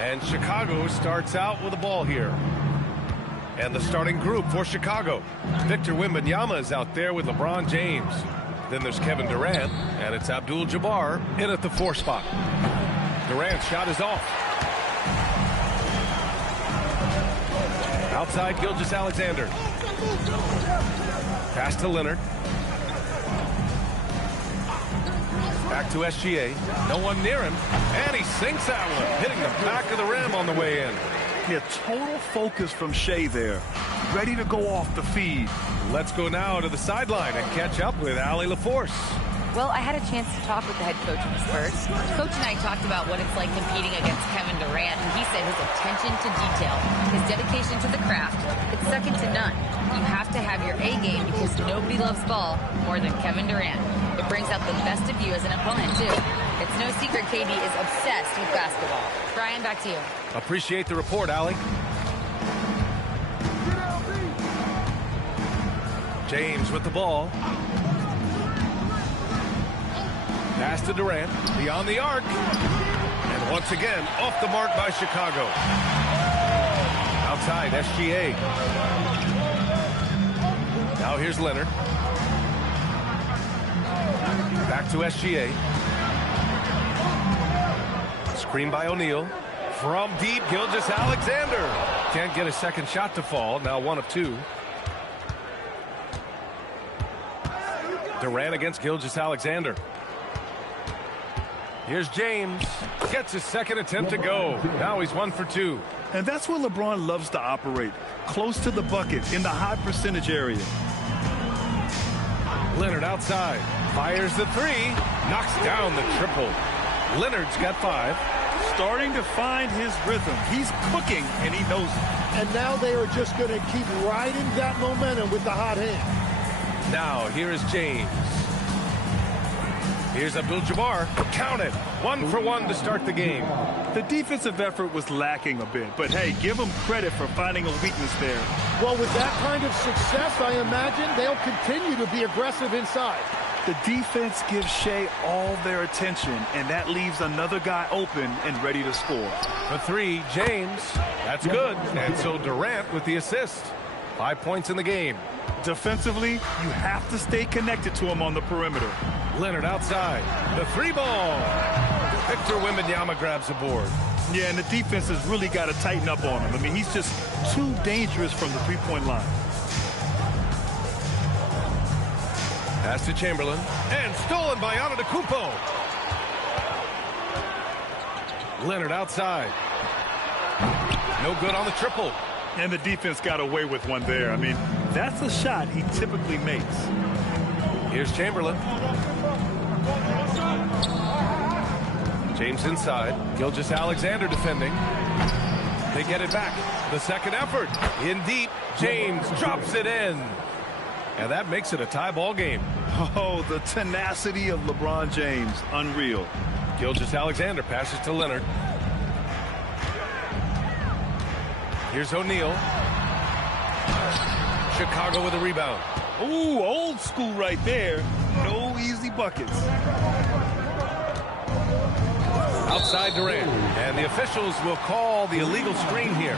And Chicago starts out with the ball here. And the starting group for Chicago. Victor Wembanyama is out there with LeBron James. Then there's Kevin Durant, and it's Abdul-Jabbar in at the 4 spot. Durant's shot is off. Outside, Gilgeous-Alexander. Pass to Leonard. Back to SGA. No one near him. And he sinks that one, hitting the back of the rim on the way in. Yeah, total focus from Shea there. Ready to go off the feed. Let's go now to the sideline and catch up with Allie LaForce. Well, I had a chance to talk with the head coach of the Spurs. Coach and I talked about what it's like competing against Kevin Durant, and he said his attention to detail, his dedication to the craft, it's second to none. You have to have your A game because nobody loves ball more than Kevin Durant. It brings out the best of you as an opponent, too. It's no secret KD is obsessed with basketball. Brian, back to you. Appreciate the report, Allie. James with the ball. Pass to Durant, beyond the arc. And once again, off the mark by Chicago. Outside, SGA. Now here's Leonard. Back to SGA. Screen by O'Neal. From deep, Gilgeous-Alexander. Can't get a second shot to fall. Now 1 of 2. Durant against Gilgeous-Alexander. Here's James. Gets his second attempt to go. Now he's 1 for 2. And that's where LeBron loves to operate. Close to the bucket, in the high percentage area. Leonard outside. Fires the 3. Knocks down the triple. Leonard's got 5. Starting to find his rhythm. He's cooking, and he knows it. And now they are just going to keep riding that momentum with the hot hand. Now, here is James. Here's Abdul-Jabbar. Count it. 1 for 1 to start the game. The defensive effort was lacking a bit, but hey, give them credit for finding a weakness there. Well, with that kind of success, I imagine they'll continue to be aggressive inside. The defense gives Shea all their attention, and that leaves another guy open and ready to score. For 3, James. That's good. And so Durant with the assist. 5 points in the game. Defensively, you have to stay connected to him on the perimeter. Leonard outside. The 3 ball. Victor Wembanyama grabs the board. Yeah, and the defense has really got to tighten up on him. I mean, he's just too dangerous from the three-point line. Pass to Chamberlain. And stolen by Antetokounmpo. Leonard outside. No good on the triple. And the defense got away with one there. I mean, that's a shot he typically makes. Here's Chamberlain. James inside. Gilgeous-Alexander defending. They get it back. The second effort. In deep. James drops it in. And that makes it a tie ball game. Oh, the tenacity of LeBron James. Unreal. Gilgeous-Alexander passes to Leonard. Here's O'Neal. Chicago with a rebound. Ooh, old school right there. No easy buckets. Outside Durant. And the officials will call the illegal screen here.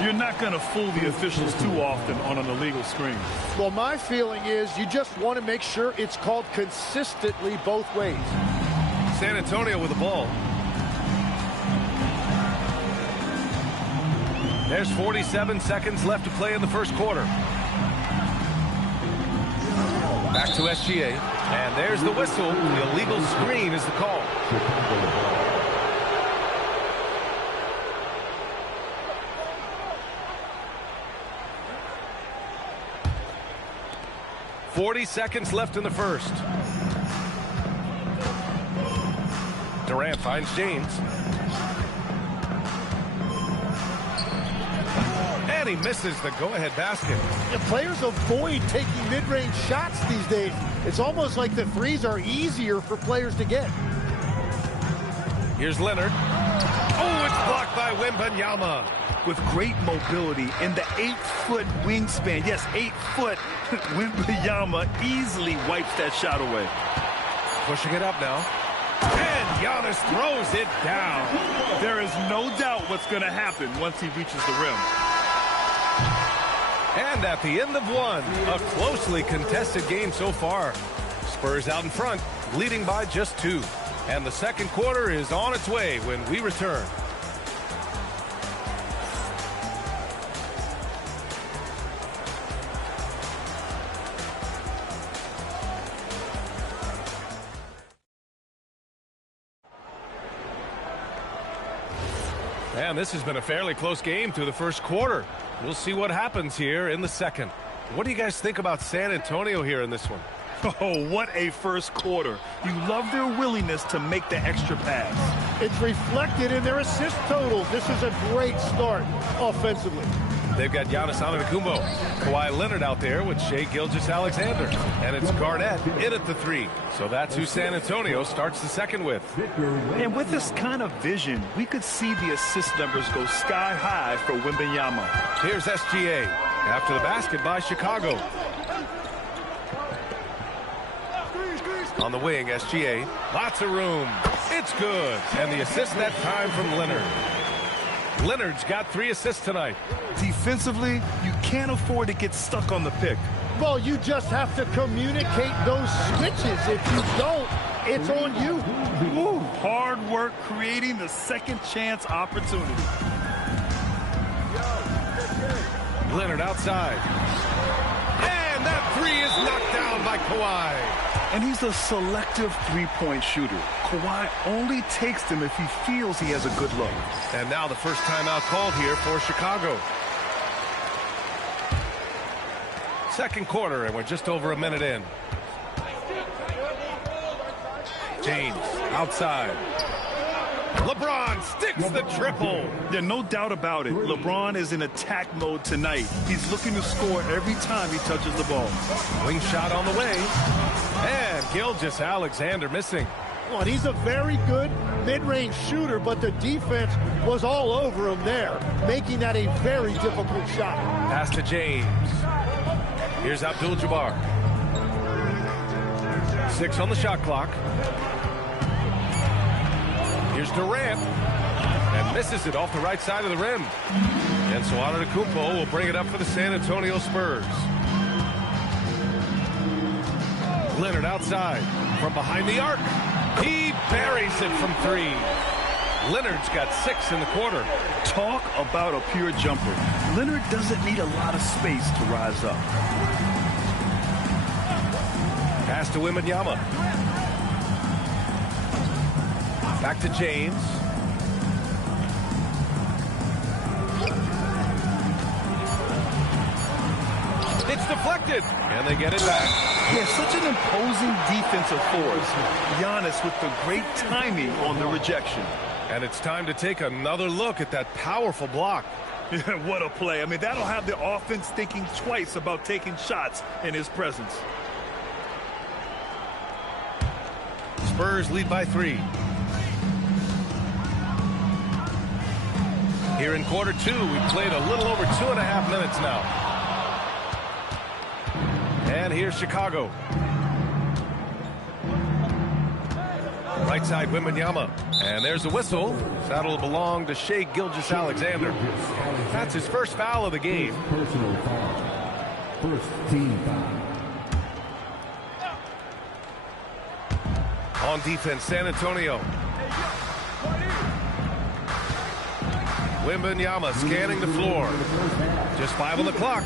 You're not going to fool the officials too often on an illegal screen. Well, my feeling is you just want to make sure it's called consistently both ways. San Antonio with the ball. There's 47 seconds left to play in the first quarter. Back to SGA. And there's the whistle. The illegal screen is the call. .40 seconds left in the first. Durant finds James. And he misses the go-ahead basket. The players avoid taking mid-range shots these days. It's almost like the threes are easier for players to get. Here's Leonard. Oh, it's blocked by Wembanyama. With great mobility in the 8-foot wingspan. Yes, 8 foot. Wembanyama easily wipes that shot away. Pushing it up now. And Giannis throws it down. There is no doubt what's going to happen once he reaches the rim. And at the end of one, a closely contested game so far. Spurs out in front, leading by just 2. And the second quarter is on its way when we return. And this has been a fairly close game through the first quarter. We'll see what happens here in the second. What do you guys think about San Antonio here in this one? Oh, what a first quarter. You love their willingness to make the extra pass. It's reflected in their assist total. This is a great start offensively. They've got Giannis Antetokounmpo, Kawhi Leonard out there with Shai Gilgeous-Alexander. And it's Garnett in at the 3. So that's who San Antonio starts the second with. And with this kind of vision, we could see the assist numbers go sky high for Wembanyama. Here's SGA after the basket by Chicago. On the wing, SGA. Lots of room. It's good. And the assist that time from Leonard. Leonard's got 3 assists tonight. Defensively, you can't afford to get stuck on the pick. Well, you just have to communicate those switches. If you don't, it's on you. Ooh, hard work creating the second chance opportunity. Leonard outside. And that 3 is knocked down by Kawhi. And he's a selective three-point shooter. Kawhi only takes them if he feels he has a good look. And now the first timeout called here for Chicago. Second quarter, and we're just over a minute in. James outside. LeBron sticks the triple. Yeah, no doubt about it. LeBron is in attack mode tonight. He's looking to score every time he touches the ball. Wing shot on the way. And Gilgeous-Alexander missing. Well, he's a very good mid-range shooter, but the defense was all over him there, making that a very difficult shot. Pass to James. Here's Abdul-Jabbar. 6 on the shot clock. Here's Durant. And misses it off the right side of the rim. And so Antetokounmpo will bring it up for the San Antonio Spurs. Leonard outside from behind the arc. He buries it from 3. Leonard's got 6 in the quarter. Talk about a pure jumper. Leonard doesn't need a lot of space to rise up. Pass to Wembanyama. Back to James. It's deflected, and they get it back. Yeah, such an imposing defensive force. Giannis with the great timing on the rejection. And it's time to take another look at that powerful block. Yeah, what a play. I mean, that'll have the offense thinking twice about taking shots in his presence. Spurs lead by 3. Here in quarter 2, we've played a little over 2.5 minutes now. And here's Chicago. Right side, Wembanyama. And there's a whistle. That'll belong to Shai Gilgeous-Alexander. That's his first foul of the game. Personal foul. First team foul. On defense, San Antonio. Wembanyama scanning the floor. Just 5 on the clock.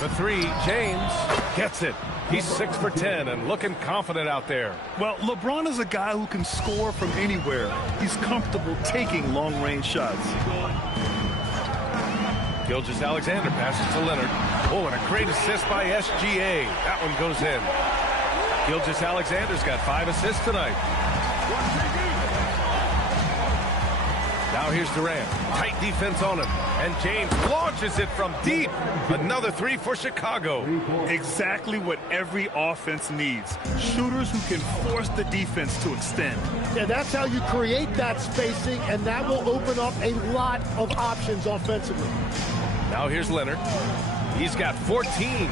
The 3, James gets it. He's 6 for 10 and looking confident out there. Well, LeBron is a guy who can score from anywhere. He's comfortable taking long-range shots. Gilgeous-Alexander passes to Leonard. Oh, and a great assist by SGA. That one goes in. Gilgeous-Alexander's got 5 assists tonight. Now here's Durant. Tight defense on him. And James launches it from deep. Another 3 for Chicago. Exactly what every offense needs. Shooters who can force the defense to extend. Yeah, that's how you create that spacing, and that will open up a lot of options offensively. Now here's Leonard. He's got 14.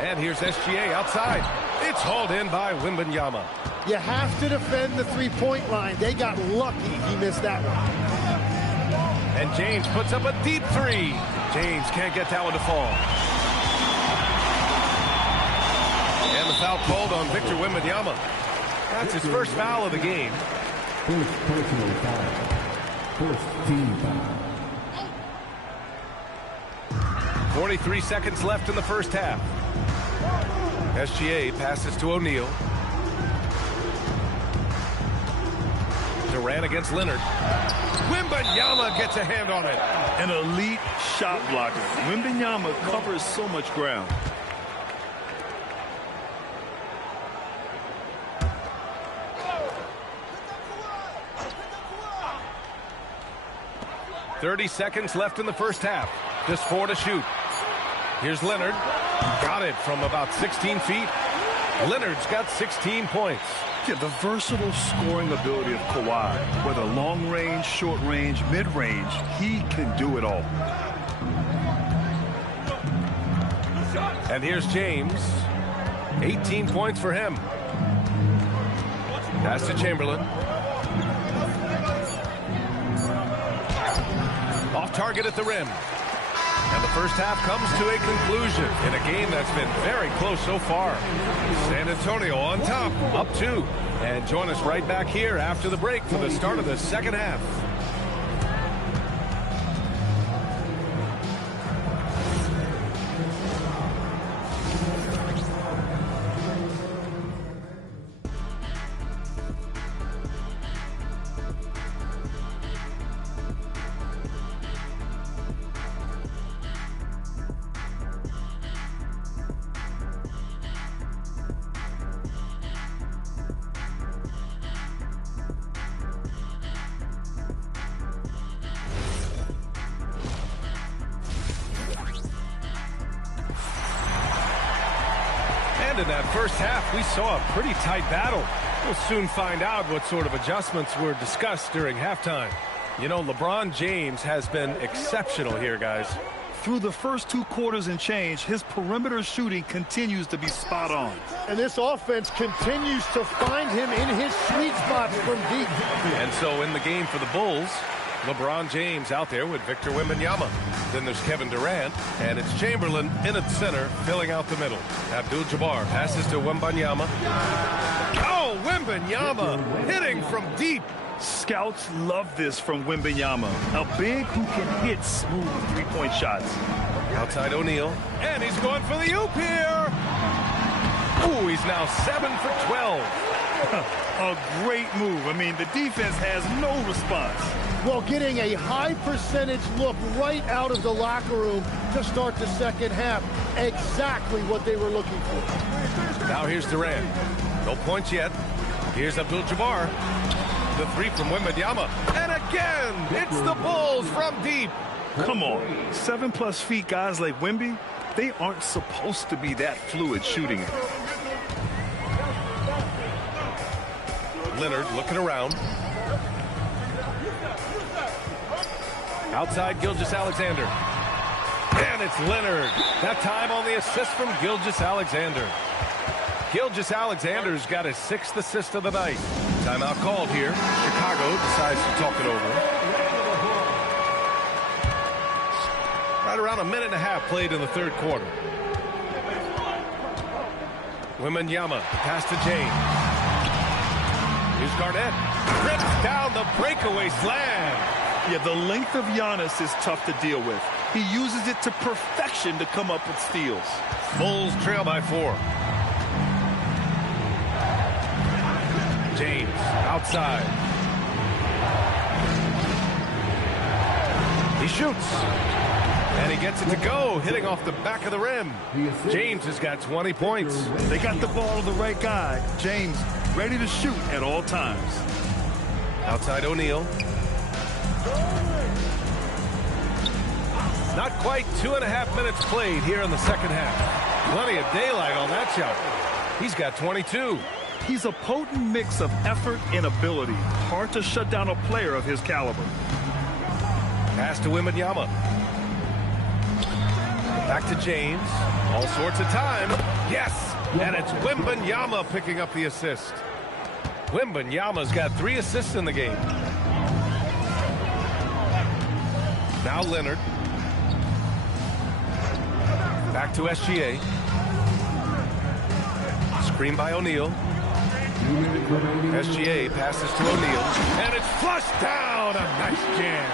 And here's SGA outside. It's hauled in by Wembanyama. You have to defend the three-point line. They got lucky he missed that one. And James puts up a deep three. James can't get that one to fall. And the foul called on Victor Wembanyama. That's his first foul of the game. First personal foul. First team foul. 43 seconds left in the first half. SGA passes to O'Neal. Durant against Leonard. Wembanyama gets a hand on it. An elite shot blocker. Wembanyama covers so much ground. .30 seconds left in the first half. Just 4 to shoot. Here's Leonard. Got it from about 16 feet. Leonard's got 16 points. Yeah, the versatile scoring ability of Kawhi, whether long range, short range, mid range, he can do it all. And here's James. 18 points for him. Pass to Chamberlain. Off target at the rim. And the first half comes to a conclusion in a game that's been very close so far. San Antonio on top, up 2. And join us right back here after the break for the start of the second half. In that first half, we saw a pretty tight battle. We'll soon find out what sort of adjustments were discussed during halftime. You know, LeBron James has been exceptional here, guys. Through the first 2 quarters and change, his perimeter shooting continues to be spot on. And this offense continues to find him in his sweet spots from deep. And so in the game for the Bulls, LeBron James out there with Victor Wembanyama. Then there's Kevin Durant, and it's Chamberlain in at center, filling out the middle. Abdul-Jabbar passes to Wembanyama. Oh, Wembanyama hitting from deep. Scouts love this from Wembanyama, a big who can hit smooth three-point shots. Outside O'Neal, and he's going for the oop here. Ooh, he's now 7 for 12. A great move. I mean, the defense has no response. Well, getting a high percentage look right out of the locker room to start the second half. Exactly what they were looking for. Now here's Durant. No points yet. Here's Abdul-Jabbar. The three from Wembanyama. And again, it's the Bulls from deep. Come on. 7+ feet guys like Wemby, they aren't supposed to be that fluid shooting it. Leonard looking around. Outside Gilgeous-Alexander. And it's Leonard. That time on the assist from Gilgeous-Alexander. Gilgeous-Alexander's got his 6th assist of the night. Timeout called here. Chicago decides to talk it over. Right around a minute and a half played in the third quarter. Wembanyama pass to James. Here's Garnett. Rips down the breakaway slam. Yeah, the length of Giannis is tough to deal with. He uses it to perfection to come up with steals. Bulls trail by 4. James outside. He shoots. And he gets it to go, hitting off the back of the rim. James has got 20 points. They got the ball to the right guy. James ready to shoot at all times. Outside O'Neal. Not quite 2.5 minutes played here in the second half. Plenty of daylight on that shot. He's got 22. He's a potent mix of effort and ability. Hard to shut down a player of his caliber. Pass to Wembanyama. Back to James. All sorts of time. Yes! And it's Wembanyama picking up the assist. Wembanyama's got 3 assists in the game. Now Leonard. Back to SGA. Screen by O'Neal. SGA passes to O'Neal. And it's flushed down. A nice jam.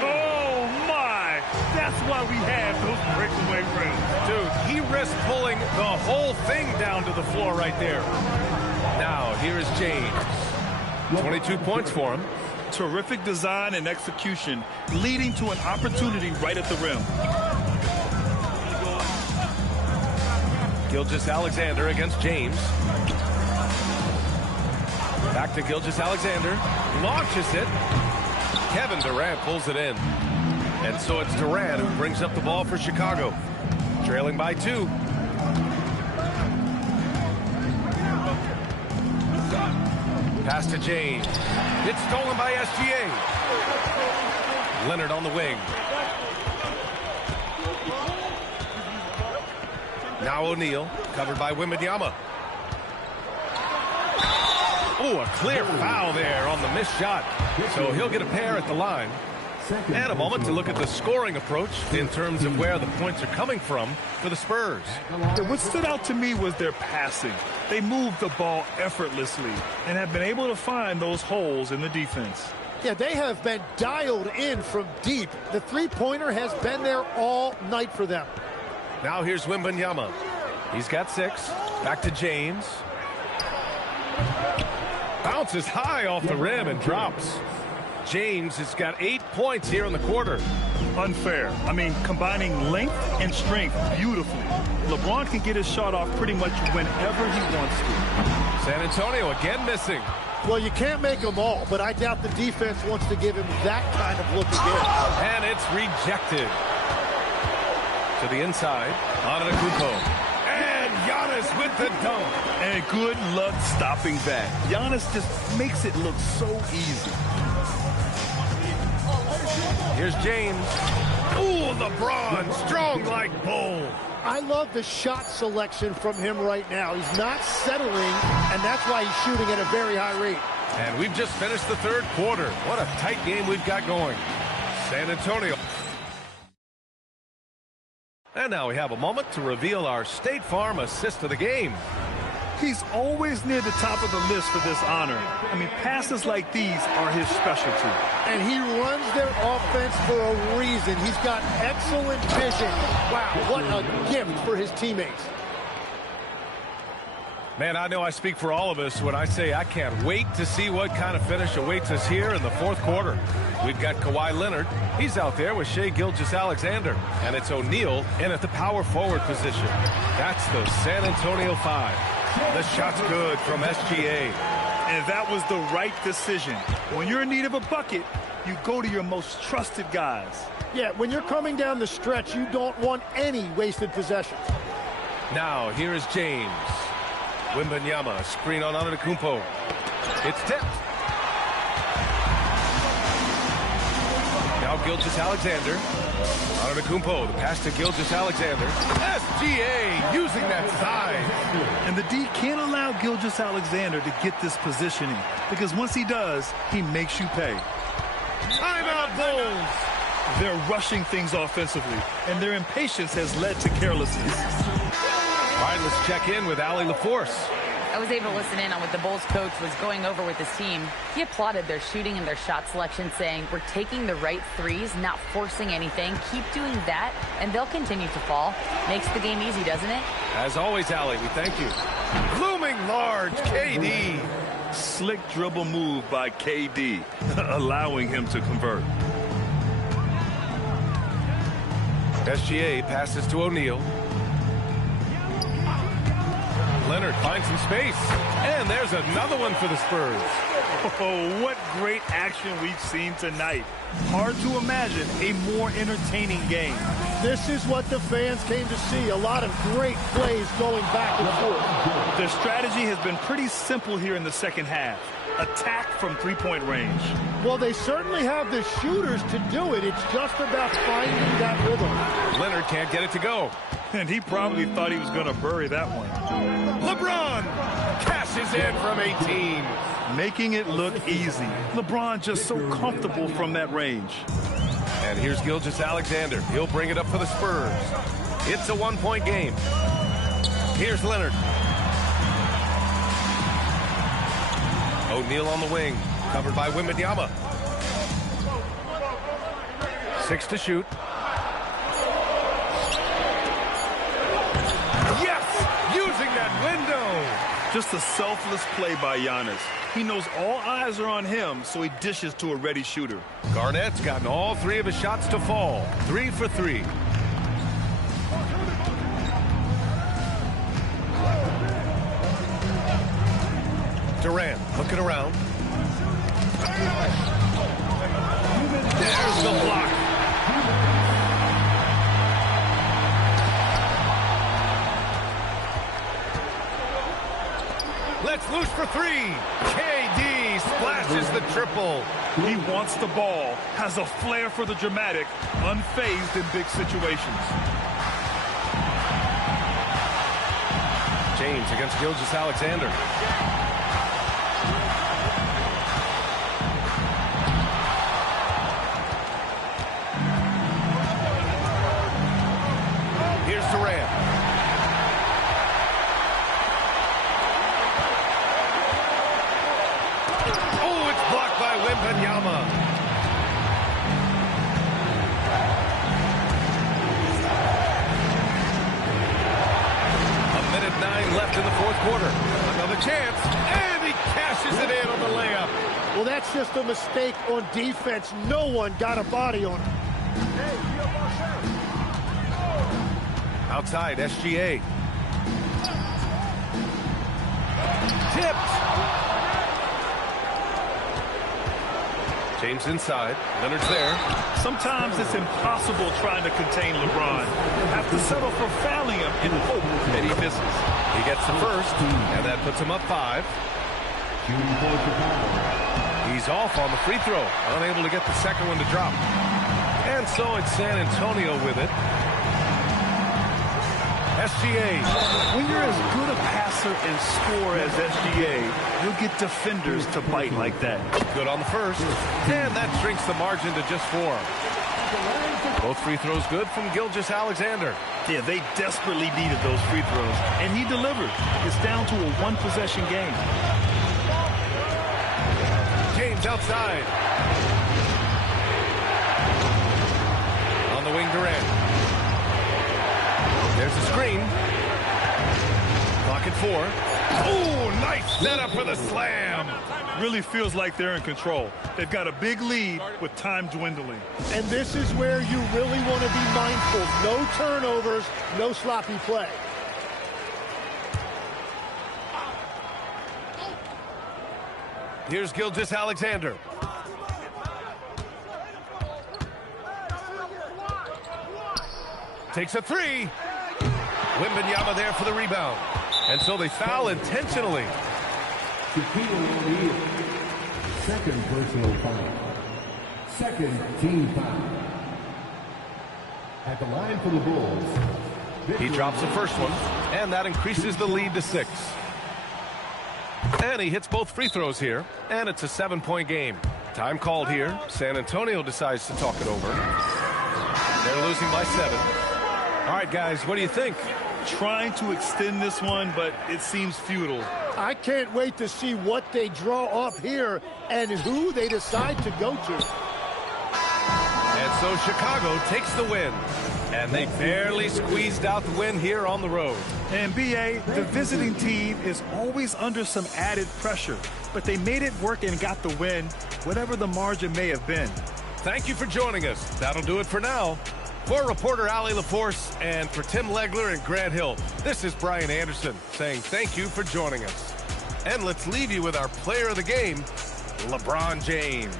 Oh, my. That's why we have those breakaway rims. Dude, he risked pulling the whole thing down to the floor right there. Now, here is James. 22 points for him. Terrific design and execution, leading to an opportunity right at the rim. Gilgeous-Alexander against James. Back to Gilgeous-Alexander. Launches it. Kevin Durant pulls it in. And so it's Durant who brings up the ball for Chicago. Trailing by 2. Pass to James. It's stolen by SGA. Leonard on the wing. Now O'Neal, covered by Wembanyama. Oh, a clear foul there on the missed shot. So he'll get a pair at the line. And a moment to look at the scoring approach in terms of where the points are coming from for the Spurs. What stood out to me was their passing. They moved the ball effortlessly and have been able to find those holes in the defense. Yeah, they have been dialed in from deep. The three-pointer has been there all night for them. Now here's Wembanyama. He's got 6. Back to James. Bounces high off the rim and drops. James has got 8 points here in the quarter. Unfair. I mean, combining length and strength beautifully. LeBron can get his shot off pretty much whenever he wants to. San Antonio again missing. Well, you can't make them all, but I doubt the defense wants to give him that kind of look again. And it's rejected. To the inside, Antetokounmpo. And Giannis with the dunk. And good luck stopping that. Giannis just makes it look so easy. Here's James. Ooh, LeBron, strong like bull. I love the shot selection from him right now. He's not settling, and that's why he's shooting at a very high rate. And we've just finished the third quarter. What a tight game we've got going. San Antonio. And now we have a moment to reveal our State Farm assist of the game. He's always near the top of the list for this honor. I mean, passes like these are his specialty. And he runs their offense for a reason. He's got excellent vision. Wow, what a gift for his teammates. Man, I know I speak for all of us when I say I can't wait to see what kind of finish awaits us here in the fourth quarter. We've got Kawhi Leonard. He's out there with Shai Gilgeous-Alexander. And it's O'Neal in at the power forward position. That's the San Antonio 5. The shot's good from SGA. And that was the right decision. When you're in need of a bucket, you go to your most trusted guys. Yeah, when you're coming down the stretch, you don't want any wasted possessions. Now, here is James. Wembanyama, screen on Antetokounmpo. It's tipped. Now Gilgeous-Alexander. Antetokounmpo, the pass to Gilgeous-Alexander. SGA using that size. And the D can't allow Gilgeous-Alexander to get this positioning, because once he does, he makes you pay. Timeout, Bulls. They're rushing things offensively, and their impatience has led to carelessness. All right, let's check in with Allie LaForce. I was able to listen in on what the Bulls coach was going over with his team. He applauded their shooting and their shot selection, saying, we're taking the right threes, not forcing anything. Keep doing that, and they'll continue to fall. Makes the game easy, doesn't it? As always, Allie, we thank you. Looming large, KD. Slick dribble move by KD, allowing him to convert. SGA passes to O'Neal. Leonard finds some space. And there's another one for the Spurs. Oh, what great action we've seen tonight. Hard to imagine a more entertaining game. This is what the fans came to see. A lot of great plays going back and forth. Their strategy has been pretty simple here in the second half. attack from three-point range. Well, they certainly have the shooters to do it. It's just about finding that rhythm. Leonard can't get it to go. And he probably thought he was going to bury that one. LeBron cashes in from 18. Making it look easy. LeBron just so comfortable from that range. And here's Gilgeous-Alexander. He'll bring it up for the Spurs. It's a one-point game. Here's Leonard. O'Neal on the wing, covered by Wembanyama. 6 to shoot. Yes! Using that window! Just a selfless play by Giannis. He knows all eyes are on him, so he dishes to a ready shooter. Garnett's gotten all 3 of his shots to fall. 3 for 3. Durant looking around. There's the block. Let's loose for 3. KD splashes the triple. He wants the ball, has a flair for the dramatic, unfazed in big situations. James against Gilgeous-Alexander. Here's Durant. Oh, it's blocked by Wembanyama. A minute 9 left in the fourth quarter. Another chance, and he cashes it in on the layup. Well, that's just a mistake on defense. No one got a body on him. Outside, SGA. Tipped. James inside. Leonard's there. Sometimes it's impossible trying to contain LeBron. You have to settle for fouling him in hope that he misses. He gets the first, and that puts him up 5. He's off on the free throw, unable to get the second one to drop. And so it's San Antonio with it. SGA. When you're as good a passer and scorer as SGA, you'll get defenders to bite like that. Good on the first, and that shrinks the margin to just 4. Both free throws good from Gilgeous-Alexander. Yeah, they desperately needed those free throws, and he delivered. It's down to a one-possession game. James outside. On the wing, Durant. There's a screen. Clock at 4. Oh, nice setup for the slam. Really feels like they're in control. They've got a big lead with time dwindling. And this is where you really want to be mindful. No turnovers, no sloppy play. Here's Gilgeous-Alexander. Takes a 3. Wembanyama there for the rebound. And so they foul intentionally. Shaquille O'Neal. Second personal foul. Second team foul. At the line for the Bulls. He drops the first one, and that increases the lead to 6. And he hits both free throws here, and it's a 7-point game. Time called here. San Antonio decides to talk it over. They're losing by 7. All right, guys, what do you think? Trying to extend this one, but it seems futile. I can't wait to see what they draw up here and who they decide to go to. And so Chicago takes the win. And they barely squeezed out the win here on the road. And B.A., the visiting team is always under some added pressure. But they made it work and got the win, whatever the margin may have been. Thank you for joining us. That'll do it for now. For reporter Allie LaForce and for Tim Legler and Grant Hill, this is Brian Anderson saying thank you for joining us. And let's leave you with our player of the game, LeBron James.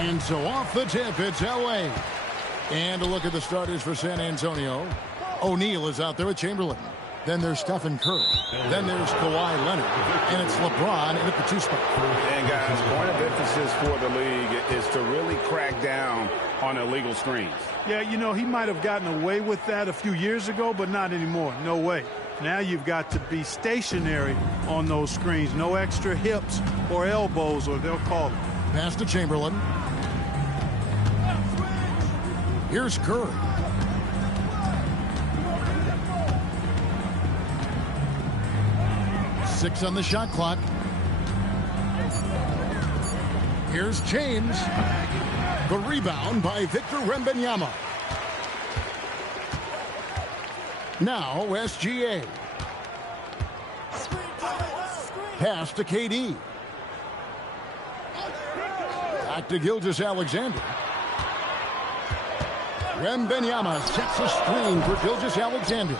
And so off the tip, it's Elway. And a look at the starters for San Antonio. O'Neal is out there with Chamberlain. Then there's Stephen Curry. Then there's Kawhi Leonard. And it's LeBron in at the 2 spot. And guys, point of emphasis for the league is to really crack down on illegal screens. Yeah, you know, he might have gotten away with that a few years ago, but not anymore. No way. Now you've got to be stationary on those screens. No extra hips or elbows, or they'll call it. Pass to Chamberlain. Here's Curry. Six on the shot clock. Here's James. The rebound by Victor Wembanyama. Now SGA. Pass to KD. Back to Gilgeous-Alexander. Wembanyama sets a screen for Gilgeous-Alexander.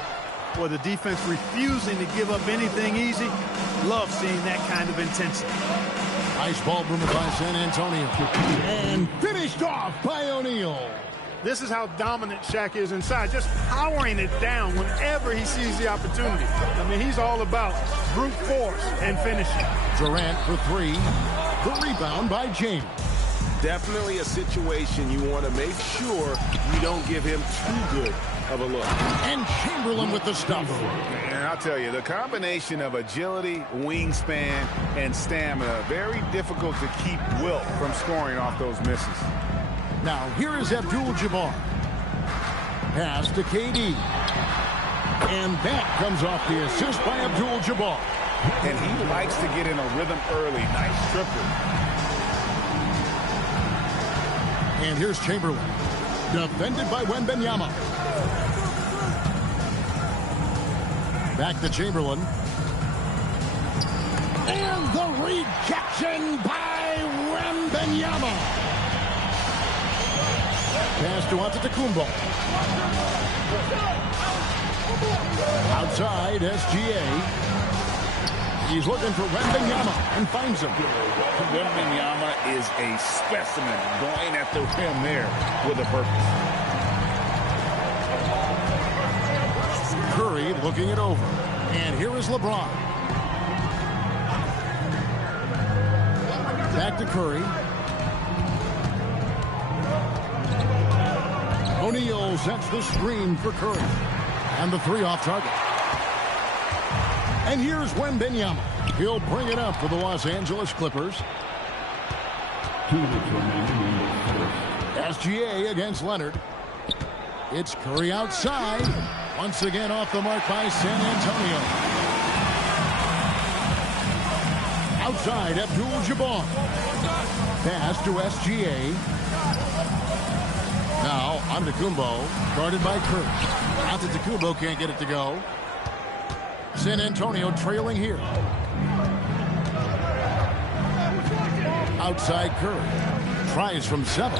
Boy, the defense refusing to give up anything easy. Love seeing that kind of intensity. Nice ball movement by San Antonio. And finished off by O'Neal. This is how dominant Shaq is inside, just powering it down whenever he sees the opportunity. I mean, he's all about brute force and finishing. Durant for 3. The rebound by James. Definitely a situation you want to make sure you don't give him too good of a look. And Chamberlain with the stuff. And I'll tell you, the combination of agility, wingspan, and stamina, very difficult to keep Wilt from scoring off those misses. Now here is Abdul-Jabbar. Pass to KD. And that comes off the assist by Abdul-Jabbar. And he likes to get in a rhythm early. Nice triple. And here's Chamberlain. Defended by Wembanyama. Back to Chamberlain. And the rejection by Wembanyama. Pass to Antetokounmpo. Outside, SGA. He's looking for Wembanyama and finds him. Wembanyama is a specimen, going at the rim there with a purpose. Curry looking it over. And here is LeBron. Back to Curry. O'Neal sets the screen for Curry. And the 3 off target. And here's Wembanyama. He'll bring it up for the Los Angeles Clippers. 2 minutes remaining in the first. SGA against Leonard. It's Curry outside. Once again off the mark by San Antonio. Outside, Abdul-Jabbar. Pass to SGA. Now, Antetokounmpo, guarded by Curry. Antetokounmpo can't get it to go. San Antonio trailing here. Outside Curry. Tries from 7.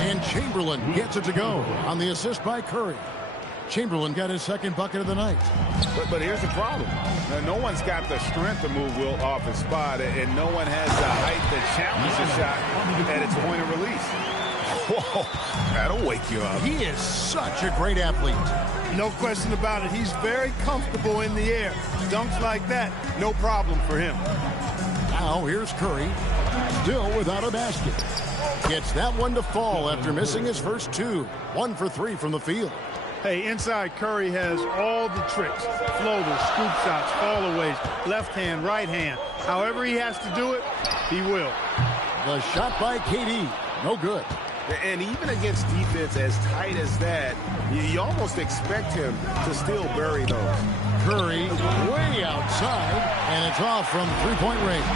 And Chamberlain gets it to go on the assist by Curry. Chamberlain got his 2nd bucket of the night. But here's the problem. No one's got the strength to move Wilt off his spot, and no one has the height to challenge the shot at its point of release. Whoa, that'll wake you up. He is such a great athlete. No question about it. He's very comfortable in the air. Dunks like that, no problem for him. Now here's Curry, still without a basket. Gets that one to fall after missing his first 2. 1 for 3 from the field. Hey, inside Curry has all the tricks. Floaters, scoop shots, fallaways, left hand, right hand. However he has to do it, he will. The shot by KD, no good. And even against defense as tight as that, you almost expect him to still bury those. Curry way outside, and it's off from 3-point range.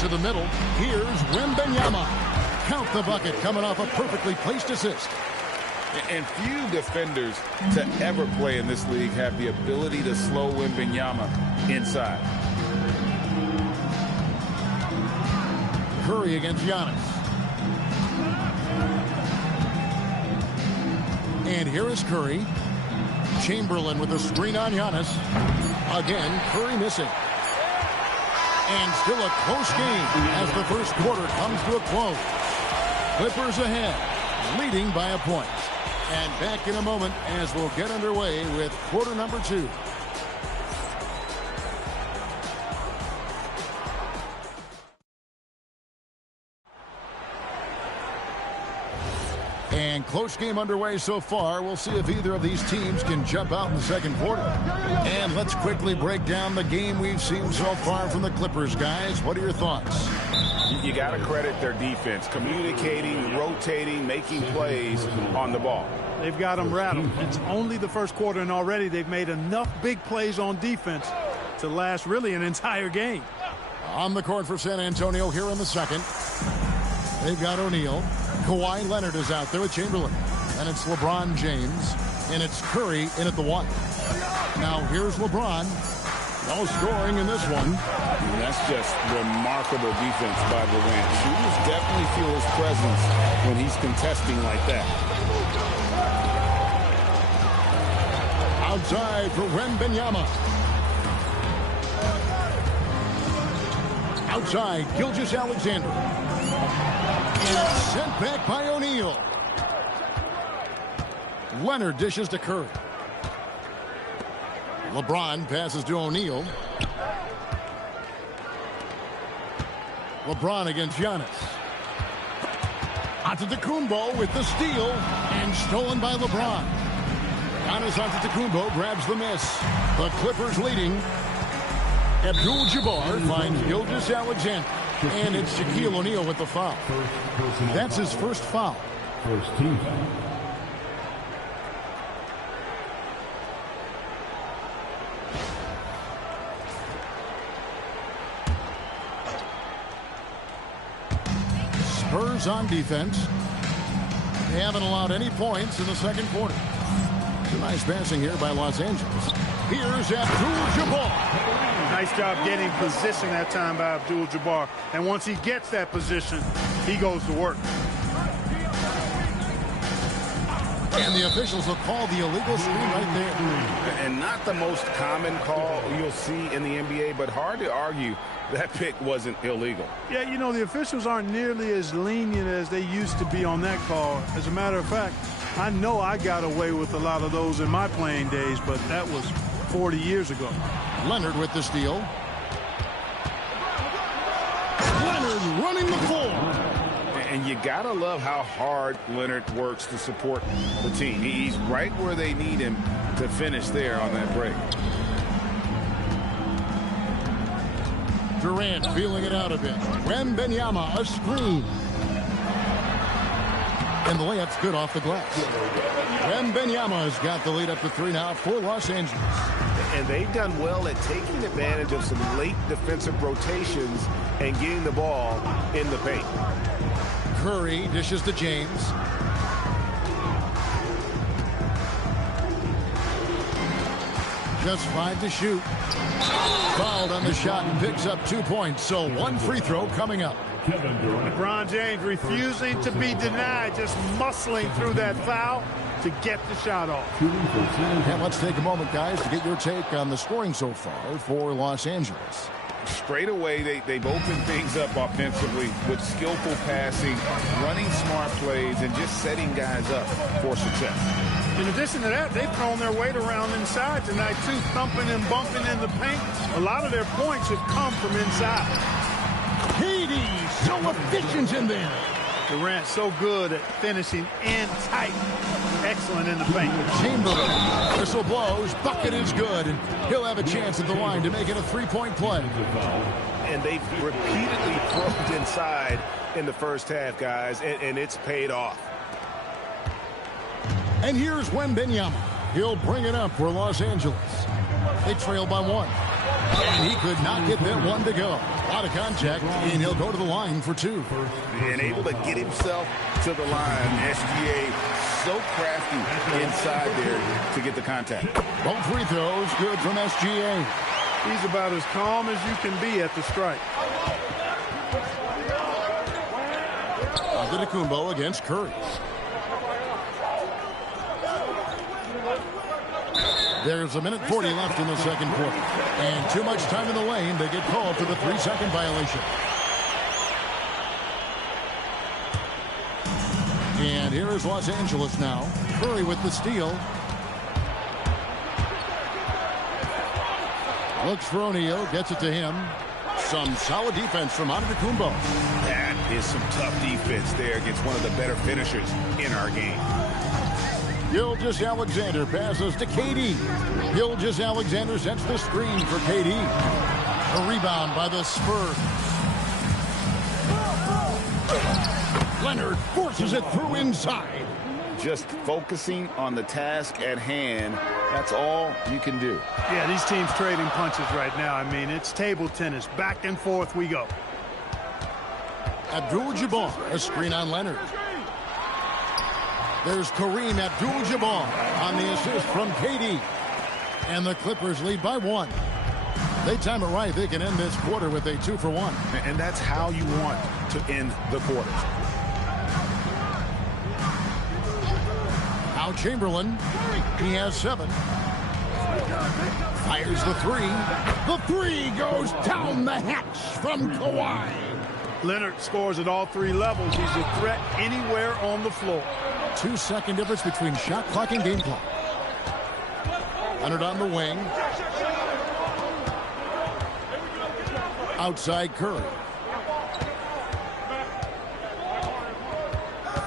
To the middle, here's Wembanyama. Count the bucket coming off a perfectly placed assist. And few defenders to ever play in this league have the ability to slow Wembanyama inside. Curry against Giannis. And here is Curry. Chamberlain with a screen on Giannis. Again, Curry missing. And still a close game as the first quarter comes to a close. Clippers ahead, leading by a point. And back in a moment as we'll get underway with quarter number 2. And close game underway so far. We'll see if either of these teams can jump out in the second quarter. And let's quickly break down the game we've seen so far from the Clippers, guys. What are your thoughts? You got to credit their defense, communicating, rotating, making plays on the ball. They've got them rattled. It's only the first quarter, and already they've made enough big plays on defense to last really an entire game. On the court for San Antonio here in the second. They've got O'Neal. Kawhi Leonard is out there with Chamberlain. And it's LeBron James. And it's Curry in at the 1. Now here's LeBron. No scoring in this one. And that's just remarkable defense by Durant. Shooters definitely feel his presence when he's contesting like that. Outside for Wembanyama. Outside, Gilgeous-Alexander. And sent back by O'Neal. Leonard dishes to Curry. LeBron passes to O'Neal. LeBron against Giannis. Antetokounmpo with the steal and stolen by LeBron. Giannis Antetokounmpo grabs the miss. The Clippers leading. Abdul-Jabbar finds Gilgeous-Alexander. And it's Shaquille O'Neal with the foul. That's his first foul. First team foul. Spurs on defense. They haven't allowed any points in the second quarter. Nice passing here by Los Angeles. Here's Abdul-Jabbar. Nice job getting position that time by Abdul-Jabbar. And once he gets that position, he goes to work. And the officials will call the illegal screen right there. And not the most common call you'll see in the NBA, but hard to argue that pick wasn't illegal. Yeah, you know, the officials aren't nearly as lenient as they used to be on that call. As a matter of fact, I know I got away with a lot of those in my playing days, but that was 40 years ago. Leonard with the steal. Leonard running the floor. And you gotta love how hard Leonard works to support the team. He's right where they need him to finish there on that break. Durant feeling it out a bit. Wembanyama, a screen. And the layup's good off the glass. Wembanyama has got the lead up to 3 now for Los Angeles. And they've done well at taking advantage of some late defensive rotations and getting the ball in the paint. Curry dishes to James. Just 5 to shoot. Fouled on the shot and picks up 2 points. So 1 free throw coming up. LeBron James refusing to be denied, just muscling through that foul to get the shot off. And let's take a moment, guys, to get your take on the scoring so far for Los Angeles. Straight away, they've opened things up offensively with skillful passing, running smart plays, and just setting guys up for success. In addition to that, they've thrown their weight around inside tonight, too, thumping and bumping in the paint. A lot of their points have come from inside. Hades, so efficient in there. Durant so good at finishing in tight. Excellent in the paint. Chamberlain, whistle blows, bucket is good, and he'll have a chance at the line to make it a 3-point play. And they've repeatedly probed inside in the first half, guys, and it's paid off. And here's Wembanyama. He'll bring it up for Los Angeles. They trail by 1. And he could not get that one to go. A lot of contact, and he'll go to the line for 2. And able to get himself to the line. SGA so crafty inside there to get the contact. Both free throws good from SGA. He's about as calm as you can be at the strike. Antetokounmpo against Curry. There's a minute 40 left in the second quarter. And too much time in the lane. They get called for the 3-second violation. And here is Los Angeles now. Curry with the steal. Looks for O'Neal. Gets it to him. Some solid defense from Antetokounmpo. That is some tough defense there against one of the better finishers in our game. Gilgeous-Alexander passes to KD. Gilgeous-Alexander sets the screen for KD. A rebound by the Spurs. Leonard forces it through inside. Just focusing on the task at hand, that's all you can do. Yeah, these teams trading punches right now. I mean, it's table tennis. Back and forth we go. Abdul-Jabbar, a screen on Leonard. There's Kareem Abdul-Jabbar on the assist from KD. And the Clippers lead by 1. They time it right. They can end this quarter with a 2-for-1. And that's how you want to end the quarters. Now Chamberlain, he has 7. Fires the 3. The 3 goes down the hatch from Kawhi. Leonard scores at all 3 levels. He's a threat anywhere on the floor. 2-second difference between shot clock and game clock. Leonard on the wing. Outside Curry.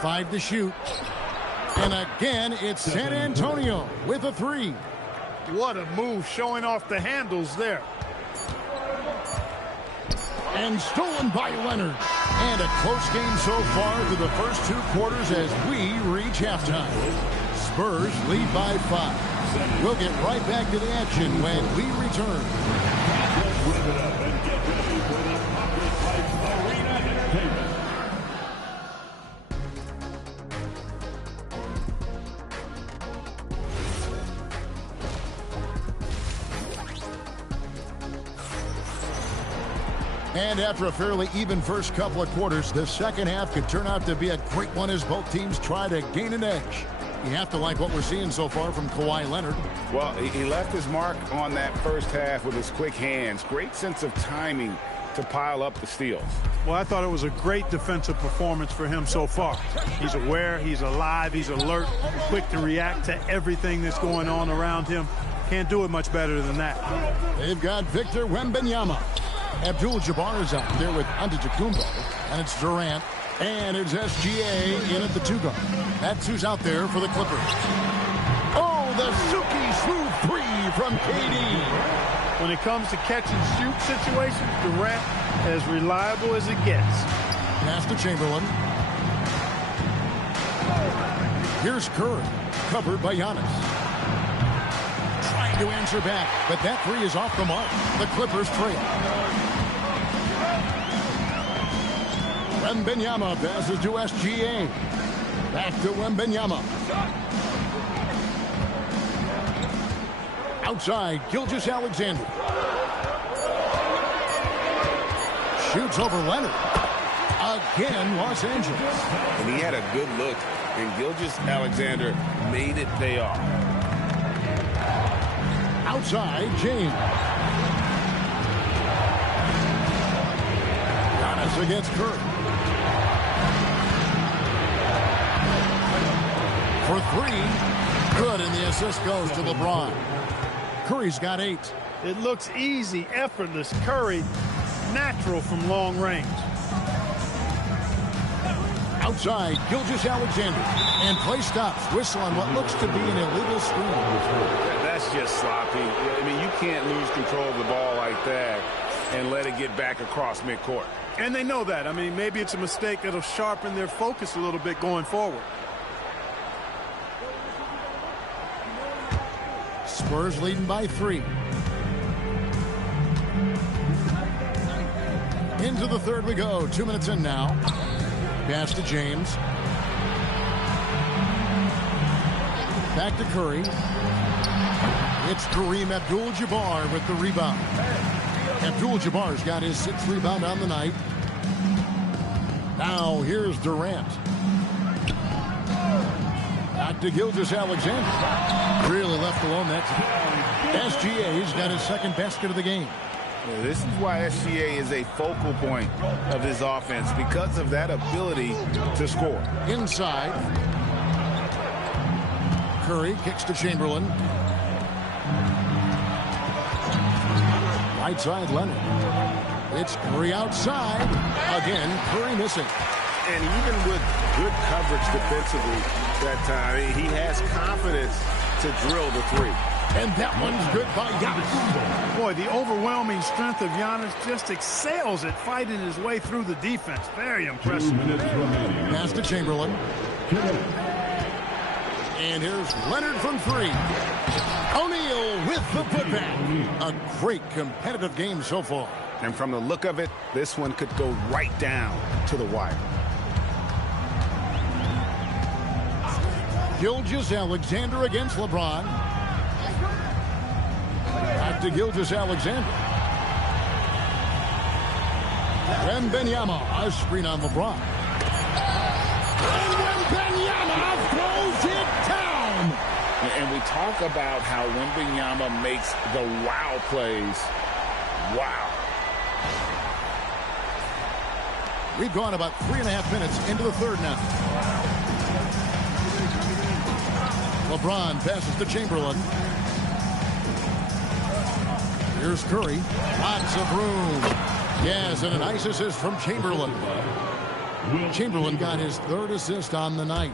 5 to shoot. And again, it's San Antonio with a 3. What a move, showing off the handles there. And stolen by Leonard. And a close game so far through the first 2 quarters as we reach halftime. Spurs lead by 5. We'll get right back to the action when we return. And after a fairly even first couple of quarters, the second half could turn out to be a great one as both teams try to gain an edge. You have to like what we're seeing so far from Kawhi Leonard. Well, he left his mark on that first half with his quick hands. Great sense of timing to pile up the steals. Well, I thought it was a great defensive performance for him so far. He's aware, he's alive, he's alert, quick to react to everything that's going on around him. Can't do it much better than that. They've got Victor Wembanyama. Abdul-Jabbar is out there with Antetokounmpo, and it's Durant, and it's SGA in at the 2 guard. That's who's out there for the Clippers. Oh, the silky smooth 3 from KD. When it comes to catch and shoot situations, Durant as reliable as it gets. Pass to Chamberlain. Here's Curry, covered by Giannis. Trying to answer back, but that 3 is off the mark. The Clippers trail. Wembanyama passes to SGA. Back to Wembanyama. Outside, Gilgeous-Alexander. Shoots over Leonard. Again, Los Angeles. And he had a good look, and Gilgeous-Alexander made it pay off. Outside, James. Giannis against Curry. For 3. Good, and the assist goes to LeBron. Curry's got 8. It looks easy, effortless. Curry, natural from long range. Outside, Gilgeous-Alexander. And play stops. Whistle on what looks to be an illegal screen. That's just sloppy. I mean, you can't lose control of the ball like that and let it get back across midcourt. And they know that. I mean, maybe it's a mistake that'll sharpen their focus a little bit going forward. Spurs leading by 3. Into the third we go. 2 minutes in now. Pass to James. Back to Curry. It's Kareem Abdul-Jabbar with the rebound. Abdul-Jabbar's got his 6th rebound on the night. Now here's Durant. Back to Gilgeous-Alexander. Really left alone that time. SGA's got his second basket of the game. Yeah, this is why SGA is a focal point of his offense, because of that ability to score. Inside. Curry kicks to Chamberlain. Right side, Leonard. It's Curry outside. Again, Curry missing. And even with good coverage defensively that time, he has confidence to drill the three. And that one's good by Giannis. Boy, the overwhelming strength of Giannis just excels at fighting his way through the defense. Very impressive. Pass to Chamberlain. And here's Leonard from three. O'Neal with the putback. A great competitive game so far. And from the look of it, this one could go right down to the wire. Gilgeous-Alexander against LeBron. Back to Gilgeous-Alexander. Wembanyama, a screen on LeBron. And Wembanyama throws it down. And we talk about how Wembanyama makes the wow plays. Wow. We've gone about 3.5 minutes into the third now. LeBron passes to Chamberlain. Here's Curry. Lots of room. Yes, and a nice assist from Chamberlain. Chamberlain got his third assist on the night.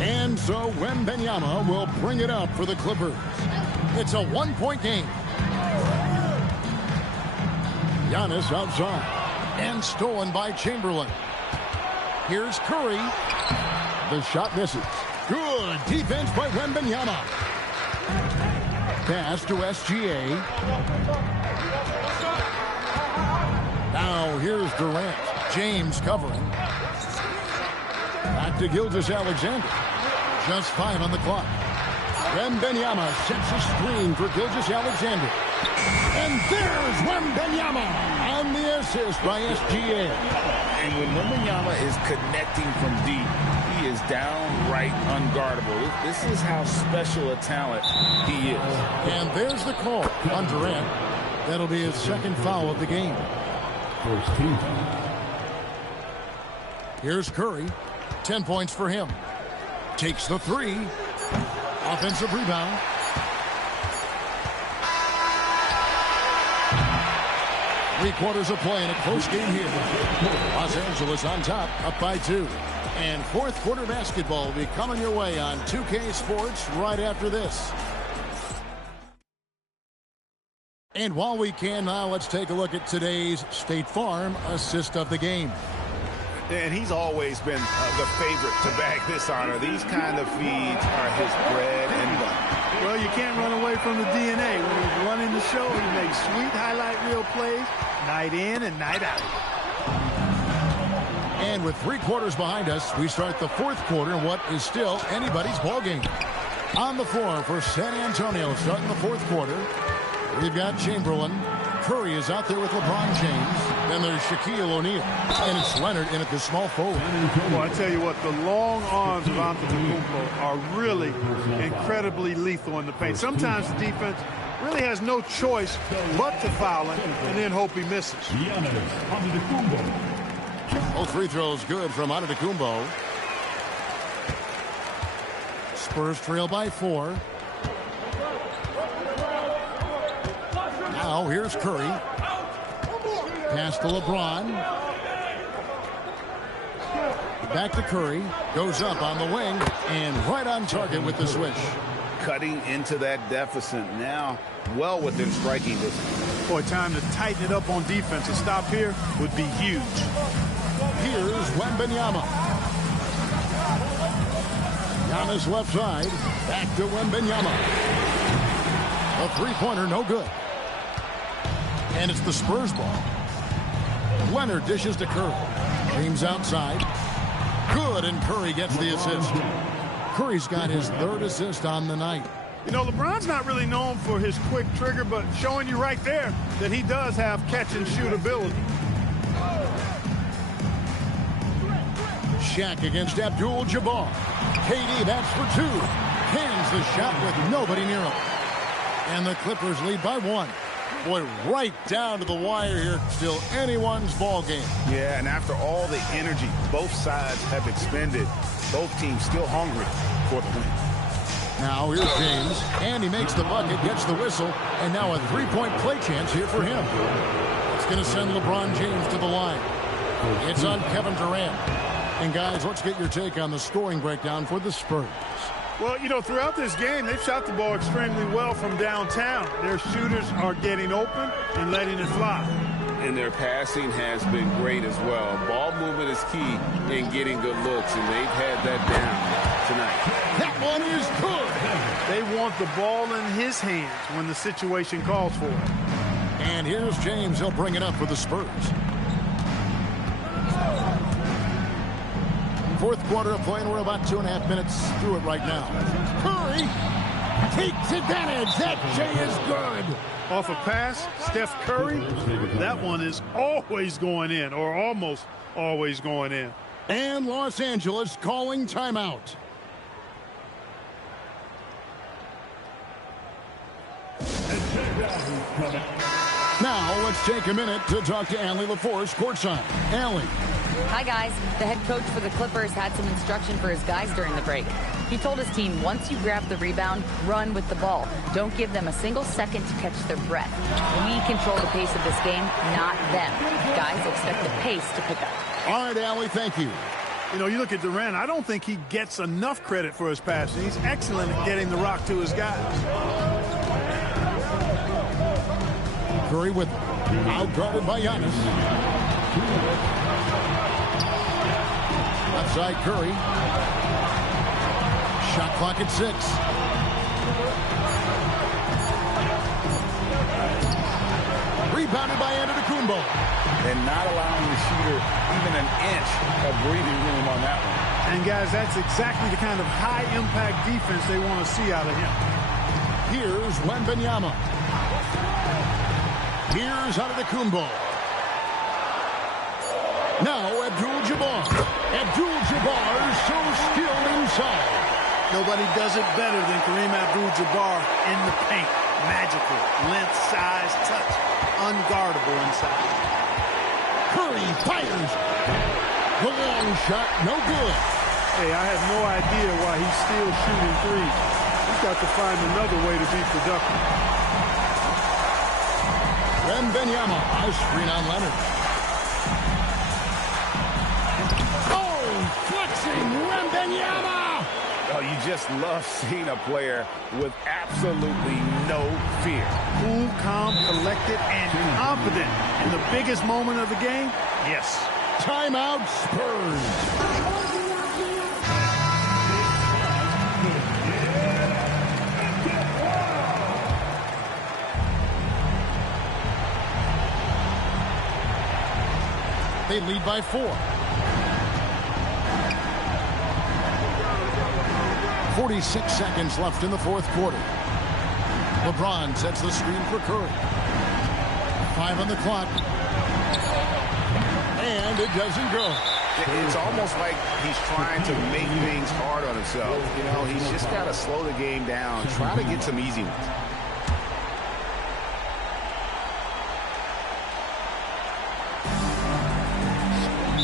And so Wembanyama will bring it up for the Clippers. It's a one-point game. Giannis outside. And stolen by Chamberlain. Here's Curry. The shot misses. Good defense by Wembanyama. Pass to SGA. Now here's Durant. James covering. Back to Gilgeous-Alexander. Just 5 on the clock. Wembanyama sets a screen for Gilgeous-Alexander. And there's Wembanyama on the assist by SGA. And when Wembanyama is connecting from deep, he is downright unguardable. This is how special a talent he is. And there's the call on Durant. That'll be his second foul of the game. First team. Here's Curry. 10 points for him. Takes the three. Offensive rebound. Three-quarters of play in a close game here. Los Angeles on top, up by 2. And fourth quarter basketball will be coming your way on 2K Sports right after this. And while we can now, let's take a look at today's State Farm assist of the game. And he's always been the favorite to bag this honor. These kind of feeds are his bread and butter. Well, you can't run away from the DNA. When he's running the show, he makes sweet highlight reel plays night in and night out. And with 3 quarters behind us, we start the fourth quarter in what is still anybody's ball game. On the floor for San Antonio starting the fourth quarter, we've got Chamberlain. Curry is out there with LeBron James. Then there's Shaquille O'Neal. And it's Leonard in at the small forward. Well, I tell you what, the long arms of Antetokounmpo are really incredibly lethal in the paint. Sometimes the defense really has no choice but to foul him and then hope he misses. Both free throws good from Antetokounmpo. Spurs trail by 4. Now here's Curry. Pass to LeBron. Back to Curry. Goes up on the wing and right on target with the swish. Cutting into that deficit now, well within striking distance. Boy, time to tighten it up on defense. A stop here would be huge. Here's Wembanyama. Giannis left side. Back to Wembanyama. A three-pointer, no good. And it's the Spurs ball. Leonard dishes to Curry. James outside. Good, and Curry gets the assist. Curry's got his third assist on the night. You know, LeBron's not really known for his quick trigger, but showing you right there that he does have catch-and-shoot ability. Shaq against Abdul-Jabbar. KD bats for two. Cans the shot with nobody near him. And the Clippers lead by one. Boy, right down to the wire here. Still anyone's ball game. Yeah, and after all the energy both sides have expended, both teams still hungry for the win. Now here's James, and he makes the bucket, gets the whistle, and now a three-point play chance here for him. It's going to send LeBron James to the line. It's on Kevin Durant. And guys, let's get your take on the scoring breakdown for the Spurs. Well, you know, throughout this game, they've shot the ball extremely well from downtown. Their shooters are getting open and letting it fly. And their passing has been great as well. Ball movement is key in getting good looks, and they've had that down tonight. That one is good. They want the ball in his hands when the situation calls for it. And here's James. He'll bring it up for the Spurs. Fourth quarter of play, and we're about 2.5 minutes through it right now. Curry takes advantage. That J is good. Off a pass, Steph Curry, that one is always going in, or almost always going in. And Los Angeles calling timeout. Now let's take a minute to talk to Allie LaForce courtside. Allie. Hi, guys. The head coach for the Clippers had some instruction for his guys during the break. He told his team, once you grab the rebound, run with the ball. Don't give them a single second to catch their breath. We control the pace of this game, not them. Guys, expect the pace to pick up. All right, Allie, thank you. You know, you look at Durant, I don't think he gets enough credit for his passing. He's excellent at getting the rock to his guys. Curry with out guarded by Giannis. Left side Curry. Shot clock at 6. Rebounded by Antetokounmpo. And not allowing the shooter even an inch of breathing room on that one. And guys, that's exactly the kind of high-impact defense they want to see out of him. Here's Wembanyama. Here's Antetokounmpo. Now Abdul-Jabbar. Abdul-Jabbar is so skilled inside. Nobody does it better than Kareem Abdul-Jabbar in the paint. Magical. Length, size, touch. Unguardable inside. Curry fires. The long shot, no good. Hey, I have no idea why he's still shooting threes. He's got to find another way to be productive. Wembanyama, a screen on Leonard. Flexing Wembanyama! Oh, you just love seeing a player with absolutely no fear. Cool, calm, collected, and confident. In the biggest moment of the game, yes. Timeout Spurs. They lead by 4. 46 seconds left in the fourth quarter. LeBron sets the screen for Curry. 5 on the clock. And it doesn't go. It's almost like he's trying to make things hard on himself. You know, he's just got to slow the game down. Try to get some easy ones.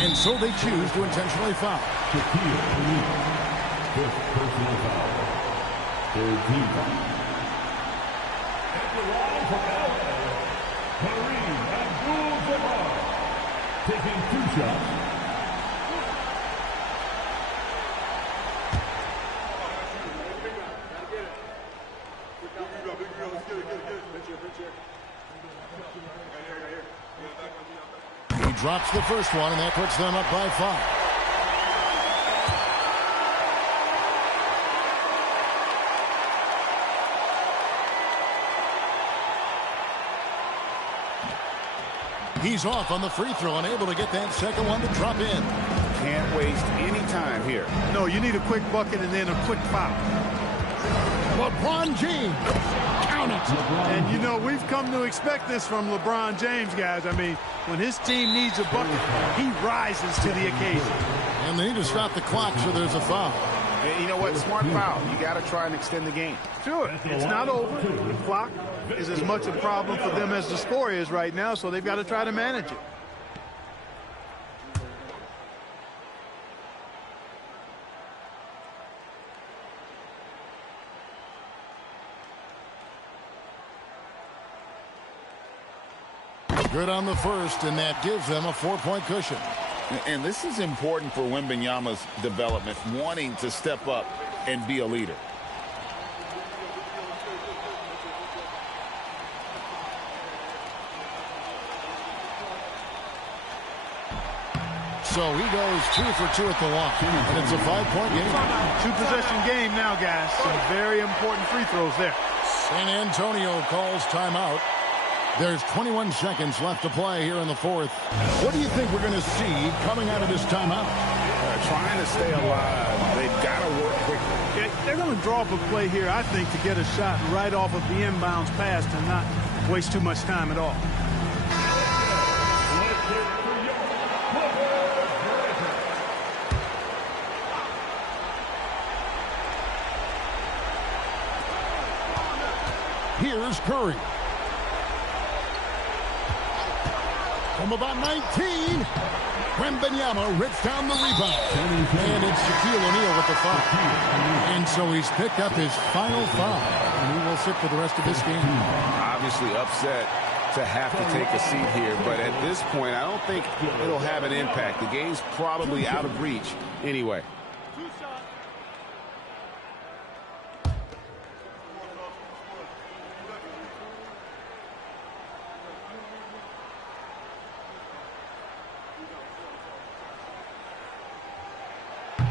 And so they choose to intentionally foul. Fifth personal foul. Third team foul. At the line for LA, Kareem Abdul-Jabbar. Taking 2 shots. He drops the first one, and that puts them up by 5. He's off on the free throw, unable to get that second one to drop in. Can't waste any time here. No, you need a quick bucket and then a quick foul. LeBron James. Count it. And, you know, we've come to expect this from LeBron James, guys. I mean, when his team needs a bucket, he rises to the occasion. And they need to stop the clock, so there's a foul. And you know what? Smart foul. You got to try and extend the game. Sure, it's not over. The clock is as much a problem for them as the score is right now, so they've got to try to manage it. Good on the first, and that gives them a 4-point cushion. And this is important for Wembanyama's development, wanting to step up and be a leader. So he goes 2 for 2 at the line, and it's a 5-point game. 2-possession game now, guys. Some very important free throws there. San Antonio calls timeout. There's 21 seconds left to play here in the fourth. What do you think we're going to see coming out of this timeout? Trying to stay alive. They've got to work quickly. They're going to draw up a play here, I think, to get a shot right off of the inbounds pass and not waste too much time at all. Here's Curry. From about 19, Wembanyama rips down the rebound. And it's Shaquille O'Neal with the foul. And so he's picked up his final foul. And he will sit for the rest of this game. Obviously upset to have to take a seat here, but at this point, I don't think it'll have an impact. The game's probably out of reach anyway.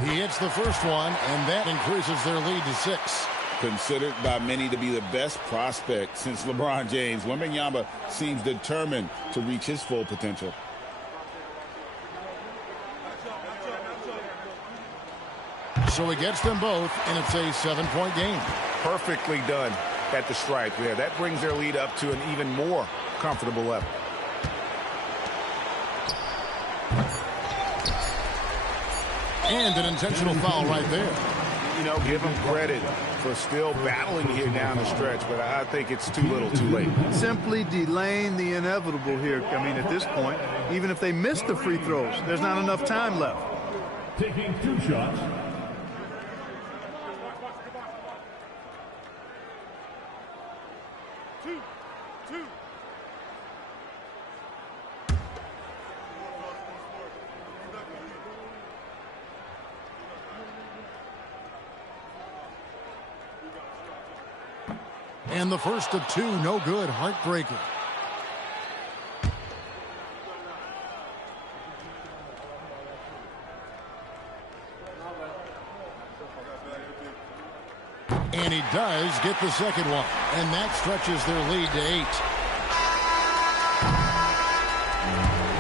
He hits the first one, and that increases their lead to 6. Considered by many to be the best prospect since LeBron James, Wembanyama seems determined to reach his full potential. So he gets them both, and it's a 7-point game. Perfectly done at the stripe there. That brings their lead up to an even more comfortable level. And an intentional foul right there. You know, give them credit for still battling here down the stretch, but I think it's too little too late. Simply delaying the inevitable here. I mean, at this point, even if they miss the free throws, there's not enough time left. Taking 2 shots. And the first of 2, no good, heartbreaking. And he does get the second one. And that stretches their lead to 8.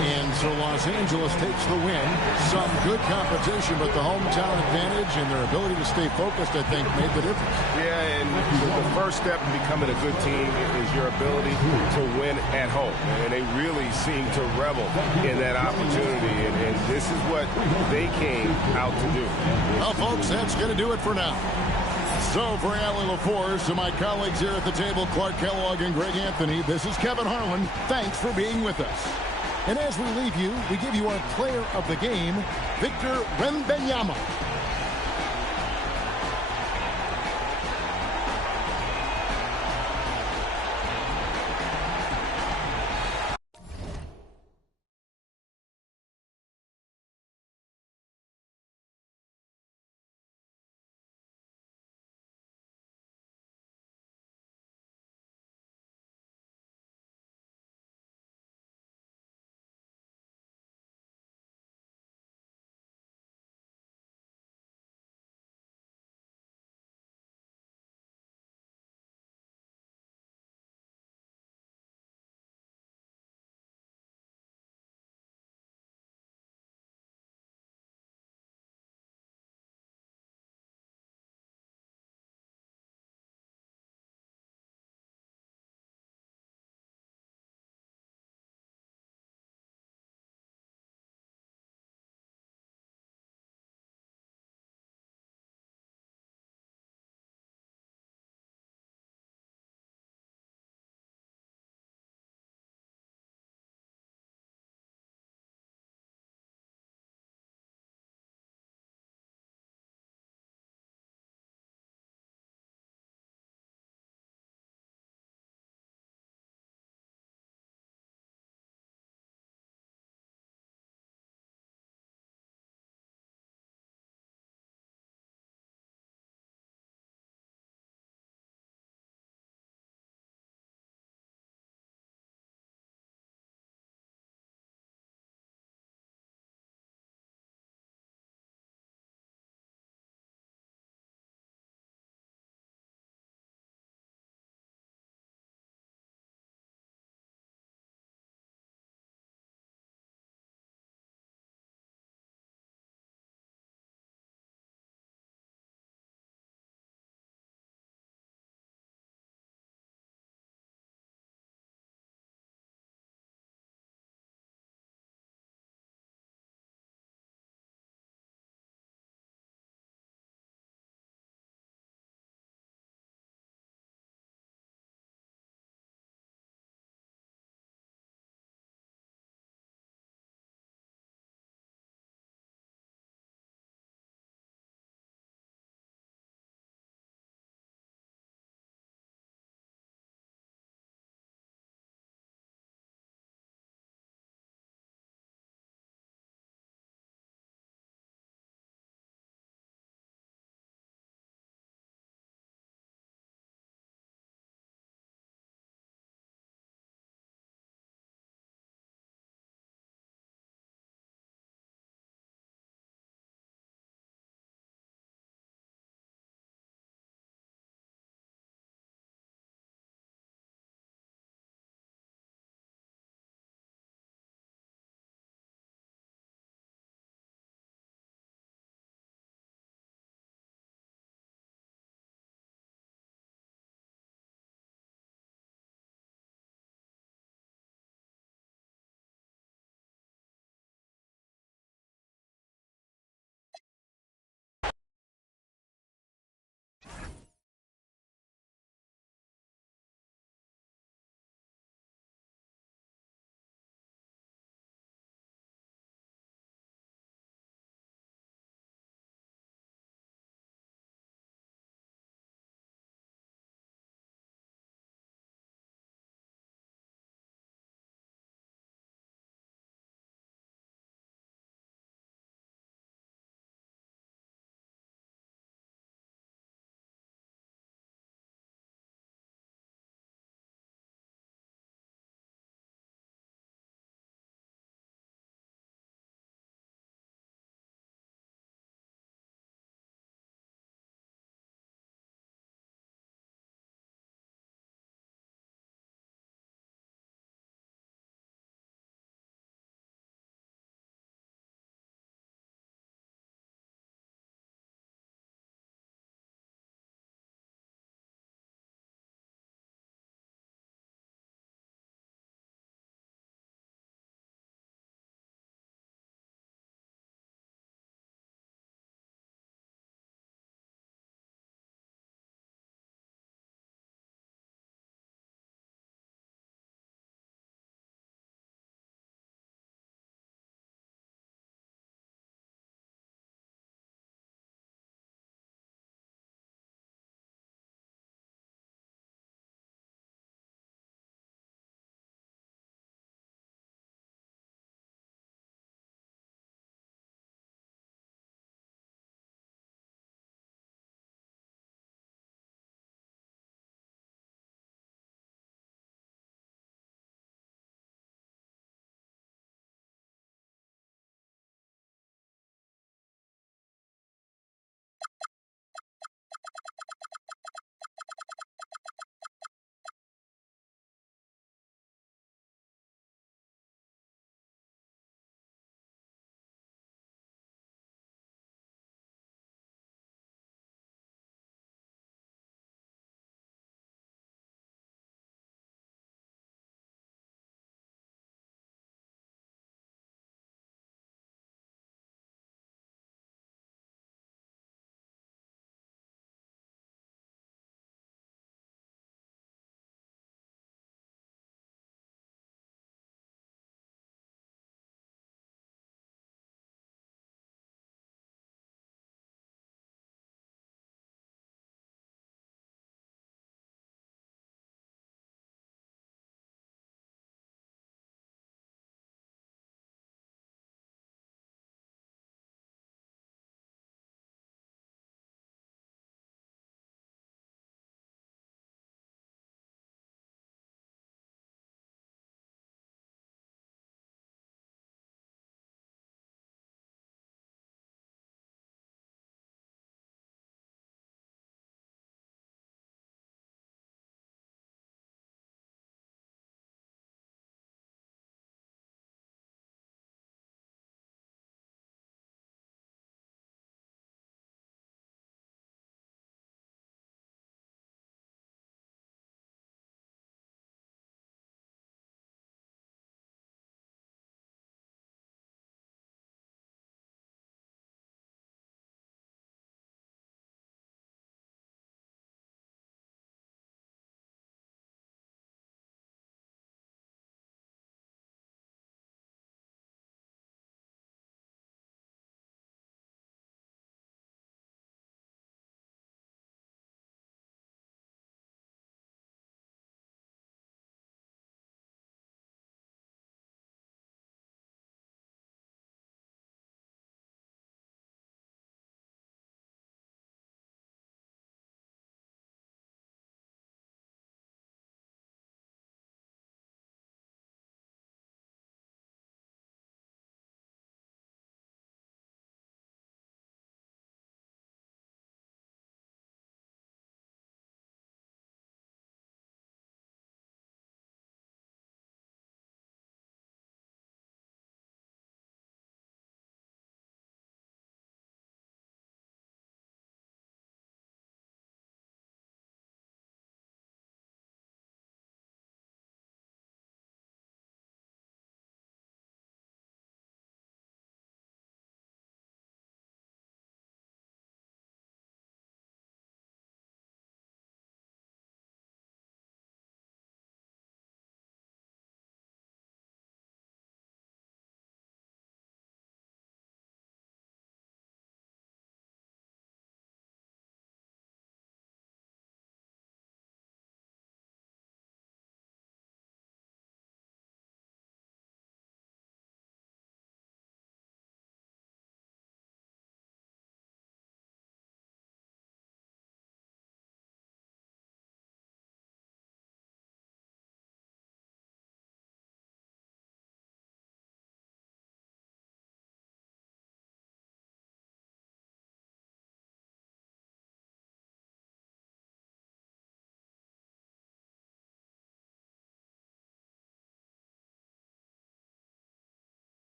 And so Los Angeles takes the win. Some good competition, but the hometown advantage and their ability to stay focused, I think, made the difference. Yeah, and the first step in becoming a good team is your ability to win at home. And they really seem to revel in that opportunity. And this is what they came out to do. Well, folks, that's going to do it for now. So for Allie LaForce and my colleagues here at the table, Clark Kellogg and Greg Anthony, this is Kevin Harlan. Thanks for being with us. And as we leave you, we give you our player of the game, Victor Wembanyama.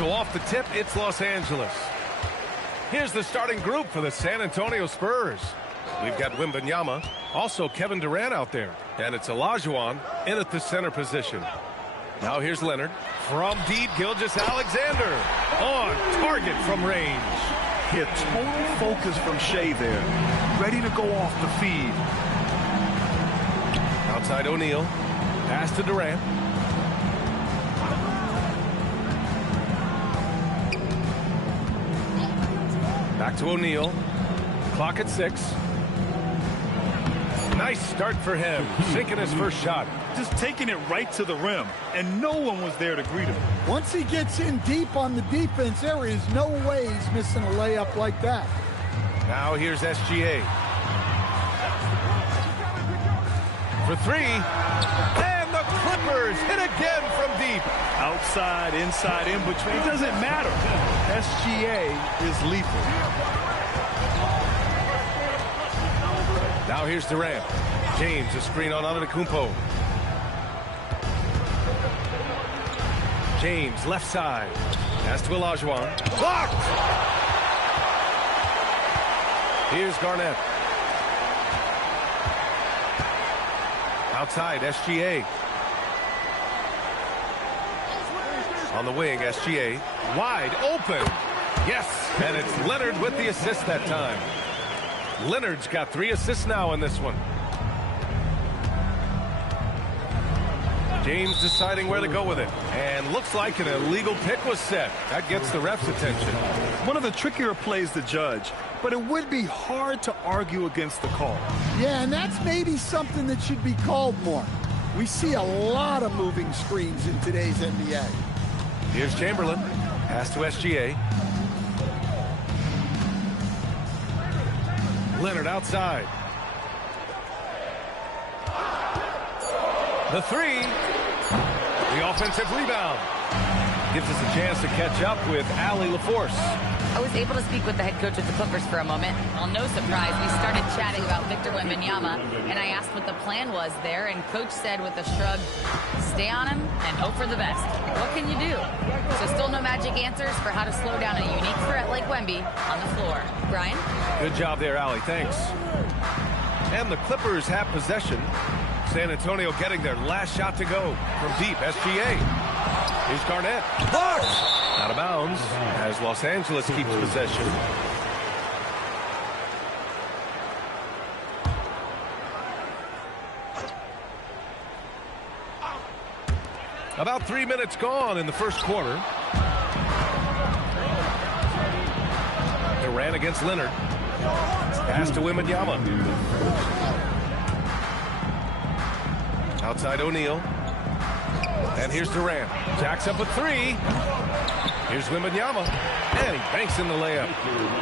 So off the tip, it's Los Angeles. Here's the starting group for the San Antonio Spurs. We've got Wembanyama, also Kevin Durant out there. And it's Olajuwon in at the center position. Now here's Leonard. From deep, Gilgeous-Alexander. On target from range. Hit total focus from Shea there. Ready to go off the feed. Outside O'Neal. Pass to Durant. Back to O'Neal. Clock at 6. Nice start for him. Sinking his first shot. Just taking it right to the rim, and no one was there to greet him. Once he gets in deep on the defense, there is no way he's missing a layup like that. Now here's SGA. For 3. And the Clippers hit again from deep. Outside, inside, in between, it doesn't matter. SGA is lethal. Now here's Durant. James, a screen on Antetokounmpo. James, left side. Pass to Olajuwon. Blocked! Here's Garnett. Outside, SGA. On the wing, SGA. Wide open. Yes, and it's Leonard with the assist that time. Leonard's got 3 assists now in this one. James deciding where to go with it. And looks like an illegal pick was set. That gets the ref's attention. One of the trickier plays to judge, but it would be hard to argue against the call. Yeah, and that's maybe something that should be called more. We see a lot of moving screens in today's NBA. Here's Chamberlain. Pass to SGA. Leonard outside. The 3. The offensive rebound. Gives us a chance to catch up with Allie LaForce. I was able to speak with the head coach of the Clippers for a moment. Well, no surprise, we started chatting about Victor Wembanyama, and I asked what the plan was there, and Coach said with a shrug, stay on him and hope for the best. What can you do? So still no magic answers for how to slow down a unique threat like Wemby on the floor. Brian? Good job there, Allie. Thanks. And the Clippers have possession. San Antonio getting their last shot to go from deep. SGA. Here's Garnett. Blocked! Out of bounds as Los Angeles keeps possession. About 3 minutes gone in the first quarter. Durant against Leonard. Pass to Wembanyama. Outside O'Neal. And here's Durant. Jacks up a 3. Here's Wembanyama. And he banks in the layup.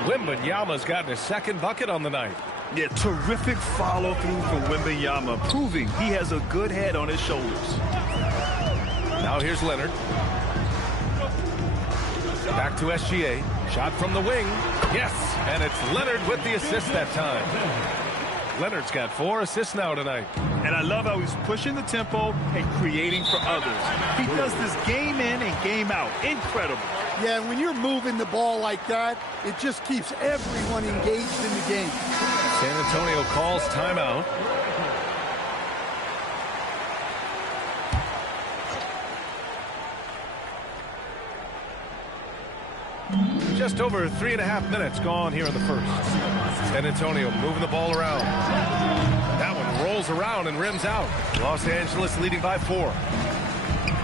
Wembanyama's gotten his second bucket on the night. Yeah, terrific follow-through from Wembanyama, proving he has a good head on his shoulders. Now here's Leonard. Back to SGA. Shot from the wing. Yes, and it's Leonard with the assist that time. Leonard's got 4 assists now tonight. And I love how he's pushing the tempo and creating for others. He does this game in and game out. Incredible. Yeah, when you're moving the ball like that, it just keeps everyone engaged in the game. San Antonio calls timeout. Just over 3.5 minutes gone here in the first. San Antonio moving the ball around. That one rolls around and rims out. Los Angeles leading by 4.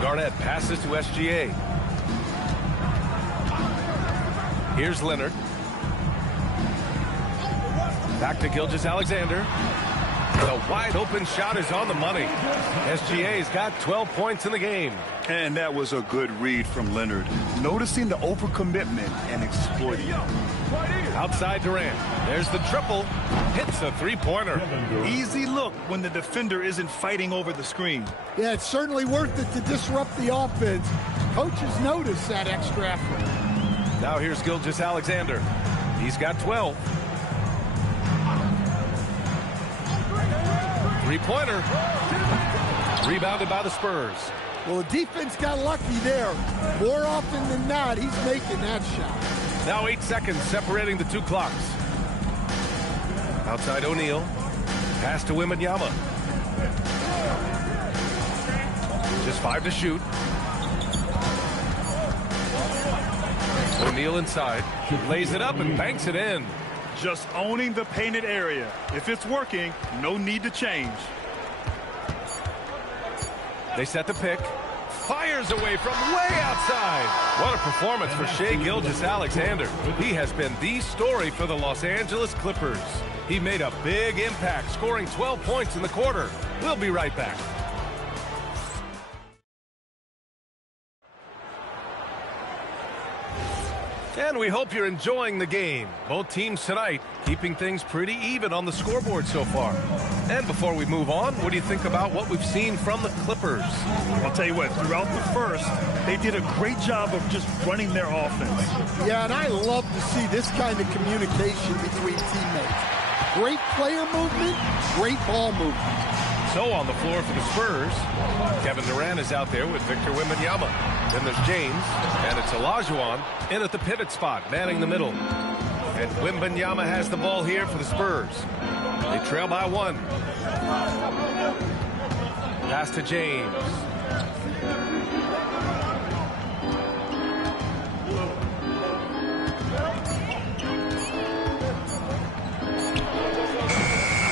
Garnett passes to SGA. Here's Leonard. Back to Gilgeous-Alexander. The wide open shot is on the money. SGA's got 12 points in the game. And that was a good read from Leonard. Noticing the overcommitment and exploiting it. Outside Durant. There's the triple. Hits a 3-pointer. Easy look when the defender isn't fighting over the screen. Yeah, it's certainly worth it to disrupt the offense. Coaches notice that extra effort. Now here's Gilgeous-Alexander. He's got 12. 3-pointer. Rebounded by the Spurs. Well, the defense got lucky there. More often than not, he's making that shot. Now 8 seconds separating the two clocks. Outside O'Neal. Pass to Wembanyama. Just 5 to shoot. O'Neal inside. Lays it up and banks it in. Just owning the painted area. If it's working, no need to change. They set the pick. Fires away from way outside. What a performance for Shai Gilgeous-Alexander. He has been the story for the Los Angeles Clippers. He made a big impact, scoring 12 points in the quarter. We'll be right back. And we hope you're enjoying the game. Both teams tonight keeping things pretty even on the scoreboard so far. And before we move on, what do you think about what we've seen from the Clippers? I'll tell you what, throughout the first, they did a great job of just running their offense. Yeah, and I love to see this kind of communication between teammates. Great player movement, great ball movement. So on the floor for the Spurs, Kevin Durant is out there with Victor Wembanyama. Then there's James, and it's Olajuwon in at the pivot spot, manning the middle. And Wembanyama has the ball here for the Spurs. They trail by 1. Pass to James.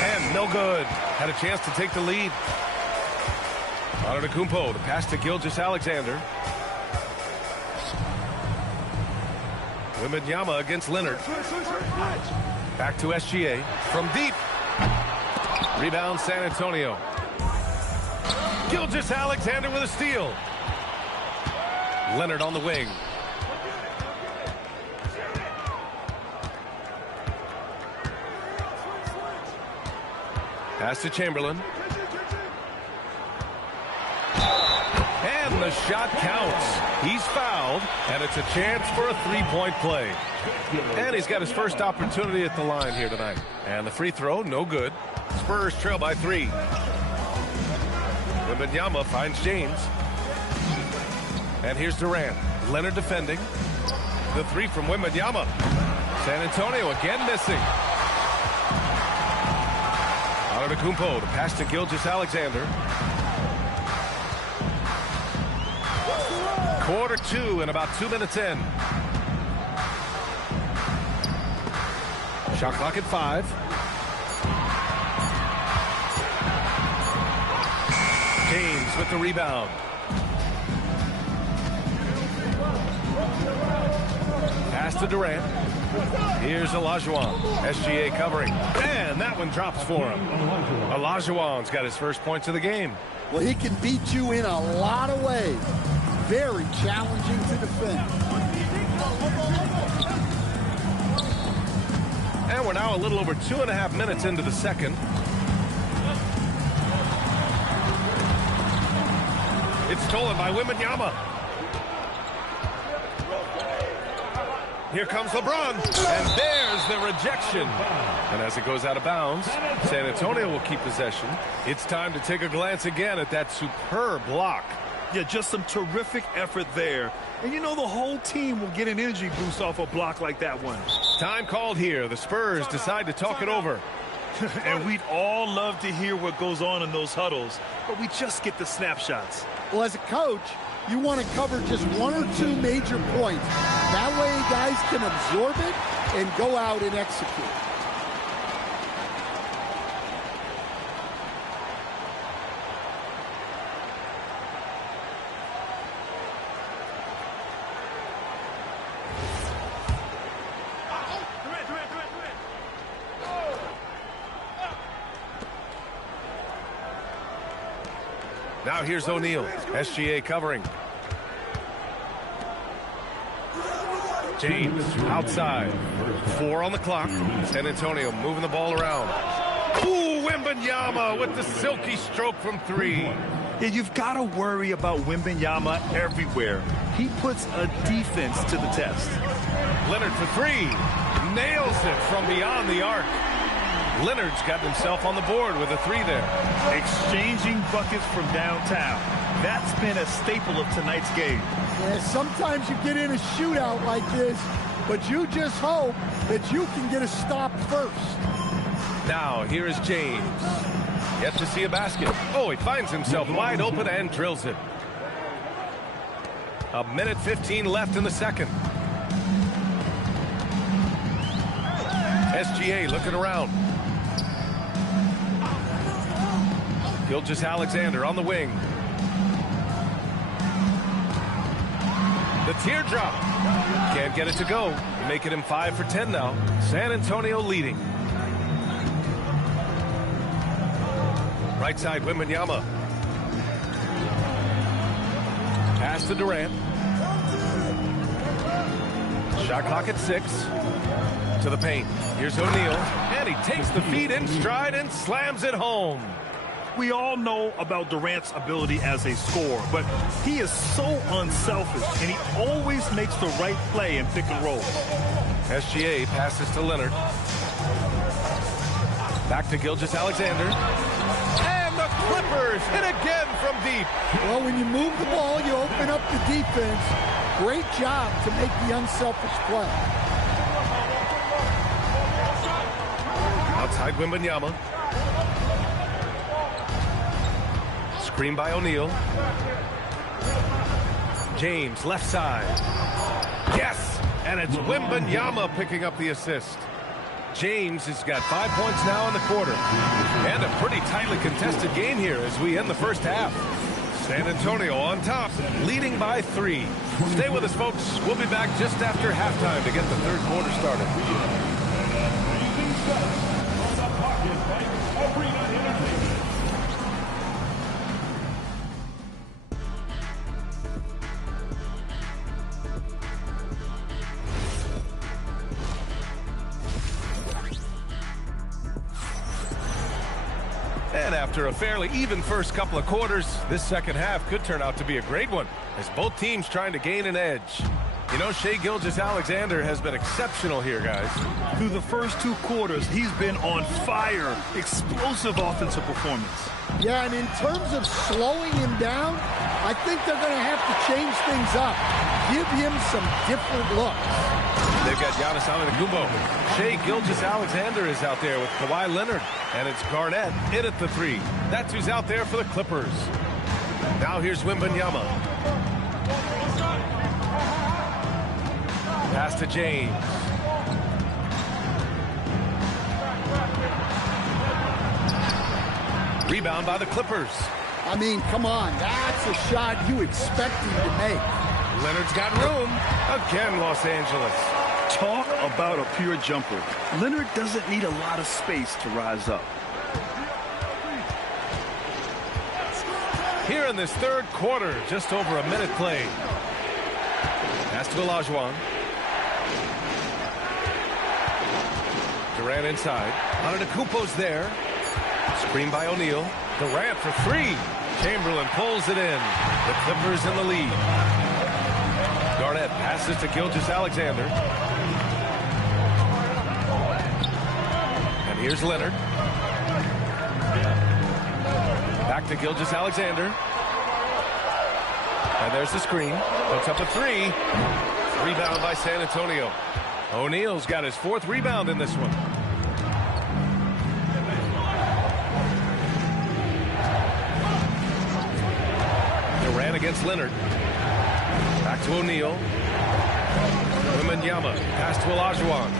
And no good. Had a chance to take the lead. Antetokounmpo, the pass to Gilgeous-Alexander. Wembanyama against Leonard. Back to SGA from deep. Rebound San Antonio. Gilgeous-Alexander with a steal. Leonard on the wing. Pass to Chamberlain. And the shot counts. He's fouled, and it's a chance for a three-point play. And he's got his first opportunity at the line here tonight. And the free throw, no good. Spurs trail by 3. Wembanyama finds James. And here's Durant. Leonard defending. The 3 from Wembanyama. San Antonio again missing. Antetokounmpo, the pass to Gilgeous-Alexander. Quarter 2 and about 2 minutes in. Shot clock at 5. James with the rebound. Pass to Durant. Here's Olajuwon. SGA covering. And that one drops for him. Olajuwon's got his first points of the game. Well, he can beat you in a lot of ways. Very challenging to defend. And we're now a little over 2.5 minutes into the second. It's stolen by Wembanyama. Here comes LeBron, and there's the rejection. And as it goes out of bounds, San Antonio will keep possession. It's time to take a glance again at that superb block. Yeah, just some terrific effort there. And you know the whole team will get an energy boost off a block like that one. Time called here. The Spurs decide to talk it over. And we'd all love to hear what goes on in those huddles, but we just get the snapshots. Well, as a coach, you want to cover just 1 or 2 major points. That way guys can absorb it and go out and execute. Now here's O'Neal. SGA covering. James outside. 4 on the clock. San Antonio moving the ball around. Ooh, Wembanyama with the silky stroke from 3. Yeah, you've got to worry about Wembanyama everywhere. He puts a defense to the test. Leonard for 3. Nails it from beyond the arc. Leonard's got himself on the board with a 3 there. Exchanging buckets from downtown. That's been a staple of tonight's game. Yeah, sometimes you get in a shootout like this, but you just hope that you can get a stop first. Now, here is James. Yet to see a basket. Oh, he finds himself wide open and drills it. 1:15 left in the second. SGA looking around. Gilgeous-Alexander on the wing. The teardrop. Can't get it to go. Making him 5 for 10 now. San Antonio leading. Right side, Wembanyama. Pass to Durant. Shot clock at 6. To the paint. Here's O'Neal. And he takes the feed in stride and slams it home. We all know about Durant's ability as a scorer, but he is so unselfish, and he always makes the right play in pick and roll. SGA passes to Leonard. Back to Gilgeous-Alexander. And the Clippers hit again from deep. Well, when you move the ball, you open up the defense. Great job to make the unselfish play. Outside Wembanyama. Screen by O'Neal. James, left side. Yes! And it's Wembanyama picking up the assist. James has got 5 points now in the quarter. And a pretty tightly contested game here as we end the first half. San Antonio on top, leading by 3. Stay with us, folks. We'll be back just after halftime to get the third quarter started. And after a fairly even first couple of quarters, this second half could turn out to be a great one as both teams trying to gain an edge. You know, Shai Gilgeous-Alexander has been exceptional here, guys. Through the first 2 quarters, he's been on fire. Explosive offensive performance. Yeah, and in terms of slowing him down, I think they're going to have to change things up. Give him some different looks. They've got Giannis Antetokounmpo. Shai Gilgeous-Alexander is out there with Kawhi Leonard. And it's Garnett in at the 3. That's who's out there for the Clippers. Now here's Wembanyama. Pass to James. Rebound by the Clippers. I mean, come on. That's a shot you expect him to make. Leonard's got room. Again, Los Angeles. Talk about a pure jumper. Leonard doesn't need a lot of space to rise up. Here in this third quarter, just over a minute played. Pass to Olajuwon. Durant inside. Antetokounmpo's there. Screen by O'Neal. Durant for 3. Chamberlain pulls it in. The Clippers in the lead. Garnett passes to Gilgeous-Alexander. And here's Leonard. Back to Gilgeous-Alexander. And there's the screen. Puts up a 3. Rebound by San Antonio. O'Neal's got his 4th rebound in this one. Durant against Leonard. Back to O'Neal. Wembanyama. Pass to Olajuwon.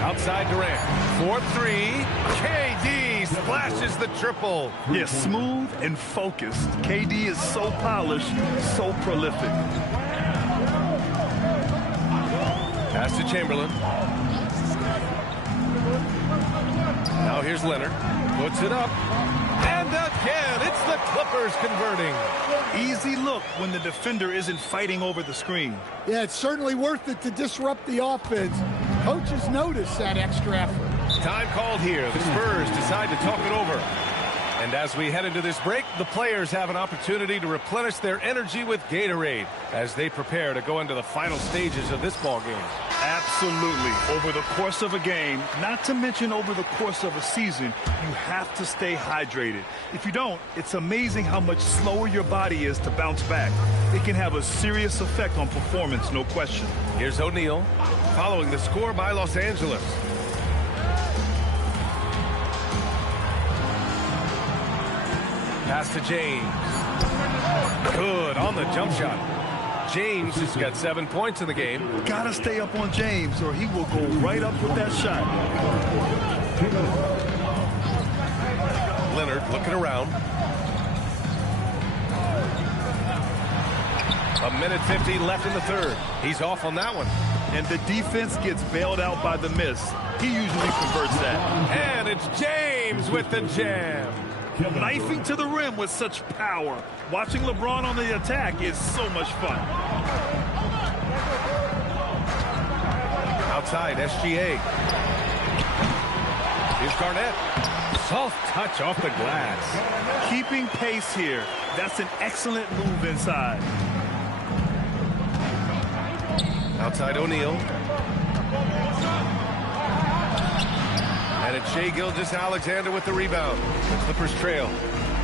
Outside Durant. 4-3. KD splashes the triple. Yeah, smooth and focused. KD is so polished, so prolific. Pass to Chamberlain. Now here's Leonard. Puts it up. And again, it's the Clippers converting. Easy look when the defender isn't fighting over the screen. Yeah, it's certainly worth it to disrupt the offense. Coaches notice that extra effort. Time called here. The Spurs decide to talk it over. And as we head into this break, the players have an opportunity to replenish their energy with Gatorade as they prepare to go into the final stages of this ball game. Absolutely. Over the course of a game, not to mention over the course of a season, you have to stay hydrated. If you don't, it's amazing how much slower your body is to bounce back. It can have a serious effect on performance, no question. Here's O'Neal following the score by Los Angeles. Pass to James. Good on the jump shot. James has got 7 points in the game. Gotta stay up on James or he will go right up with that shot. Leonard looking around. A minute 50 left in the third. He's off on that one. And the defense gets bailed out by the miss. He usually converts that. And it's James with the jam. Knifing to the rim with such power. Watching LeBron on the attack is so much fun. Outside, SGA. Here's Garnett. Soft touch off the glass. Keeping pace here. That's an excellent move inside. Outside O'Neal. And it's Shai Gilgeous-Alexander with the rebound. The Clippers trail.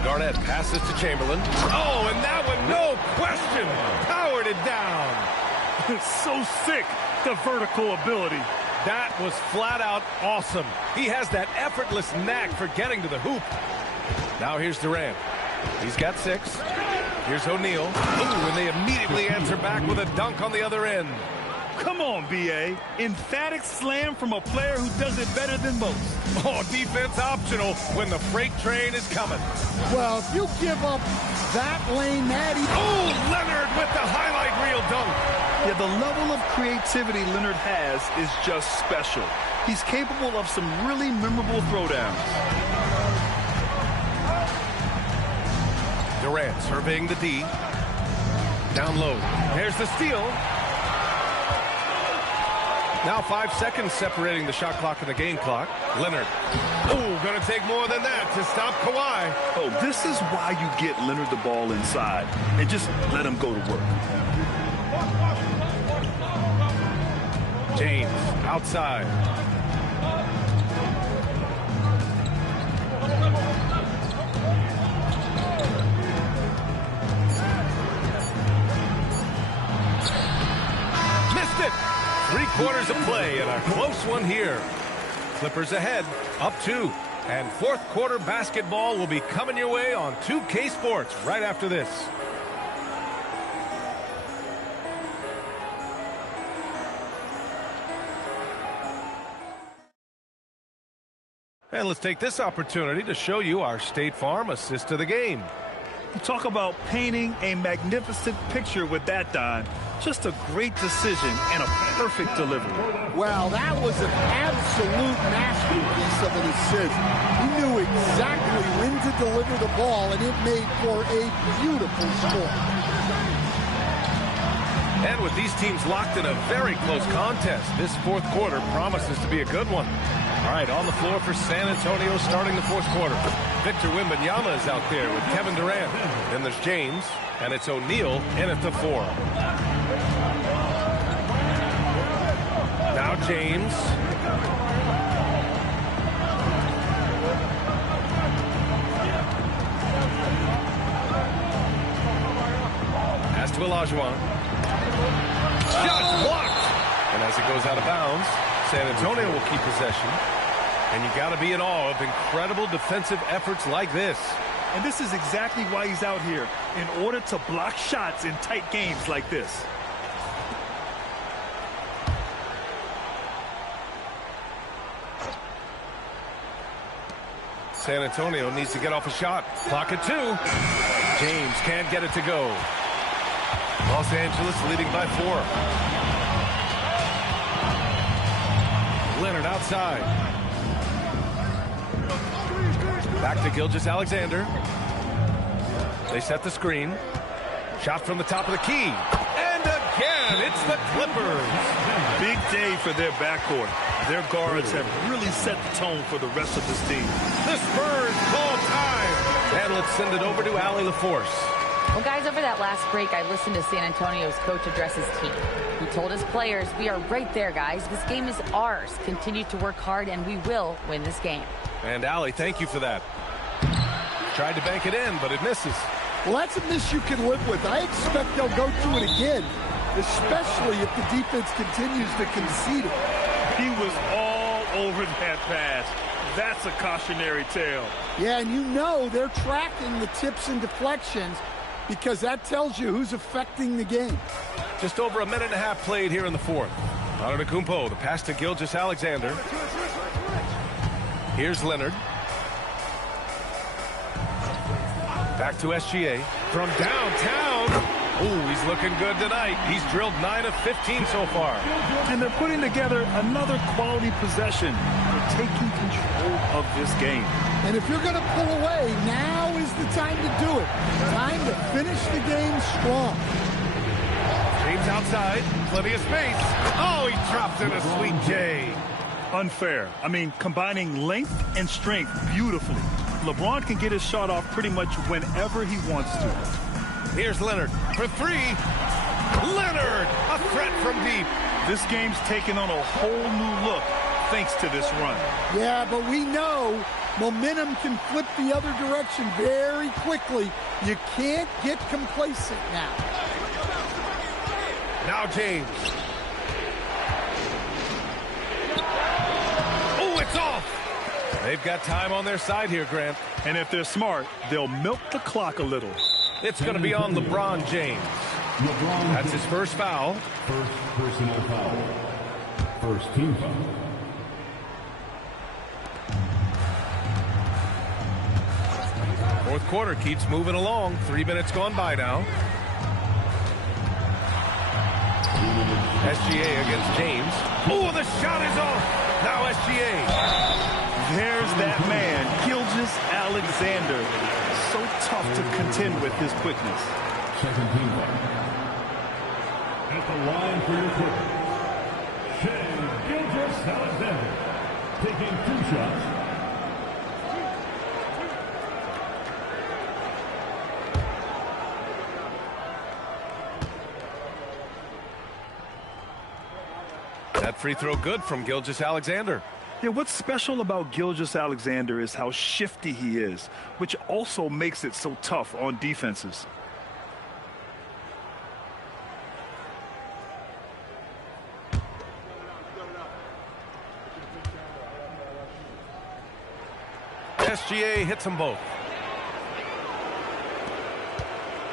Garnett passes to Chamberlain. Oh, and that one, no question, powered it down. It's so sick, the vertical ability. That was flat out awesome. He has that effortless knack for getting to the hoop. Now here's Durant. He's got 6. Here's O'Neal. Ooh, and they immediately answer back with a dunk on the other end. Come on, B.A. Emphatic slam from a player who does it better than most. Oh, defense optional when the freight train is coming. Well, if you give up that lane, that easy. Oh, Leonard with the highlight reel dunk. Yeah, the level of creativity Leonard has is just special. He's capable of some really memorable throwdowns. Durant surveying the D. Down low. There's the steal. Now 5 seconds separating the shot clock and the game clock. Leonard. Oh, going to take more than that to stop Kawhi. Oh, this is why you get Leonard the ball inside and just let him go to work. James outside. Missed it. 3/4 of play and a close one here. Clippers ahead, up 2. And fourth quarter basketball will be coming your way on 2K Sports right after this. And let's take this opportunity to show you our State Farm assist to the game. You talk about painting a magnificent picture with that, Don. Just a great decision and a perfect delivery. Well, that was an absolute masterpiece of an assist. He knew exactly when to deliver the ball, and it made for a beautiful score. And with these teams locked in a very close contest, this fourth quarter promises to be a good one. All right, on the floor for San Antonio starting the fourth quarter. Victor Wembanyama is out there with Kevin Durant. Then there's James, and it's O'Neal in at the 4. Now James. Pass to Olajuwon. Shot blocked! And as it goes out of bounds, San Antonio will keep possession. And you got to be in awe of incredible defensive efforts like this. And this is exactly why he's out here, in order to block shots in tight games like this. San Antonio needs to get off a shot. Clock at 2. James can't get it to go. Los Angeles leading by 4. Leonard outside. Back to Gilgeous-Alexander. They set the screen. Shot from the top of the key. And again, it's the Clippers. Big day for their backcourt. Their guards have really set the tone for the rest of this team. The Spurs call time. And let's send it over to Allie LaForce. Well, guys, over that last break, I listened to San Antonio's coach address his team. He told his players, we are right there, guys. This game is ours. Continue to work hard, and we will win this game. And Allie, thank you for that. Tried to bank it in, but it misses. Well, that's a miss you can live with. I expect they'll go through it again, especially if the defense continues to concede it. He was all over that pass. That's a cautionary tale. Yeah, and you know they're tracking the tips and deflections because that tells you who's affecting the game. Just over a minute and a half played here in the fourth. Antetokounmpo, the pass to Gilgeous-Alexander. Here's Leonard. Back to SGA. From downtown. Ooh, he's looking good tonight. He's drilled 9 of 15 so far. And they're putting together another quality possession. They're taking control of this game. And if you're going to pull away, now is the time to do it. Time to finish the game strong. James outside. Plenty of space. Oh, he dropped in a sweet J. Unfair. I mean, combining length and strength beautifully. LeBron can get his shot off pretty much whenever he wants to. Here's Leonard for three. Leonard, a threat from deep. This game's taken on a whole new look thanks to this run. Yeah, but we know momentum can flip the other direction very quickly. You can't get complacent now. Now James. Oh, it's off. They've got time on their side here, Grant. And if they're smart, they'll milk the clock a little. It's going to be on LeBron James. That's his first foul. First personal foul. First team foul. Fourth quarter keeps moving along. 3 minutes gone by now. SGA against James. Oh, the shot is off. Now SGA. There's that man, Gilgeous-Alexander. So tough to contend with his quickness. Second team foul. At the line for your quarter, Shai Gilgeous-Alexander taking 2 shots. That free throw good from Gilgeous-Alexander. Yeah, what's special about Gilgeous-Alexander is how shifty he is, which also makes it so tough on defenses. SGA hits them both.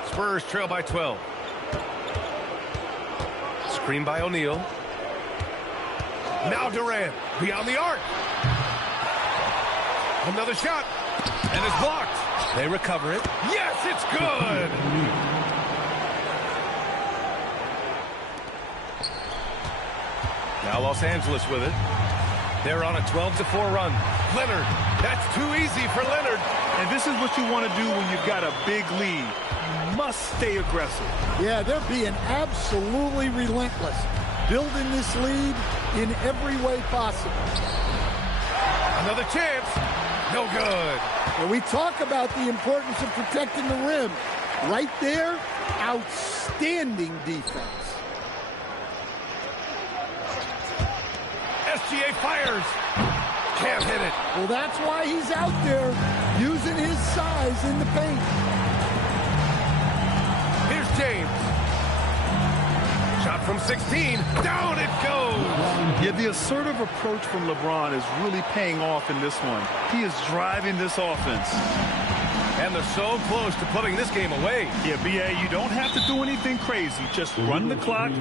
Spurs trail by 12. Screen by O'Neal. Now Durant beyond the arc. Another shot. And it's blocked. They recover it. Yes, it's good. Now Los Angeles with it. They're on a 12-4 run. Leonard. That's too easy for Leonard. And this is what you want to do when you've got a big lead. You must stay aggressive. Yeah, they're being absolutely relentless. Building this lead in every way possible. Another chance. No good. When we talk about the importance of protecting the rim, right there, outstanding defense. SGA fires. Can't hit it. Well, that's why he's out there using his size in the paint. Here's James. Shot from 16. Down it goes. Yeah, the assertive approach from LeBron is really paying off in this one. He is driving this offense. And they're so close to putting this game away. Yeah, B.A., you don't have to do anything crazy. Just run the clock.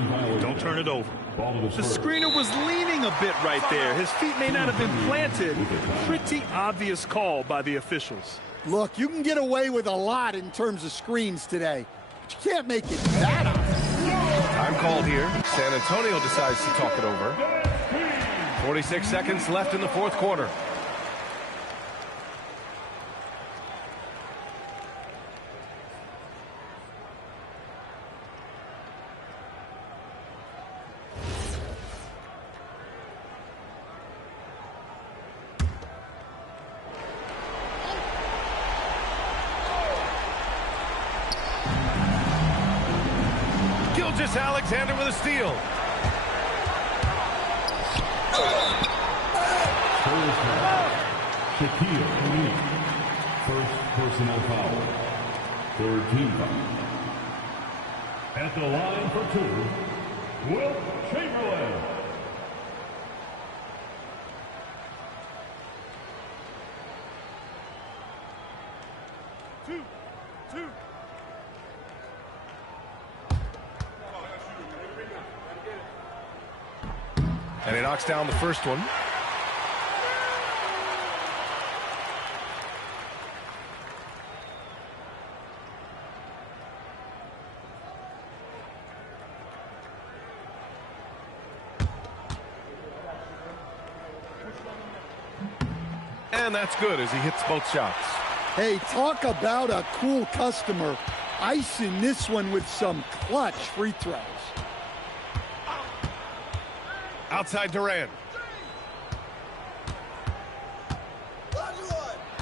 Don't turn it over. The screener was leaning a bit right there. His feet may not have been planted. Pretty obvious call by the officials. Look, you can get away with a lot in terms of screens today, but you can't make it that obvious. Time called here. San Antonio decides to talk it over. 46 seconds left in the fourth quarter. Gilgeous-Alexander with a steal. Shaquille O'Neal. First personal foul. Third team foul. At the line for two, Wilt Chamberlain. Two. And he knocks down the first one. And that's good as he hits both shots. Hey, talk about a cool customer. Icing this one with some clutch free throws. Outside Durant.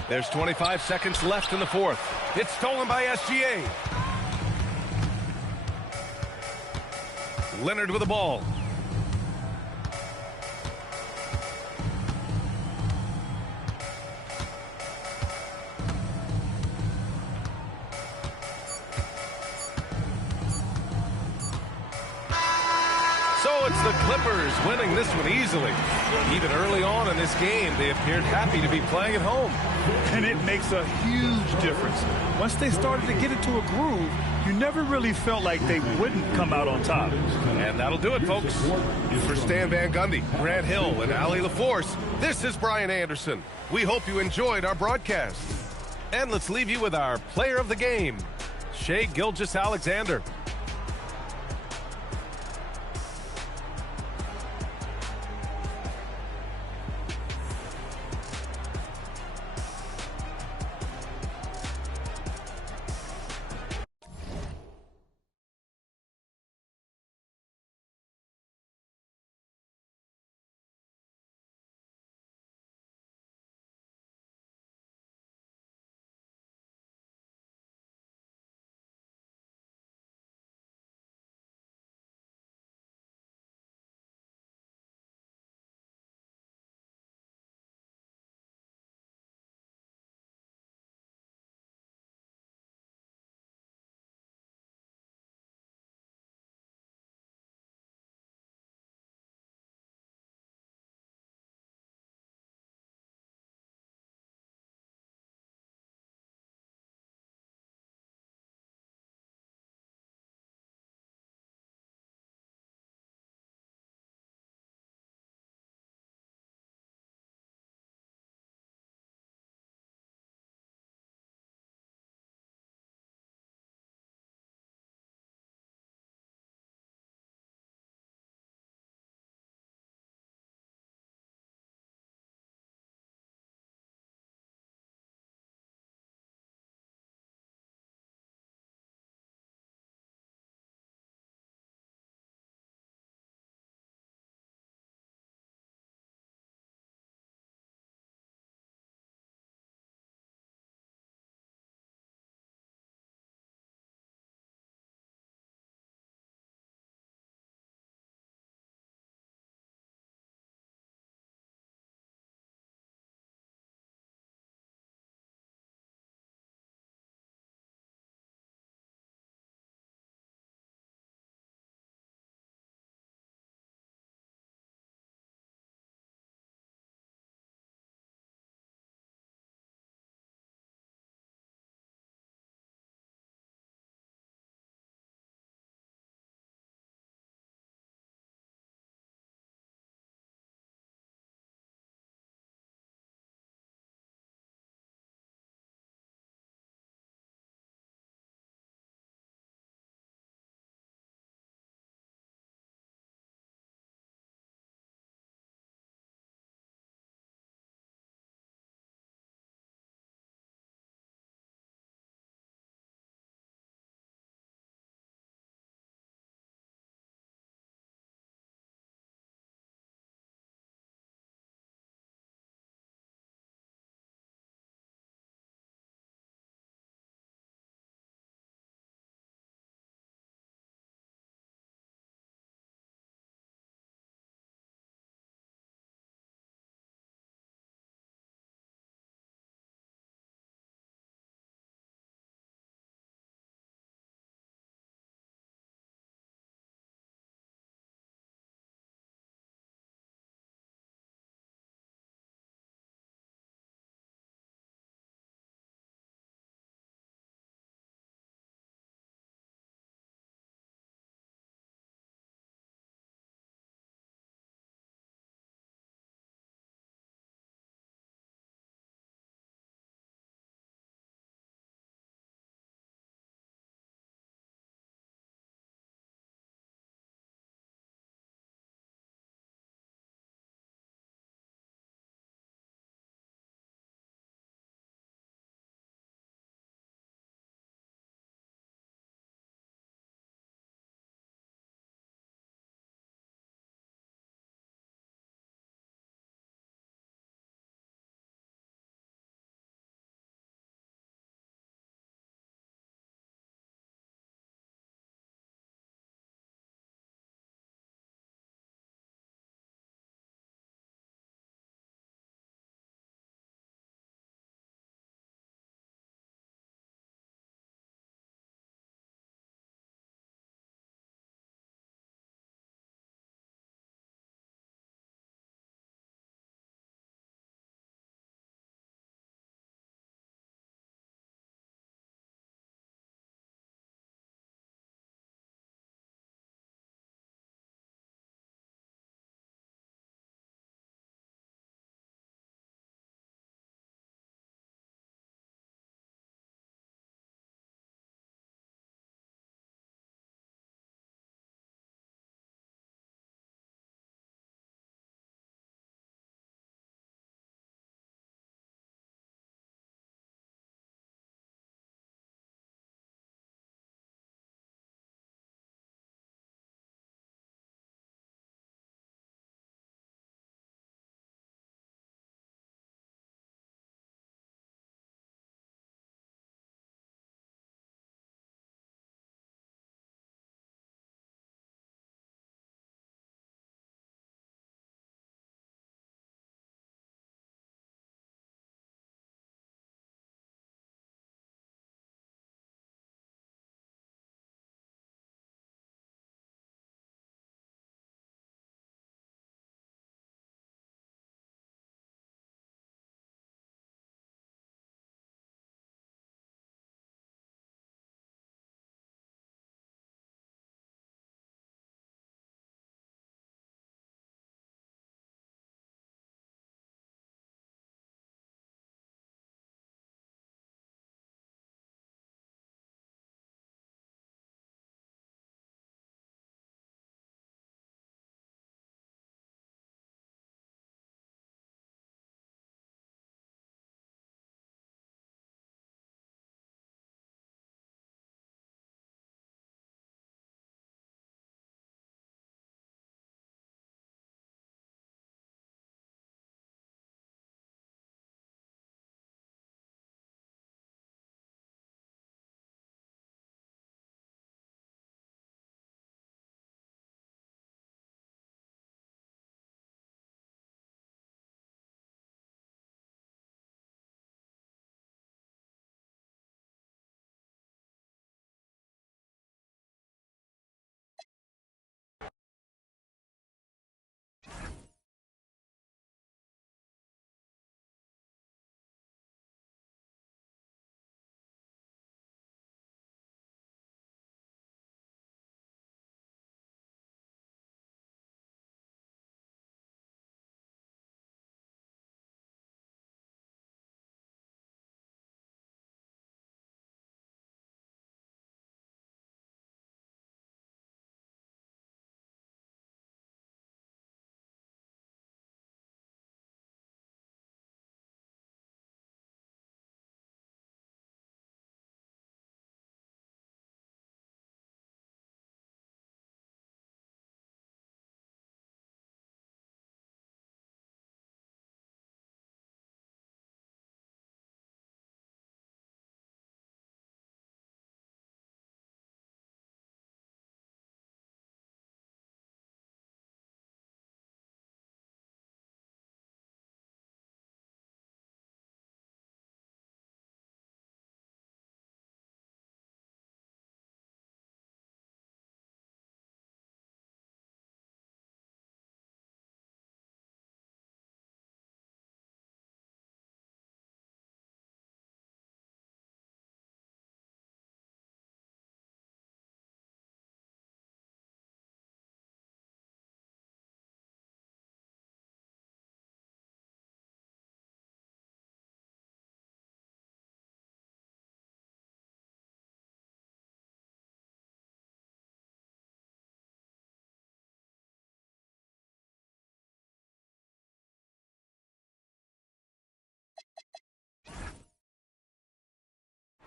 There's 25 seconds left in the fourth. It's stolen by SGA. Leonard with the ball. So it's the Clippers winning this one easily. Even early on in this game, they appeared happy to be playing at home. And it makes a huge difference. Once they started to get into a groove, you never really felt like they wouldn't come out on top. And that'll do it, folks. For Stan Van Gundy, Grant Hill, and Allie LaForce, this is Brian Anderson. We hope you enjoyed our broadcast. And let's leave you with our player of the game, Shai Gilgeous-Alexander.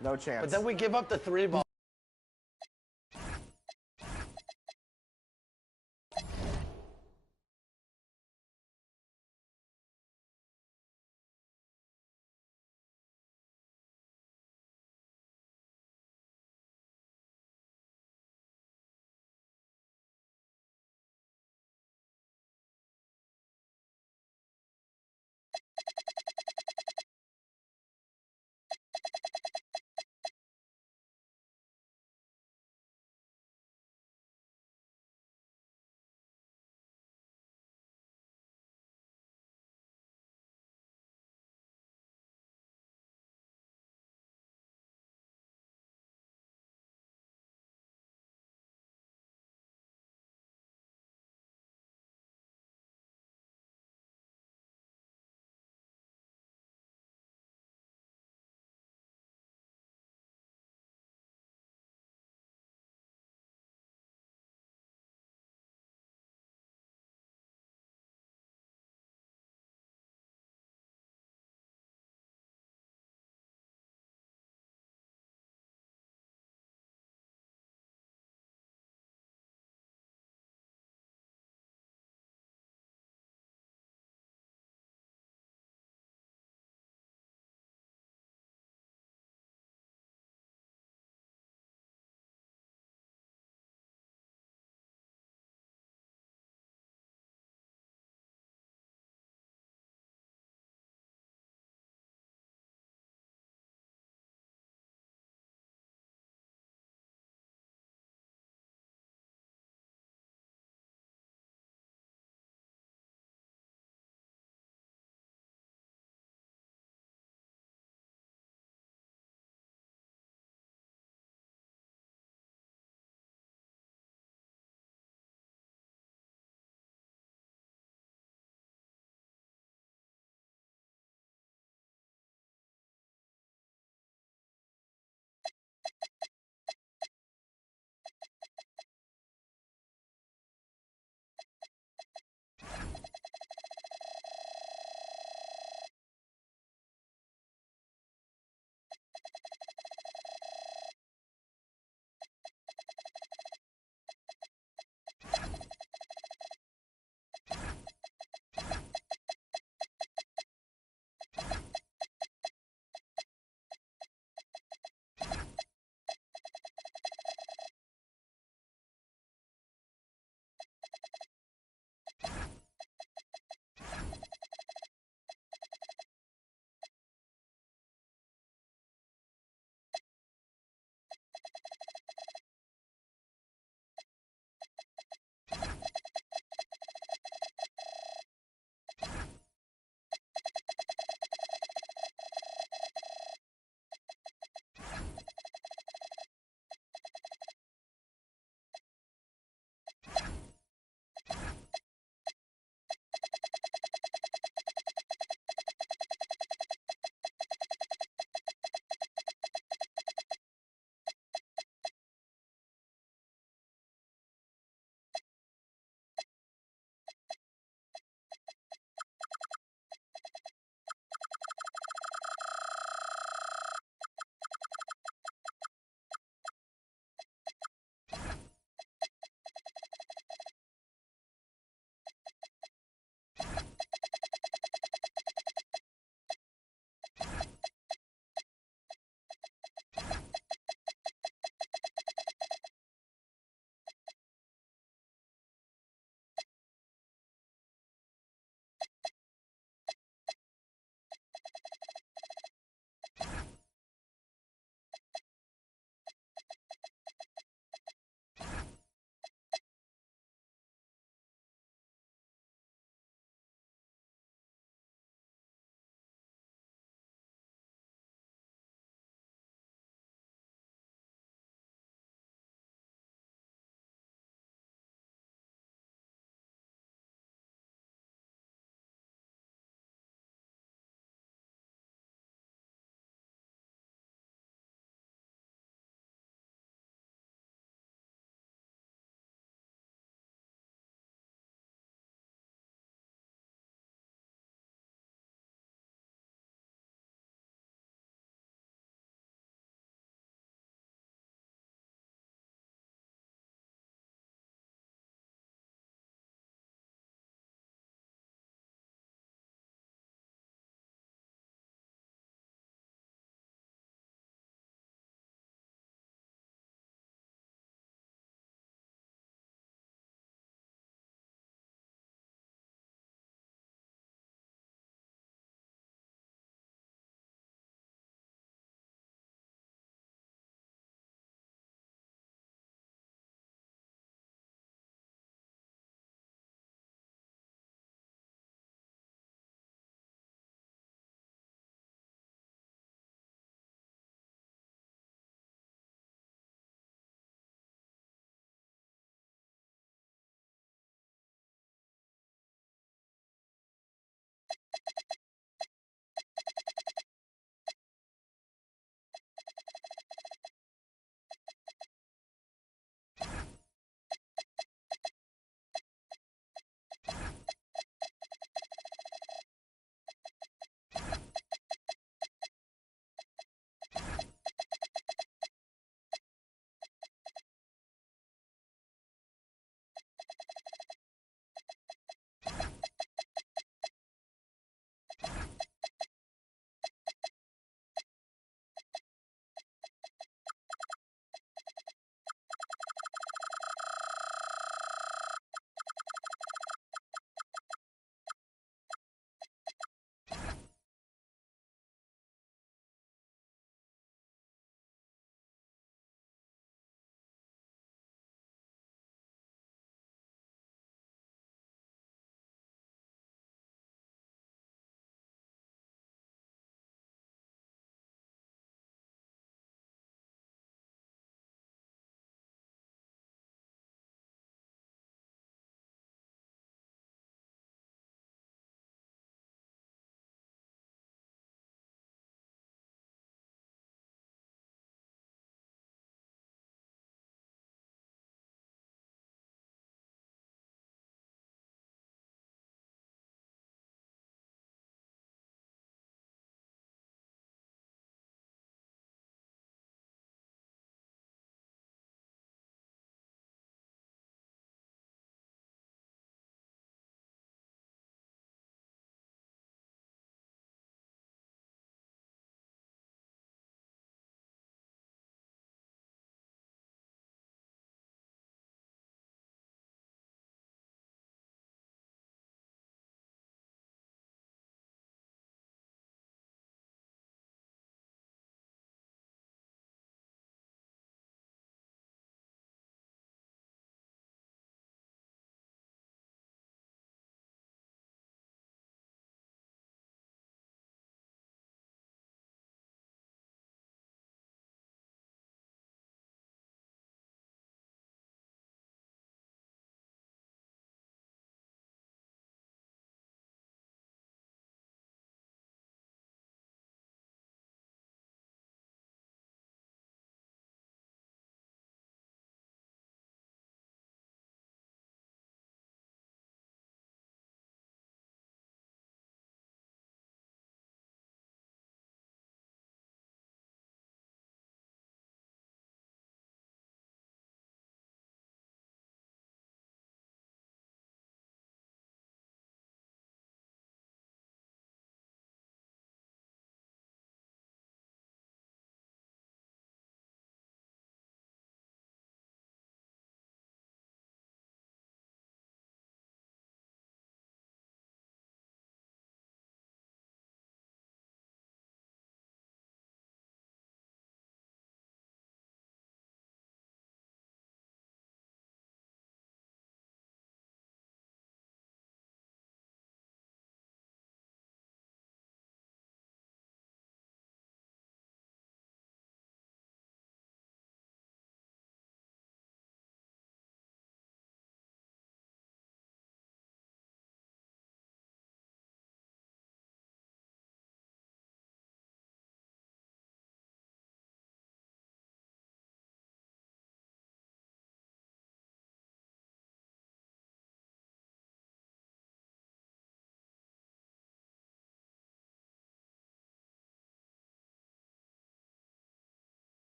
No chance. But then we give up the 3 ball.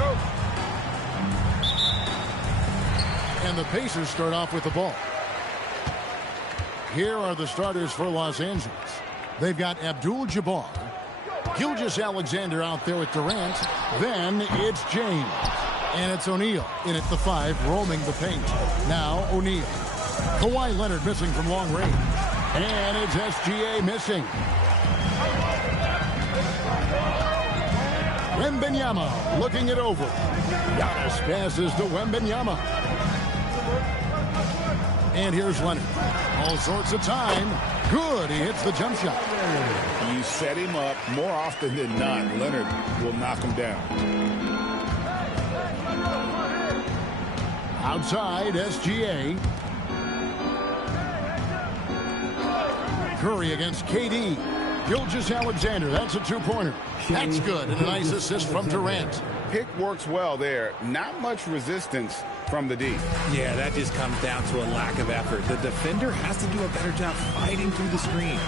go. And the Pacers start off with the ball. Here are the starters for Los Angeles. They've got Abdul-Jabbar, Gilgeous-Alexander out there with Durant. Then it's James. And it's O'Neal in at the 5, roaming the paint. Now O'Neal. Kawhi Leonard missing from long range. And it's SGA missing. Wembanyama looking it over. Giannis passes to Wembanyama. And here's Leonard. All sorts of time. Good. He hits the jump shot. You set him up more often than not. Leonard will knock him down. Outside, SGA. Curry against KD. Gilgeous-Alexander, that's a two-pointer. That's good, and a nice assist from Durant. Pick works well there. Not much resistance from the D. Yeah, that just comes down to a lack of effort. The defender has to do a better job fighting through the screen.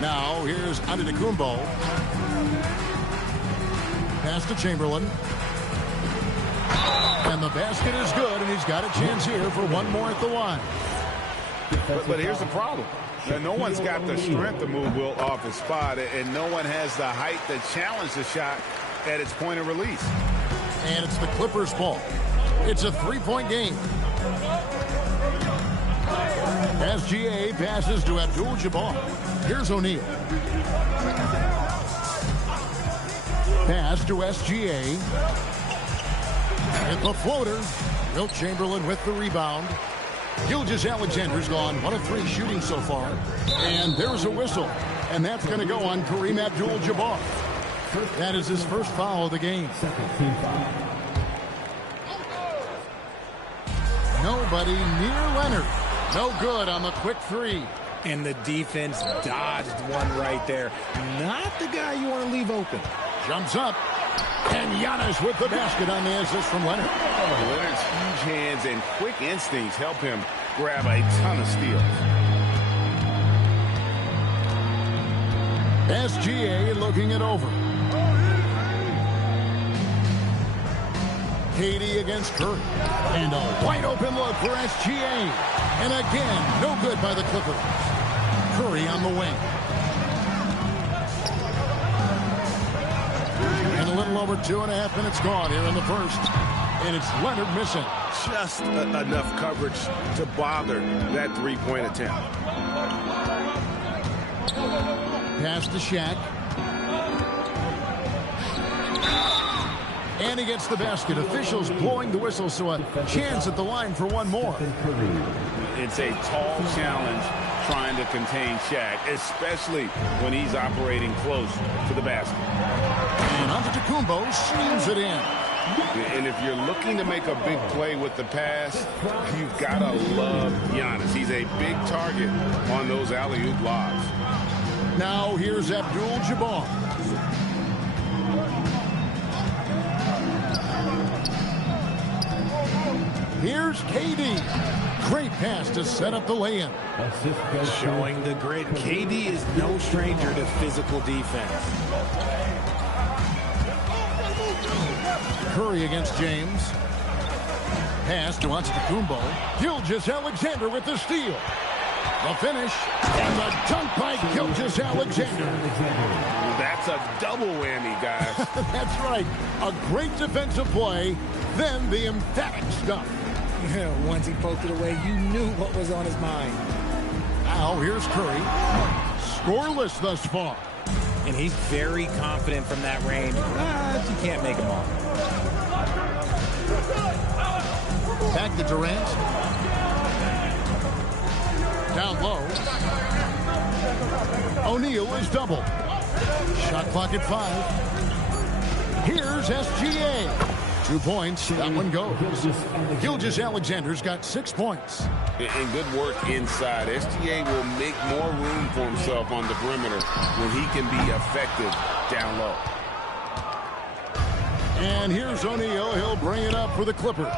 Now, here's Antetokounmpo. Pass to Chamberlain. And the basket is good, and he's got a chance here for one more at the line. But here's the problem. Now, no one's got the strength to move Wilt off his spot, and no one has the height to challenge the shot at its point of release. And it's the Clippers' ball. It's a three-point game. SGA passes to Abdul-Jabbar. Here's O'Neal. Pass to SGA. At the floater. Wilt Chamberlain with the rebound. Gilgeous-Alexander's gone 1 of 3 shooting so far. And there's a whistle. And that's going to go on Kareem Abdul-Jabbar. That is his first foul of the game. Nobody near Leonard. No good on the quick 3. And the defense dodged one right there. Not the guy you want to leave open. Jumps up. And Giannis with the basket on the assist from Leonard. Leonard's huge hands and quick instincts help him grab a ton of steals. SGA looking it over. KD against Curry. And a wide open look for SGA. And again, no good by the Clippers. Curry on the wing. And a little over 2.5 minutes gone here in the first. And it's Leonard missing. Just enough coverage to bother that three-point attempt. Pass to Shaq. And he gets the basket. Officials blowing the whistle, so a chance at the line for one more. It's a tall challenge trying to contain Shaq, especially when he's operating close to the basket. And Antetokounmpo slings it in. And if you're looking to make a big play with the pass, you've got to love Giannis. He's a big target on those alley-oop lobs. Now here's Abdul-Jabbar. Here's KD. Great pass to set up the lay-in. Showing the grit. KD is no stranger to physical defense. Curry against James. Pass to Antetokounmpo. Gilgeous-Alexander with the steal. The finish. And the dunk by Gilgeous-Alexander. That's a double whammy, guys. That's right. A great defensive play, then the emphatic stuff. Once he poked it away, you knew what was on his mind. Now here's Curry. Scoreless thus far. And he's very confident from that range. But you can't make him all. Back to Durant. Down low. O'Neal is double. Shot clock at 5. Here's SGA. 2 points. That one goes. Gilgeous-Alexander's got 6 points. And good work inside. SGA will make more room for himself on the perimeter when he can be effective down low. And here's O'Neal. He'll bring it up for the Clippers.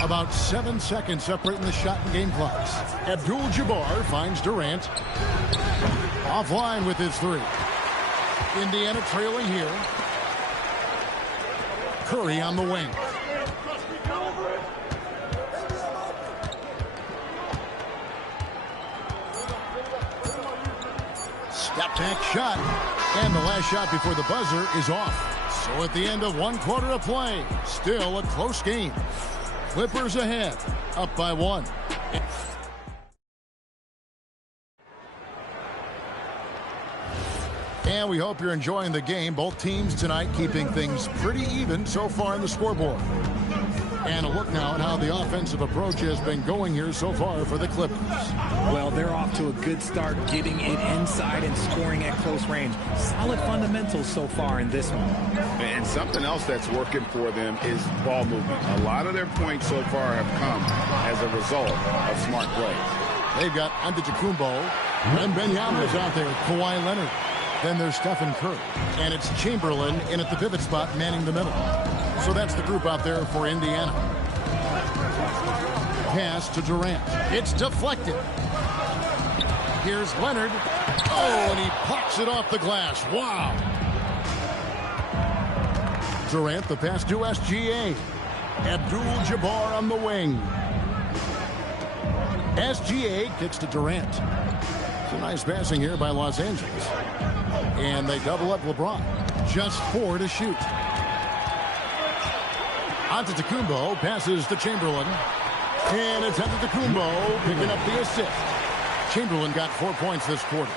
About 7 seconds separating the shot and game clocks. Abdul-Jabbar finds Durant. Offline with his 3. Indiana trailing here. Curry on the wing. Step back shot. And the last shot before the buzzer is off. So at the end of 1 quarter of play, still a close game. Clippers ahead, up by 1. And we hope you're enjoying the game. Both teams tonight keeping things pretty even so far in the scoreboard. And a look now at how the offensive approach has been going here so far for the Clippers. Well, they're off to a good start, getting it inside and scoring at close range. Solid fundamentals so far in this one. And something else that's working for them is ball movement. A lot of their points so far have come as a result of smart plays. They've got Antetokounmpo, and Wembanyama is out there, Kawhi Leonard. Then there's Stephen Curry, and it's Chamberlain in at the pivot spot, manning the middle. So that's the group out there for Indiana. Pass to Durant. It's deflected. Here's Leonard. Oh, and he pops it off the glass. Wow. Durant, the pass to SGA. Abdul-Jabbar on the wing. SGA kicks to Durant. It's a nice passing here by Los Angeles. And they double up LeBron. Just 4 to shoot. Antetokounmpo passes to Chamberlain. And it's Antetokounmpo picking up the assist. Chamberlain got 4 points this quarter.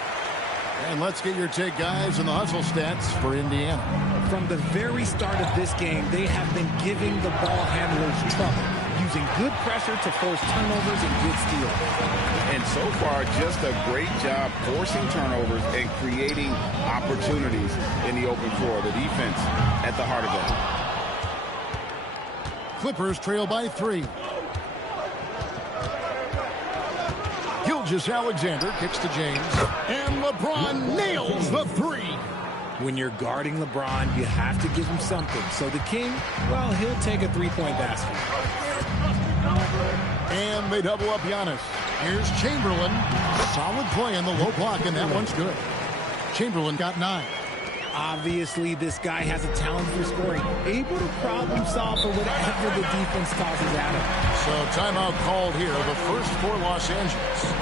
And let's get your take, guys, on the hustle stats for Indiana. From the very start of this game, they have been giving the ball handlers trouble, using good pressure to force turnovers and good steals. And so far, just a great job forcing turnovers and creating opportunities in the open floor. The defense at the heart of that. Clippers trail by 3. Gilgeous-Alexander kicks to James. And LeBron nails the 3. When you're guarding LeBron, you have to give him something. So the King, well, he'll take a 3-point basket. And they double up Giannis. Here's Chamberlain. Solid play on the low block, and that one's good. Chamberlain got 9. Obviously, this guy has a talent for scoring, able to problem solve for whatever the defense tosses at him. So timeout called here, the first for Los Angeles.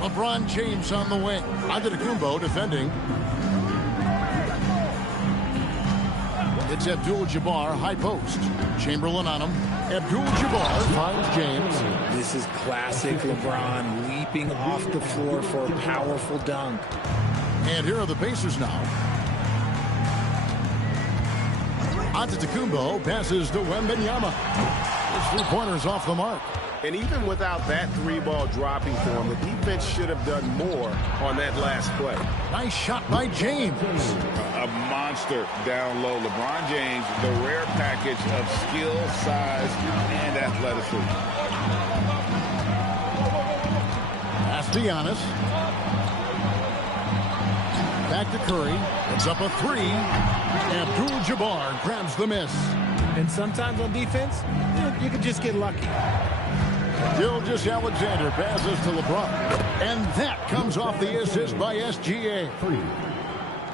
LeBron James on the wing. Antetokounmpo defending. It's Abdul-Jabbar, high post. Chamberlain on him. Abdul-Jabbar finds James. This is classic LeBron, leaping off the floor for a powerful dunk. And here are the Pacers now. Antetokounmpo passes to Wembanyama. His 3-pointer's off the mark. And even without that 3-ball dropping for him, the defense should have done more on that last play. Nice shot by James. A monster down low. LeBron James, the rare package of skill, size, and athleticism. Pass to Giannis. Back to Curry. It's up a 3. Abdul-Jabbar grabs the miss. And sometimes on defense, you can just get lucky. Gilgeous-Alexander passes to LeBron. And that comes off the assist by SGA.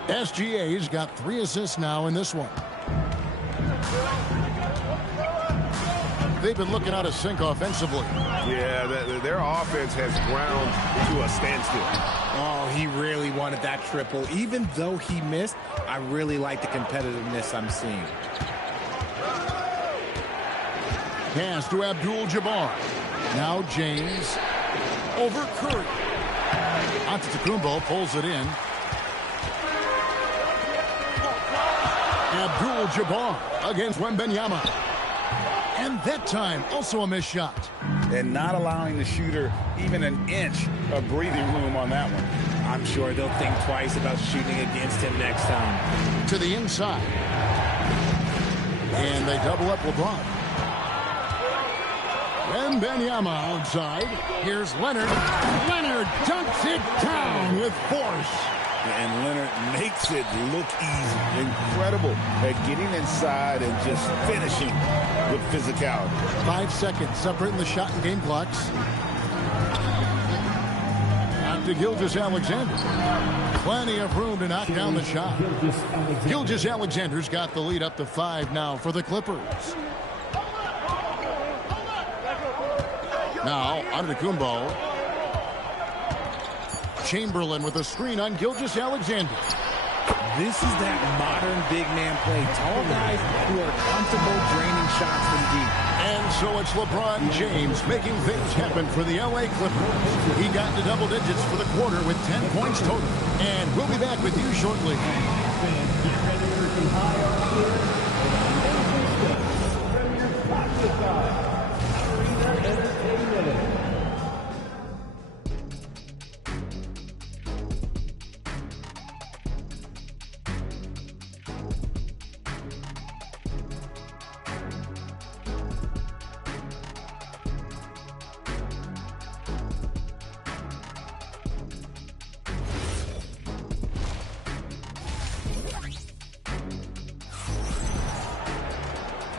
SGA's got 3 assists now in this one. They've been looking out of sync offensively. Yeah, their offense has ground to a standstill. Oh, he really wanted that triple. Even though he missed, I really like the competitiveness I'm seeing. Pass to Abdul-Jabbar. Now James over Curry. Antetokounmpo pulls it in. Abdul-Jabbar against Wembanyama. And that time, also a missed shot. And not allowing the shooter even an inch of breathing room on that one. I'm sure they'll think twice about shooting against him next time. To the inside. And they double up LeBron. Wembanyama outside. Here's Leonard. Leonard dunks it down with force. And Leonard makes it look easy. Incredible at getting inside and just finishing with physicality. 5 seconds separating the shot and game clocks. Out to Gilgeous-Alexander. Plenty of room to knock down the shot. Gilgeous-Alexander's got the lead up to 5 now for the Clippers. Now, Antetokounmpo. Chamberlain with a screen on Gilgeous-Alexander. This is that modern big man play. Tall guys who are comfortable draining shots from deep. And so it's LeBron James making things happen for the LA Clippers. He got to double digits for the quarter with 10 points total. And we'll be back with you shortly.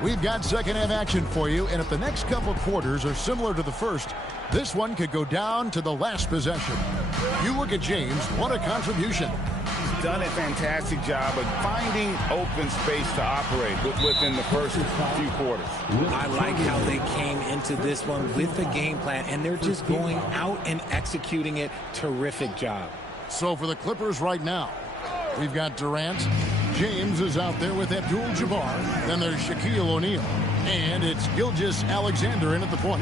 We've got second half action for you, and if the next couple quarters are similar to the first, this one could go down to the last possession. You look at James, what a contribution. He's done a fantastic job of finding open space to operate within the first few quarters. I like how they came into this one with the game plan, and they're just going out and executing it. Terrific job. So for the Clippers right now, we've got Durant. James is out there with Abdul-Jabbar. Then there's Shaquille O'Neal. And it's Gilgeous-Alexander in at the point.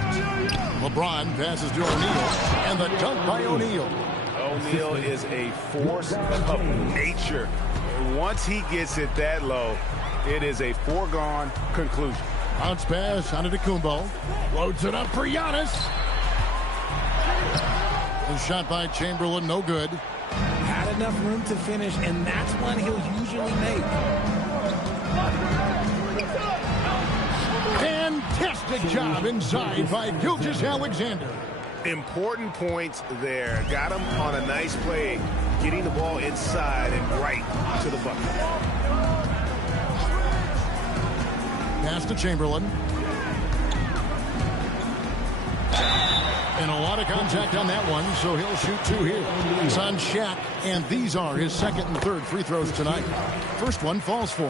LeBron passes to O'Neal. And the dunk by O'Neal. O'Neal is a force of nature. Once he gets it that low, it is a foregone conclusion. Bounce pass on Antetokounmpo. Loads it up for Giannis. The shot by Chamberlain, no good. Had enough room to finish, and that's one he'll usually make. Fantastic job inside by Gilgeous-Alexander. Important points there. Got him on a nice play, getting the ball inside and right to the bucket. Pass to Chamberlain. And a lot of contact on that one, so he'll shoot 2 here. It's on Shaq, and these are his second and third free throws tonight. First one falls for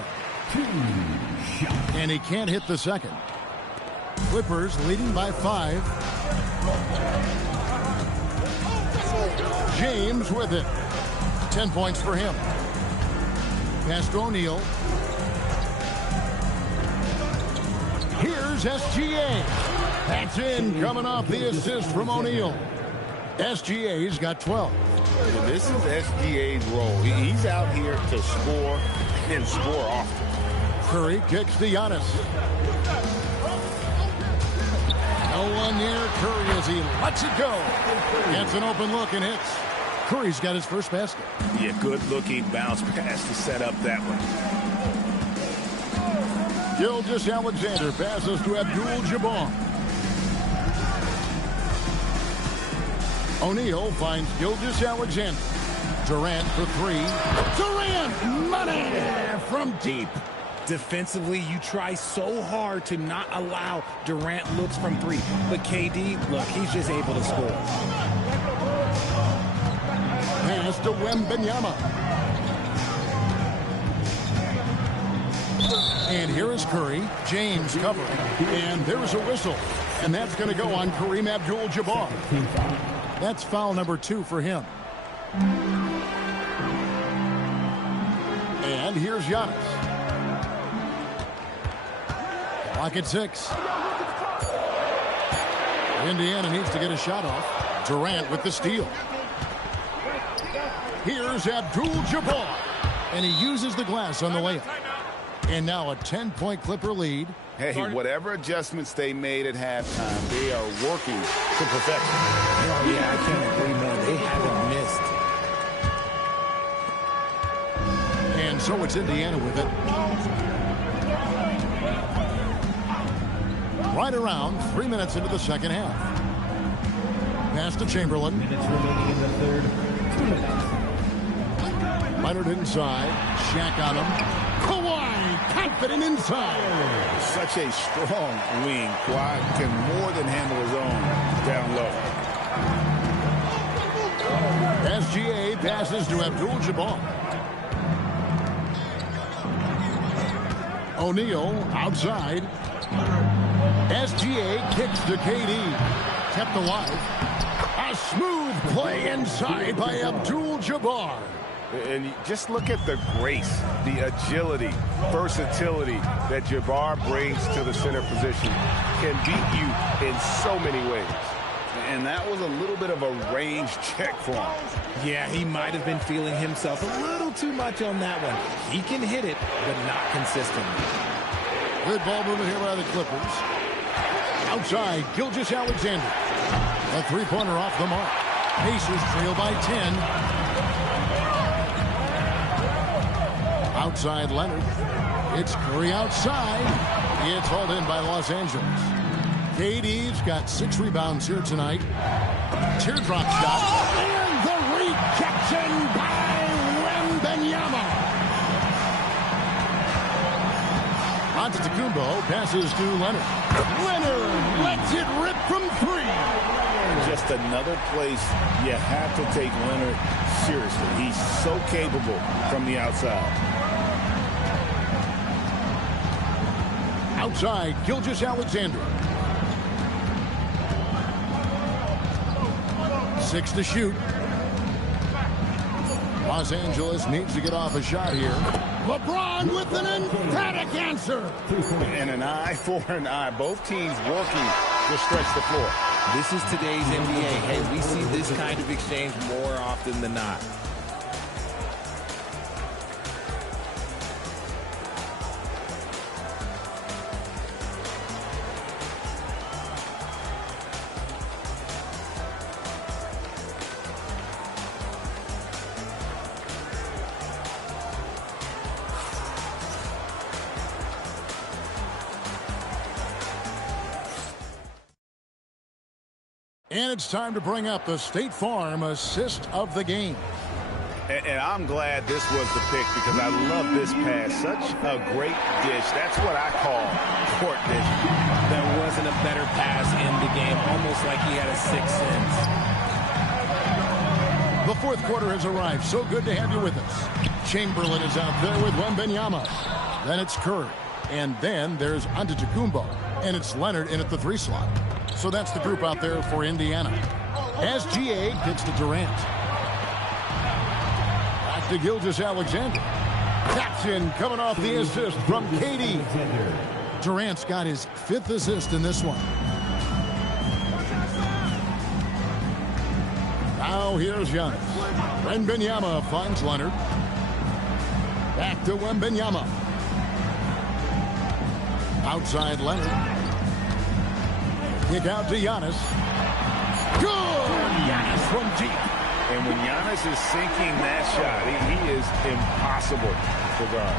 him. And he can't hit the second. Clippers leading by 5. James with it. 10 points for him. Pass to O'Neal. Here's SGA. That's in, coming off the assist from O'Neal. SGA's got 12. This is SGA's role. He's out here to score and score often. Curry kicks to Giannis. No one near Curry as he lets it go. Gets an open look and hits. Curry's got his first basket. Yeah, good-looking bounce pass to set up that one. Gilgeous-Alexander passes to Abdul-Jabbar. O'Neal finds Gilgeous-Alexander. Durant for 3. Durant, money from deep. Defensively, you try so hard to not allow Durant looks from 3. But KD, look, he's just able to score. Pass to Wembanyama. And here is Curry. James covering. And there's a whistle. And that's going to go on Kareem Abdul-Jabbar. That's foul number 2 for him. And here's Giannis. Clock at 6. Indiana needs to get a shot off. Durant with the steal. Here's Abdul-Jabbar. And he uses the glass on the layup. And now a 10-point Clipper lead. Hey, whatever adjustments they made at halftime, they are working to perfection. Oh, yeah, I can't agree more. They haven't missed. And so it's Indiana with it. Right around 3 minutes into the second half. Pass to Chamberlain. Minutes remaining in the third. 2 minutes. Leonard inside. Shaq on him. Kawhi confident inside. Such a strong wing. Kawhi can more than handle his own down low. SGA passes to Abdul-Jabbar. O'Neal outside. SGA kicks to KD. Kept alive. A smooth play inside by Abdul-Jabbar. And just look at the grace, the agility, versatility that Jabbar brings to the center position. Can beat you in so many ways. And that was a little bit of a range check for him. Yeah, he might have been feeling himself a little too much on that one. He can hit it, but not consistently. Good ball movement here by the Clippers. Outside, Gilgeous-Alexander. A three-pointer off the mark. Pacers trail by 10. Outside Leonard. It's Curry outside. It's hauled in by Los Angeles. KD's got 6 rebounds here tonight. Teardrop shot. And the rejection by Wembanyama. Antetokounmpo passes to Leonard. Leonard lets it rip from 3. Just another place you have to take Leonard seriously. He's so capable from the outside. Outside, Gilgeous-Alexander. 6 to shoot. Los Angeles needs to get off a shot here. LeBron with an emphatic answer. And an eye for an eye. Both teams working to stretch the floor. This is today's NBA. Hey, we see this kind of exchange more often than not. And it's time to bring up the State Farm assist of the game. And I'm glad this was the pick because I love this pass. Such a great dish. That's what I call court dish. There wasn't a better pass in the game, almost like he had a 6th sense. The fourth quarter has arrived. So good to have you with us. Chamberlain is out there with Wembanyama. Then it's Curry. And then there's Antetokounmpo. And it's Leonard in at the 3 slot. So that's the group out there for Indiana. SGA kicks to Durant. Back to Gilgeous-Alexander. Caption coming off the assist from KD. Durant's got his 5th assist in this one. Now here's Giannis. Wembanyama finds Leonard. Back to Wembanyama. Outside Leonard. Kick out to Giannis. Good! Giannis from deep. And when Giannis is sinking that shot, he is impossible to guard.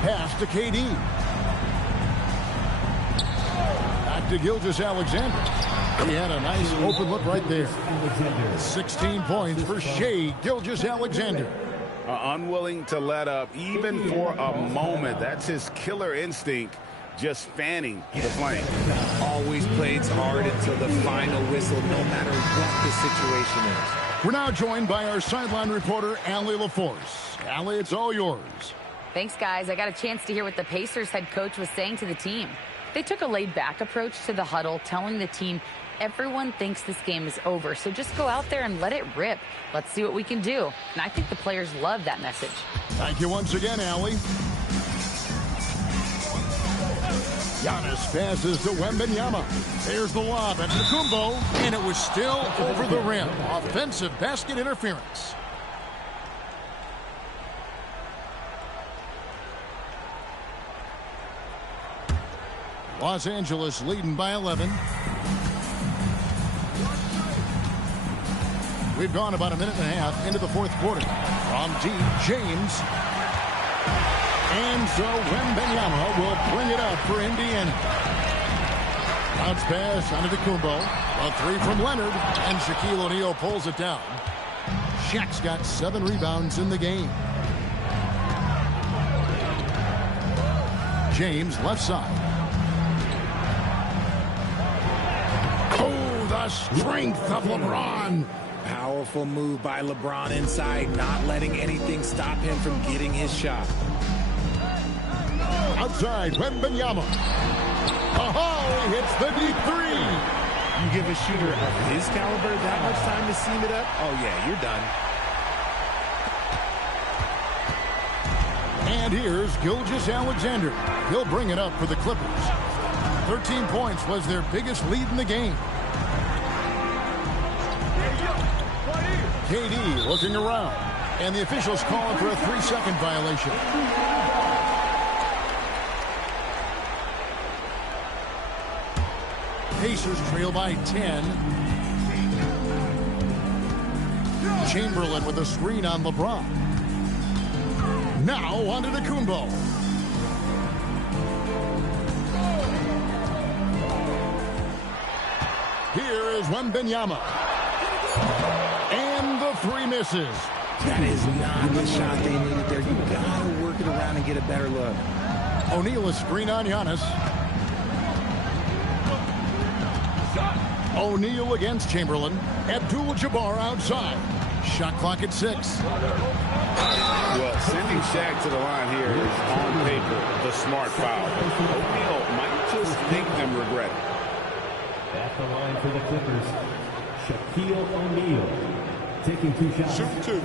Pass to KD. Back to Gilgeous-Alexander. He had a nice open look right there. 16 points for Shai Gilgeous-Alexander. Unwilling to let up even for a moment. That's his killer instinct. Just fanning the flame. Always plays hard until the final whistle, no matter what the situation is. We're now joined by our sideline reporter, Allie LaForce. Allie, it's all yours. Thanks, guys. I got a chance to hear what the Pacers head coach was saying to the team. They took a laid-back approach to the huddle, telling the team everyone thinks this game is over, so just go out there and let it rip. Let's see what we can do. And I think the players love that message. Thank you once again, Allie. Giannis passes to Wembanyama. There's the lob at Antetokounmpo, and it was still over the rim. Offensive basket interference. Los Angeles leading by 11. We've gone about a minute and a half into the fourth quarter. From deep, James. And so Wembanyama will bring it up for Indiana. Bounce pass onto Antetokounmpo. A 3 from Leonard. And Shaquille O'Neal pulls it down. Shaq's got 7 rebounds in the game. James left side. Oh, the strength of LeBron. Powerful move by LeBron inside, not letting anything stop him from getting his shot. Outside, Wembanyama. Oh, he hits the deep 3. You give a shooter of his caliber that much time to seam it up? Oh, yeah, you're done. And here's Gilgeous-Alexander. He'll bring it up for the Clippers. 13 points was their biggest lead in the game. KD looking around. And the officials calling for a 3-second violation. Pacers trail by 10. Chamberlain with a screen on LeBron. Now on to Kumbo. Here is Wembanyama. And the 3 misses. That is not the shot they needed there. You gotta work it around and get a better look. O'Neal a screen on Giannis. O'Neal against Chamberlain. Abdul-Jabbar outside. Shot clock at 6. Well, sending Shaq to the line here is on paper the smart foul. O'Neal might just make them regret it. At the line for the Clippers, Shaquille O'Neal taking 2 shots. Shoot 2.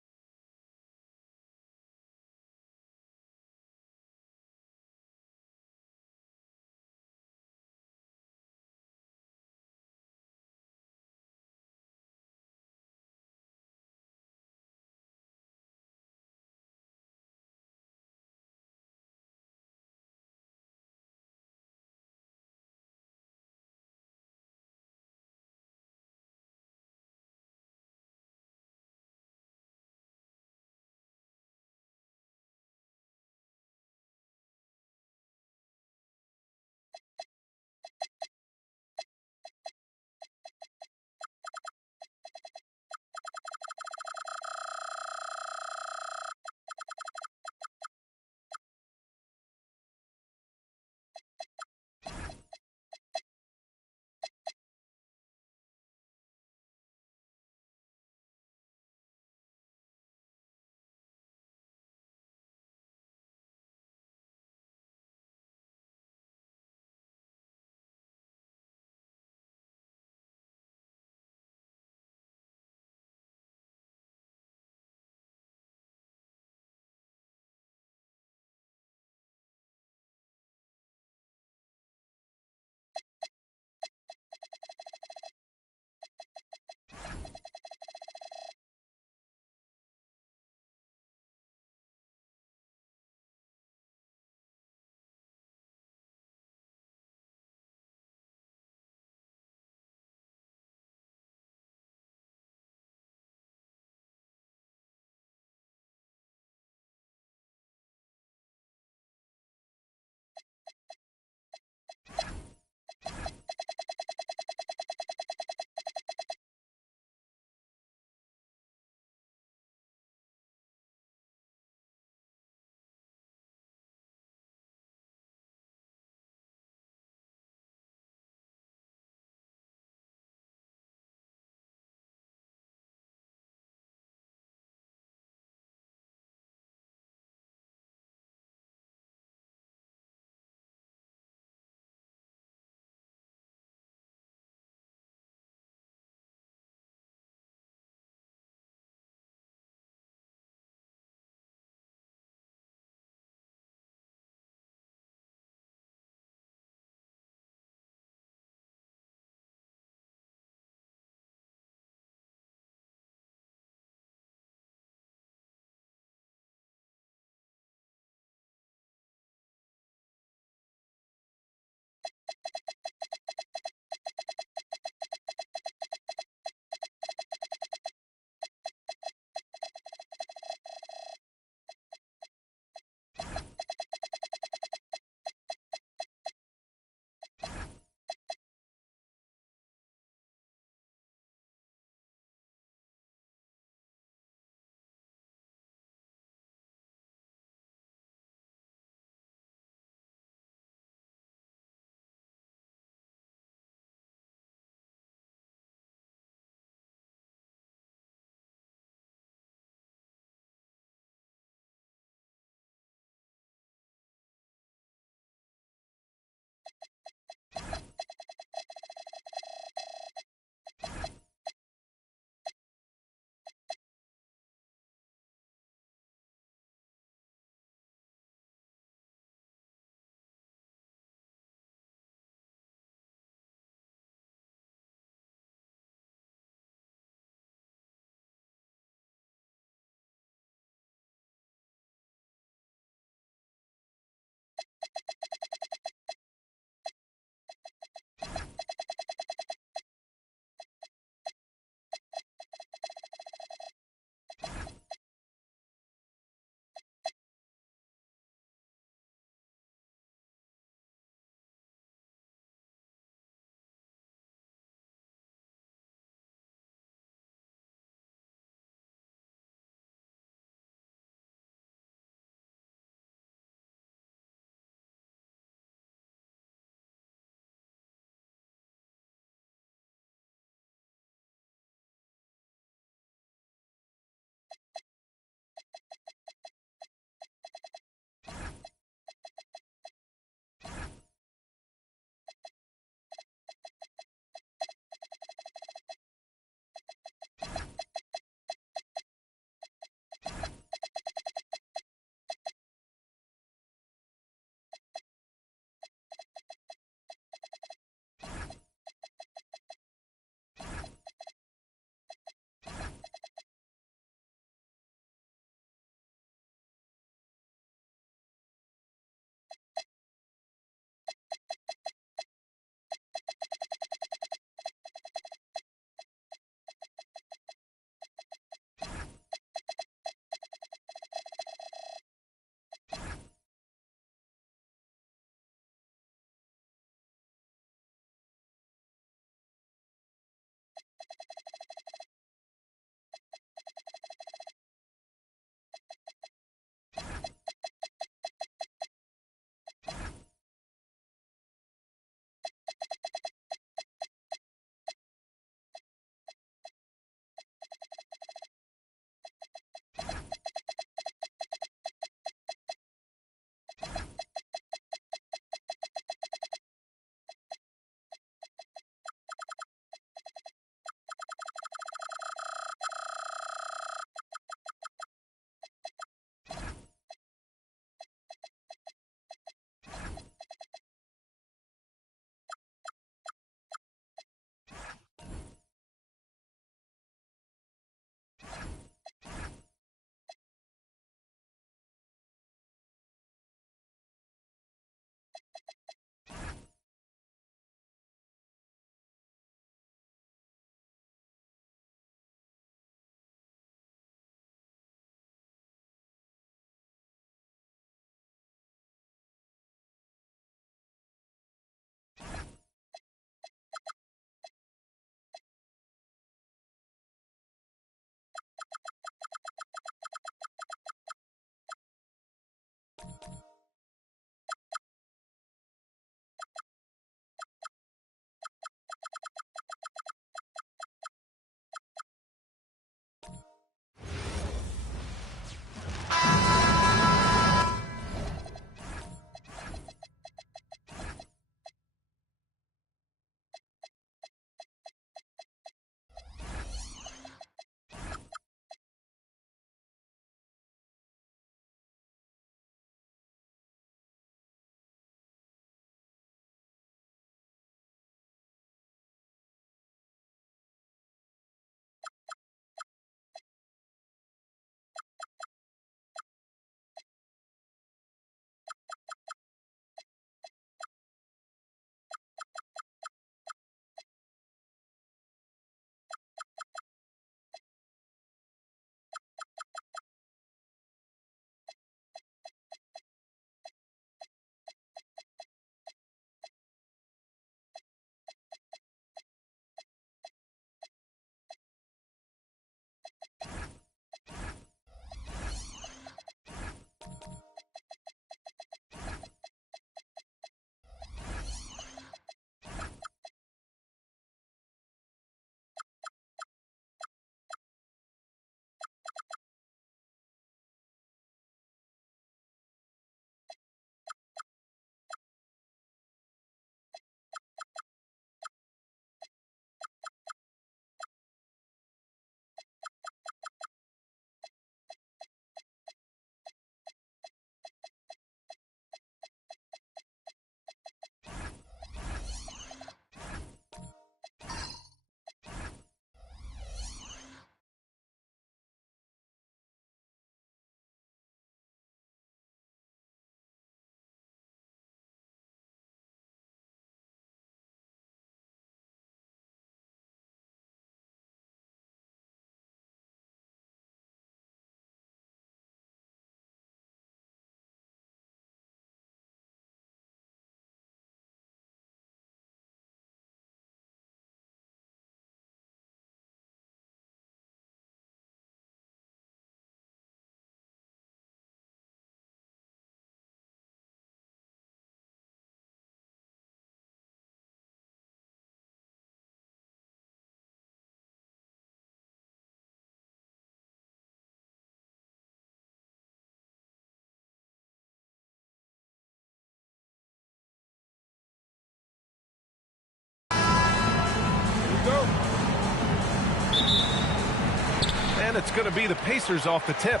it's going to be the Pacers off the tip.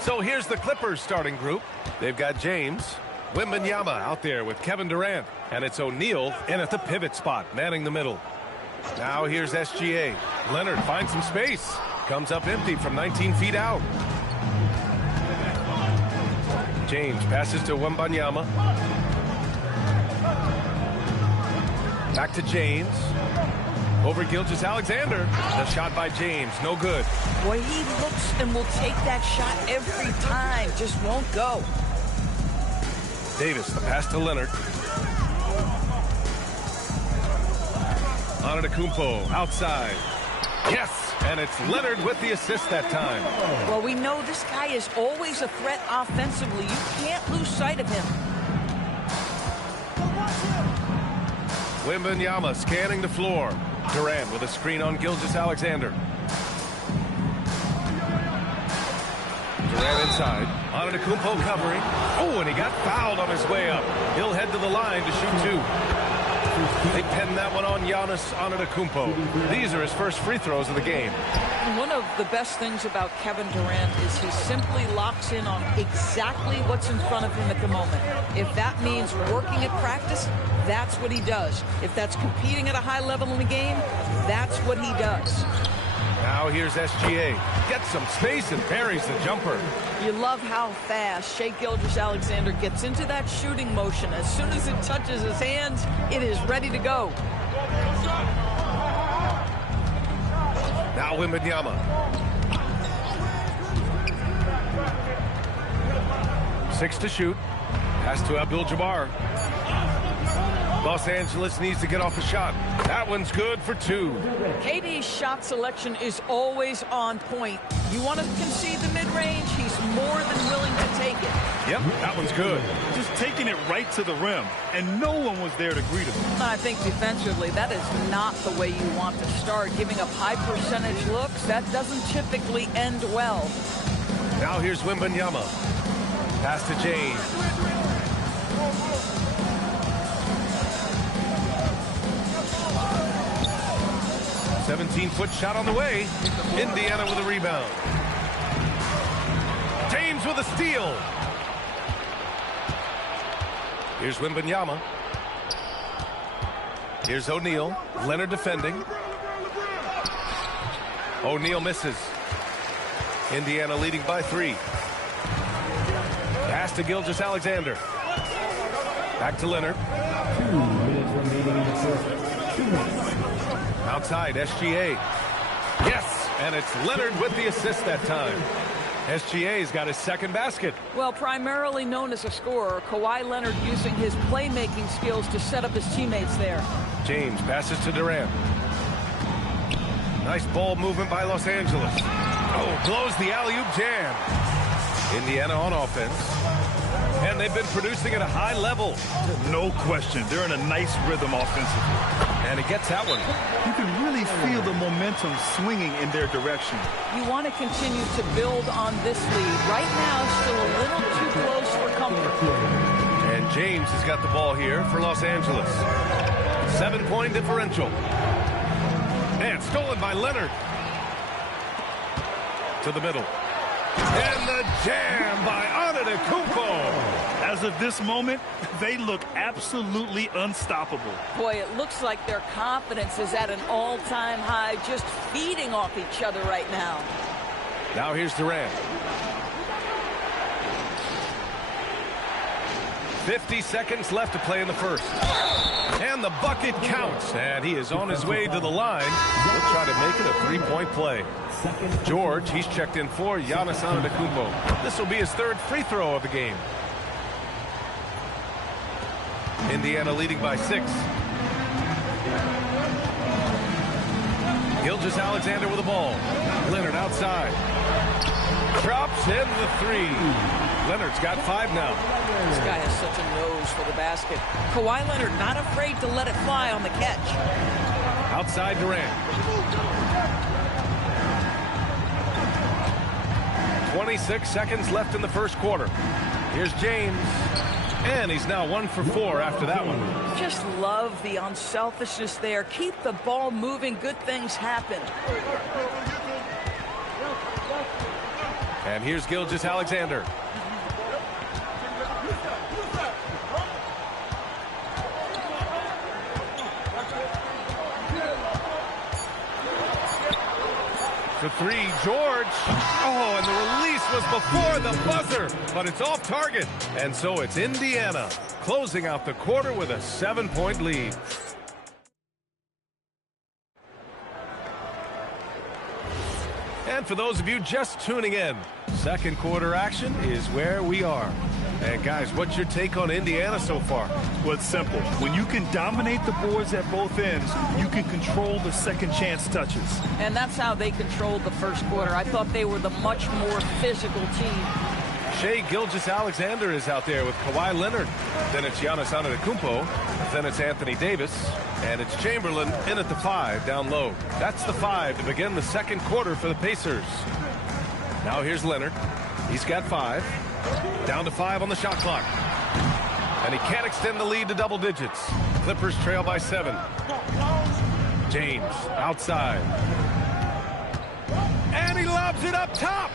So here's the Clippers starting group. They've got James, Wembanyama out there with Kevin Durant. And it's O'Neal in at the pivot spot, manning the middle. Now here's SGA. Leonard finds some space. Comes up empty from 19 feet out. James passes to Wembanyama. Back to James. Over Gilgeous-Alexander. The shot by James, no good. Boy, he looks and will take that shot every time. Just won't go. Davis, the pass to Leonard. Antetokounmpo outside. Yes, and it's Leonard with the assist that time. Well, we know this guy is always a threat offensively. You can't lose sight of him. Wembanyama scanning the floor. Durant with a screen on Gilgeous-Alexander. Durant inside. Antetokounmpo covering. Oh, and he got fouled on his way up. He'll head to the line to shoot two. They pinned that one on Giannis Antetokounmpo. These are his first free throws of the game. One of the best things about Kevin Durant is he simply locks in on exactly what's in front of him at the moment. If that means working at practice, that's what he does. If that's competing at a high level in the game, that's what he does. Now here's SGA. Gets some space and buries the jumper. You love how fast Shai Gilgeous-Alexander gets into that shooting motion. As soon as it touches his hands, it is ready to go. Now Wembanyama. 6 to shoot. Pass to Abdul-Jabbar. Los Angeles needs to get off a shot. That one's good for 2. KD's shot selection is always on point. You want to concede the mid-range, he's more than willing to take it. Yep, that one's good. Just taking it right to the rim, and no one was there to greet him. I think defensively, that is not the way you want to start. Giving up high percentage looks, that doesn't typically end well. Now here's Wembanyama. Pass to James. A 17-foot shot on the way. Indiana with a rebound. James with a steal. Here's Wembanyama. Here's O'Neal. Leonard defending. O'Neal misses. Indiana leading by 3. Pass to Gilgeous-Alexander. Back to Leonard. 2 minutes remaining in the first. Outside, SGA. Yes, and it's Leonard with the assist that time. SGA's got his second basket. Well, primarily known as a scorer, Kawhi Leonard using his playmaking skills to set up his teammates there. James passes to Durant. Nice ball movement by Los Angeles. Oh, blows the alley-oop jam. Indiana on offense. And they've been producing at a high level. No question. They're in a nice rhythm offensively. And he gets that one. You can really feel the momentum swinging in their direction. You want to continue to build on this lead. Right now, still a little too close for comfort. And James has got the ball here for Los Angeles. 7-point differential. And stolen by Leonard. To the middle. And the jam by Antetokounmpo. As of this moment, they look absolutely unstoppable. Boy, it looks like their confidence is at an all-time high, just feeding off each other right now. Now here's Durant. 50 seconds left to play in the first. And the bucket counts. And he is on his way to the line. He'll try to make it a 3-point play. George, he's checked in for Giannis Antetokounmpo. This will be his third free throw of the game. Indiana leading by 6. Gilgeous-Alexander with the ball. Leonard outside. Drops in the 3. Leonard's got 5 now. This guy has such a nose for the basket. Kawhi Leonard not afraid to let it fly on the catch. Outside Durant. 26 seconds left in the first quarter. Here's James. And he's now 1 for 4 after that one. Just love the unselfishness there. Keep the ball moving. Good things happen. And here's Gilgeous-Alexander. For three, George. Oh, and the release was before the buzzer, but it's off target. And so it's Indiana closing out the quarter with a 7-point lead. And for those of you just tuning in, second quarter action is where we are. And guys, what's your take on Indiana so far? Well, it's simple. When you can dominate the boards at both ends, you can control the second chance touches. And that's how they controlled the first quarter. I thought they were the much more physical team. Shai Gilgeous-Alexander is out there with Kawhi Leonard. Then it's Giannis Antetokounmpo. Then it's Anthony Davis. And it's Chamberlain in at the 5 down low. That's the 5 to begin the second quarter for the Pacers. Now here's Leonard. He's got 5. Down to 5 on the shot clock. And he can't extend the lead to double digits. Clippers trail by 7. James outside. And he lobs it up top.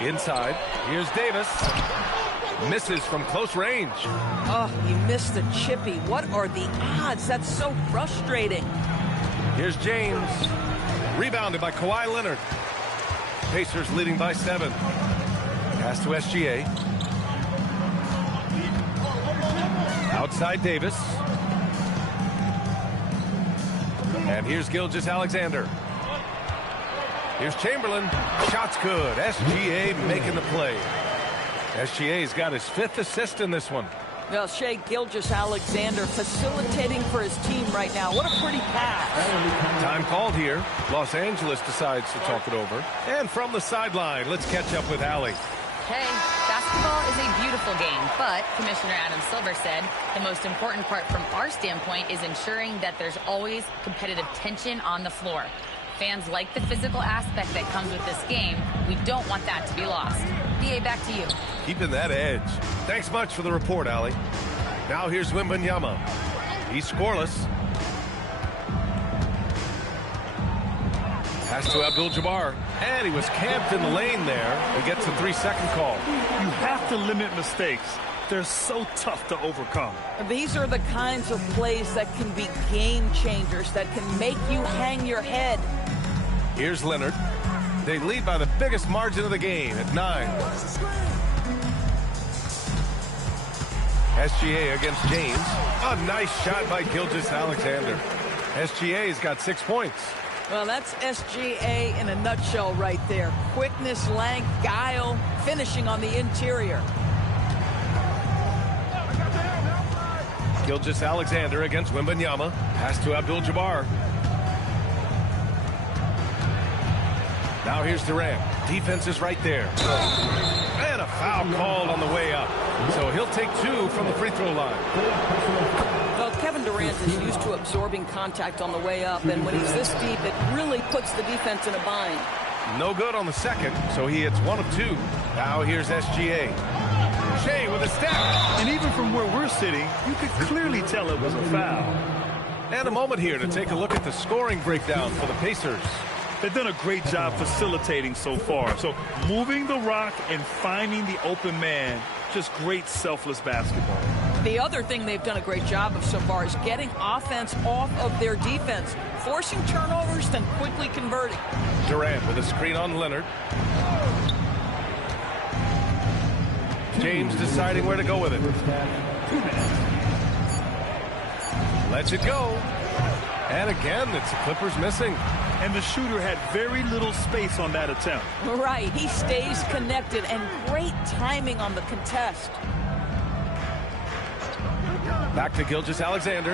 Inside, here's Davis. Misses from close range. Oh, he missed the chippy. What are the odds? That's so frustrating. Here's James. Rebounded by Kawhi Leonard. Pacers leading by 7. Pass to SGA. Outside Davis. And here's Gilgeous-Alexander. Here's Chamberlain. Shot's good. SGA making the play. SGA's got his 5th assist in this one. Well, Shai Gilgeous-Alexander facilitating for his team right now. What a pretty pass. Time called here. Los Angeles decides to talk it over. And from the sideline, let's catch up with Allie. Hey, basketball is a beautiful game, but Commissioner Adam Silver said the most important part from our standpoint is ensuring that there's always competitive tension on the floor. Fans like the physical aspect that comes with this game. We don't want that to be lost. DA, back to you. Keeping that edge. Thanks much for the report, Allie. Now here's Wembanyama. He's scoreless. Pass to Abdul-Jabbar. And he was camped in the lane there and gets a 3-second call. You have to limit mistakes. They're so tough to overcome. These are the kinds of plays that can be game changers, that can make you hang your head. Here's Leonard. They lead by the biggest margin of the game at 9. SGA against James. A nice shot by Gilgeous-Alexander. SGA's got 6 points. Well, that's SGA in a nutshell right there. Quickness, length, guile, finishing on the interior. Gilgeous-Alexander against Wembanyama. Pass to Abdul-Jabbar. Now here's Durant. Defense is right there. And a foul called on the way up. So he'll take 2 from the free throw line. Well, Kevin Durant is used to absorbing contact on the way up, and when he's this deep, it really puts the defense in a bind. No good on the second, so he hits 1 of 2. Now here's SGA. Shai with a step. And even from where we're sitting, you could clearly tell it was a foul. And a moment here to take a look at the scoring breakdown for the Pacers. They've done a great job facilitating so far. So moving the rock and finding the open man, just great selfless basketball. The other thing they've done a great job of so far is getting offense off of their defense, forcing turnovers, then quickly converting. Durant with a screen on Leonard. James deciding where to go with it. Lets it go. And again, it's the Clippers missing. And the shooter had very little space on that attempt. Right, he stays connected, and great timing on the contest. Back to Gilgeous-Alexander.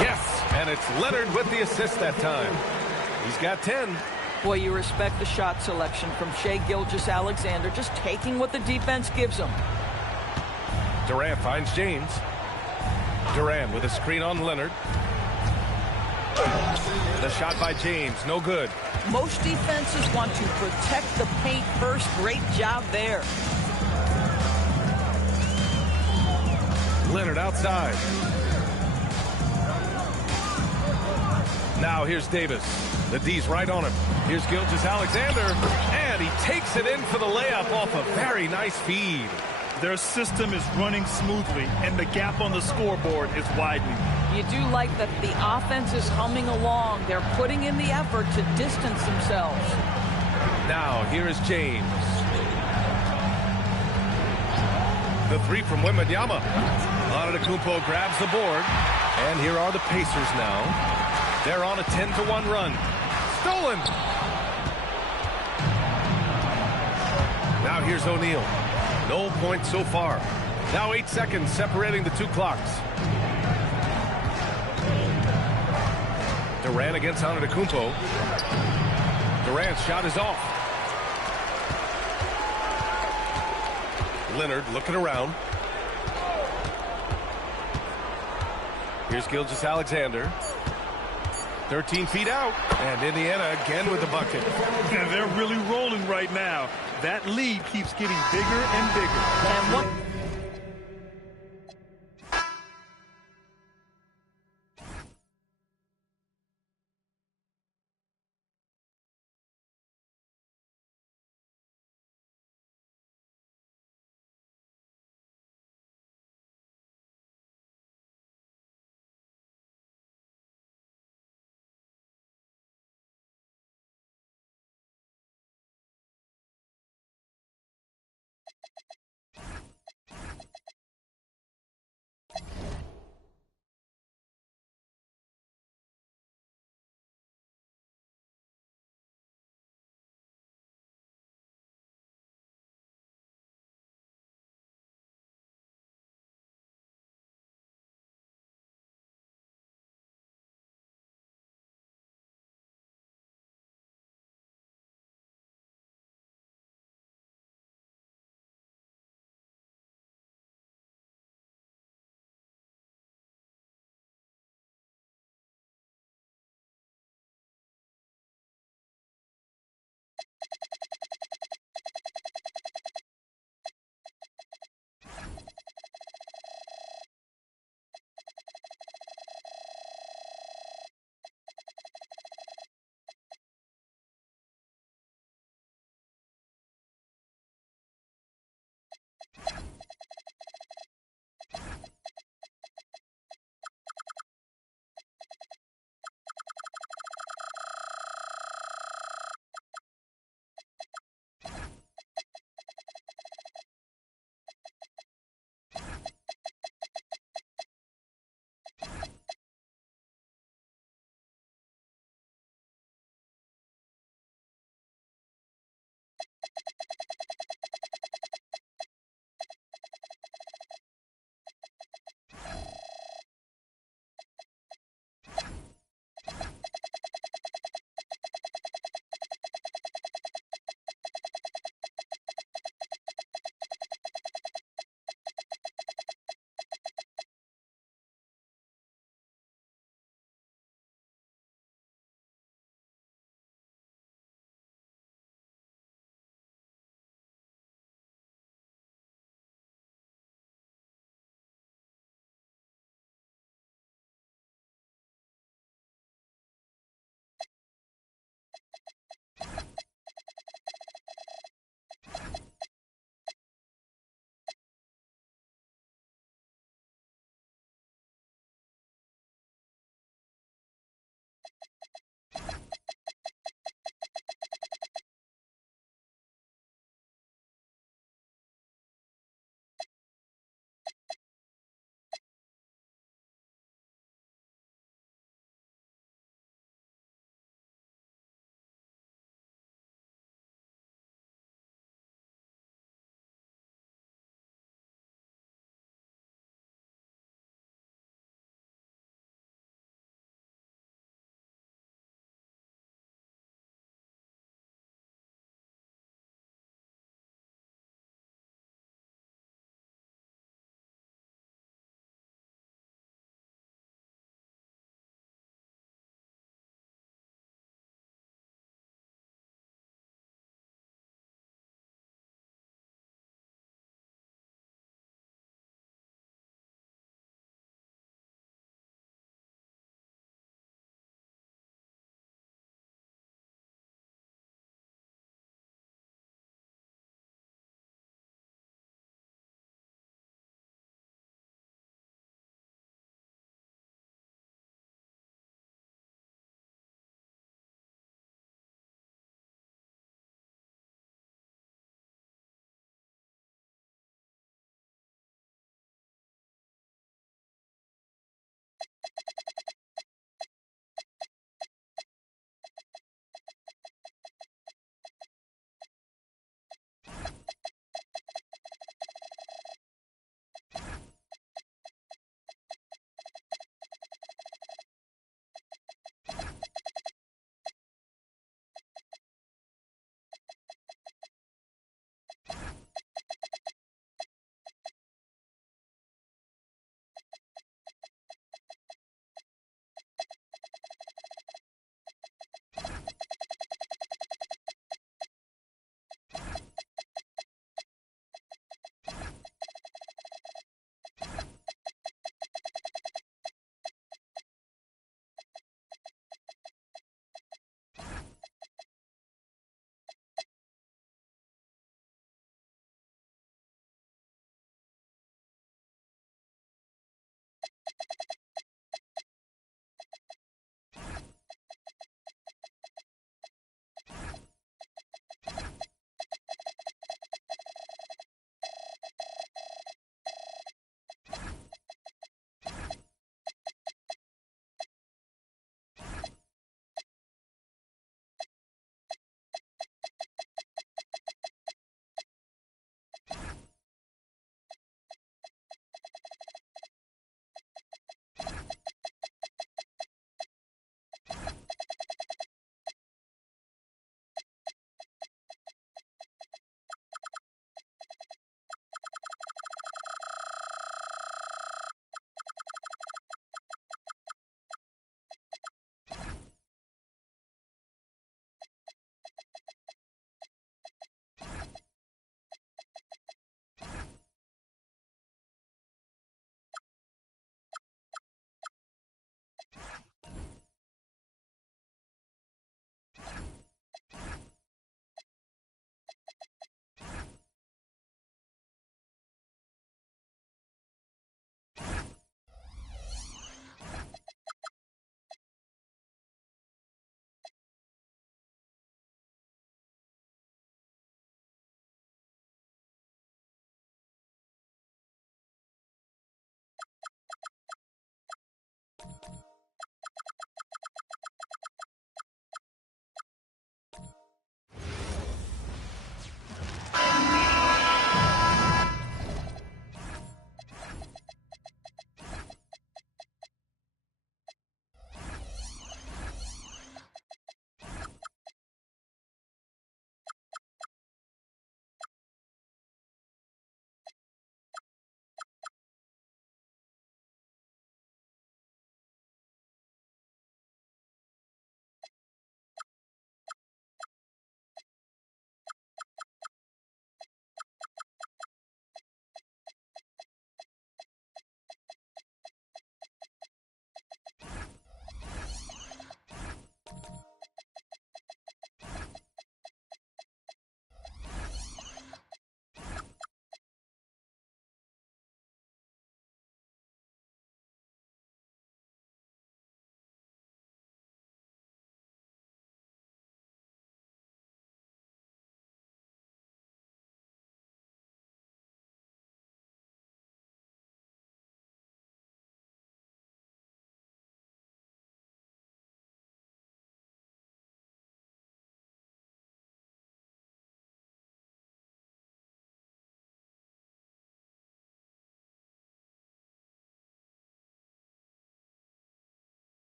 Yes, and it's Leonard with the assist that time. He's got 10. Boy, you respect the shot selection from Shai Gilgeous-Alexander, just taking what the defense gives him. Durant finds James. Durant with a screen on Leonard. The shot by James, no good. Most defenses want to protect the paint first. Great job there. Leonard outside. Now here's Davis. The D's right on him. Here's Gilgeous-Alexander, and he takes it in for the layup off a very nice feed. Their system is running smoothly, and the gap on the scoreboard is widening. You do like that the offense is humming along. They're putting in the effort to distance themselves. Now, here is James. The three from Wembanyama. Antetokounmpo grabs the board, and here are the Pacers now. They're on a 10-1 run. Stolen! Now here's O'Neal. No points so far. Now 8 seconds separating the two clocks. Durant against Antetokounmpo. Durant's shot is off. Leonard looking around. Here's Gilgeous-Alexander. 13 feet out. And Indiana again with the bucket. And they're really rolling right now. That lead keeps getting bigger and bigger. And what?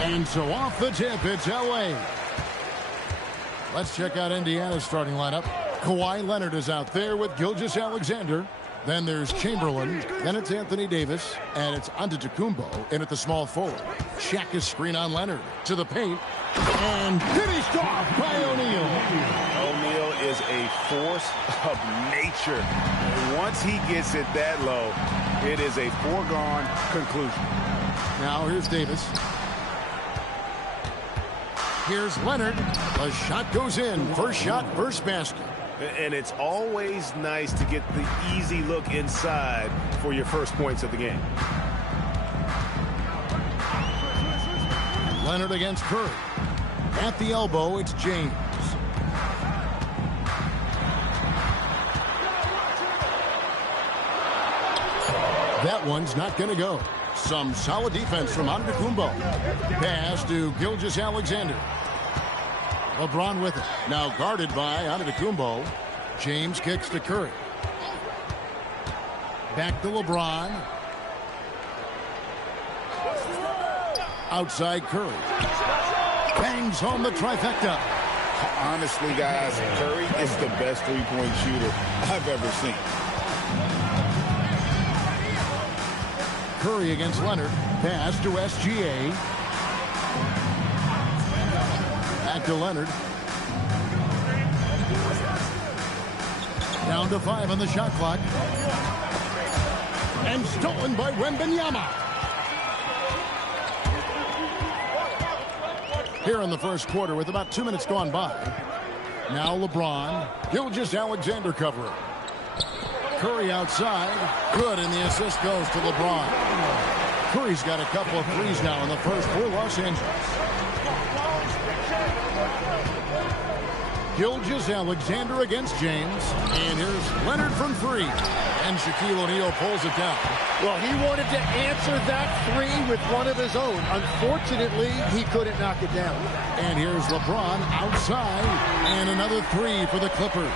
And so off the tip, it's Elway. Let's check out Indiana's starting lineup. Kawhi Leonard is out there with Gilgeous-Alexander. Then there's Chamberlain. Then it's Anthony Davis. And it's Antetokounmpo in at the small forward. Shaq is screen on Leonard. To the paint. And finished off by O'Neal. O'Neal is a force of nature. Once he gets it that low, it is a foregone conclusion. Now here's Davis. Here's Leonard. The shot goes in. First shot, first basket. And it's always nice to get the easy look inside for your first points of the game. Leonard against Curry. At the elbow, it's James. That one's not going to go. Some solid defense from Antetokounmpo. Pass to Gilgeous-Alexander. LeBron with it. Now guarded by Antetokounmpo. James kicks to Curry. Back to LeBron. Outside Curry. Bangs home the trifecta. Honestly, guys, Curry is the best three-point shooter I've ever seen. Curry against Leonard. Pass to SGA. Back to Leonard. Down to 5 on the shot clock. And stolen by Wembanyama. Here in the first quarter with about 2 minutes gone by. Now LeBron. Gilgeous-Alexander covering. Curry outside. Good, and the assist goes to LeBron. Curry's got a couple of threes now in the first for Los Angeles. Gilgeous-Alexander against James. And here's Leonard from 3. And Shaquille O'Neal pulls it down. Well, he wanted to answer that 3 with one of his own. Unfortunately, he couldn't knock it down. And here's LeBron outside. And another 3 for the Clippers.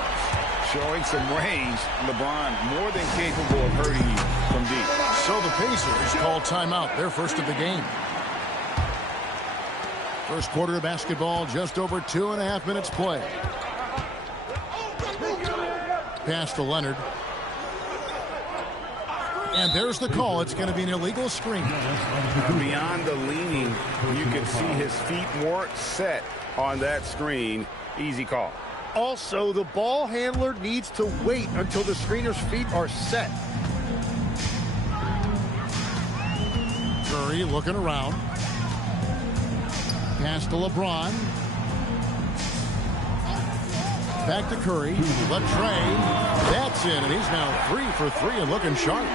Showing some range, LeBron more than capable of hurting you from deep. So the Pacers call timeout, their first of the game. First quarter of basketball, just over 2.5 minutes play. Pass to Leonard. And there's the call. It's going to be an illegal screen. Beyond the leaning, you can see his feet weren't set on that screen. Easy call. Also, the ball handler needs to wait until the screener's feet are set. Curry looking around. Pass to LeBron. Back to Curry. The tray. That's it. And he's now 3 for 3 and looking sharp.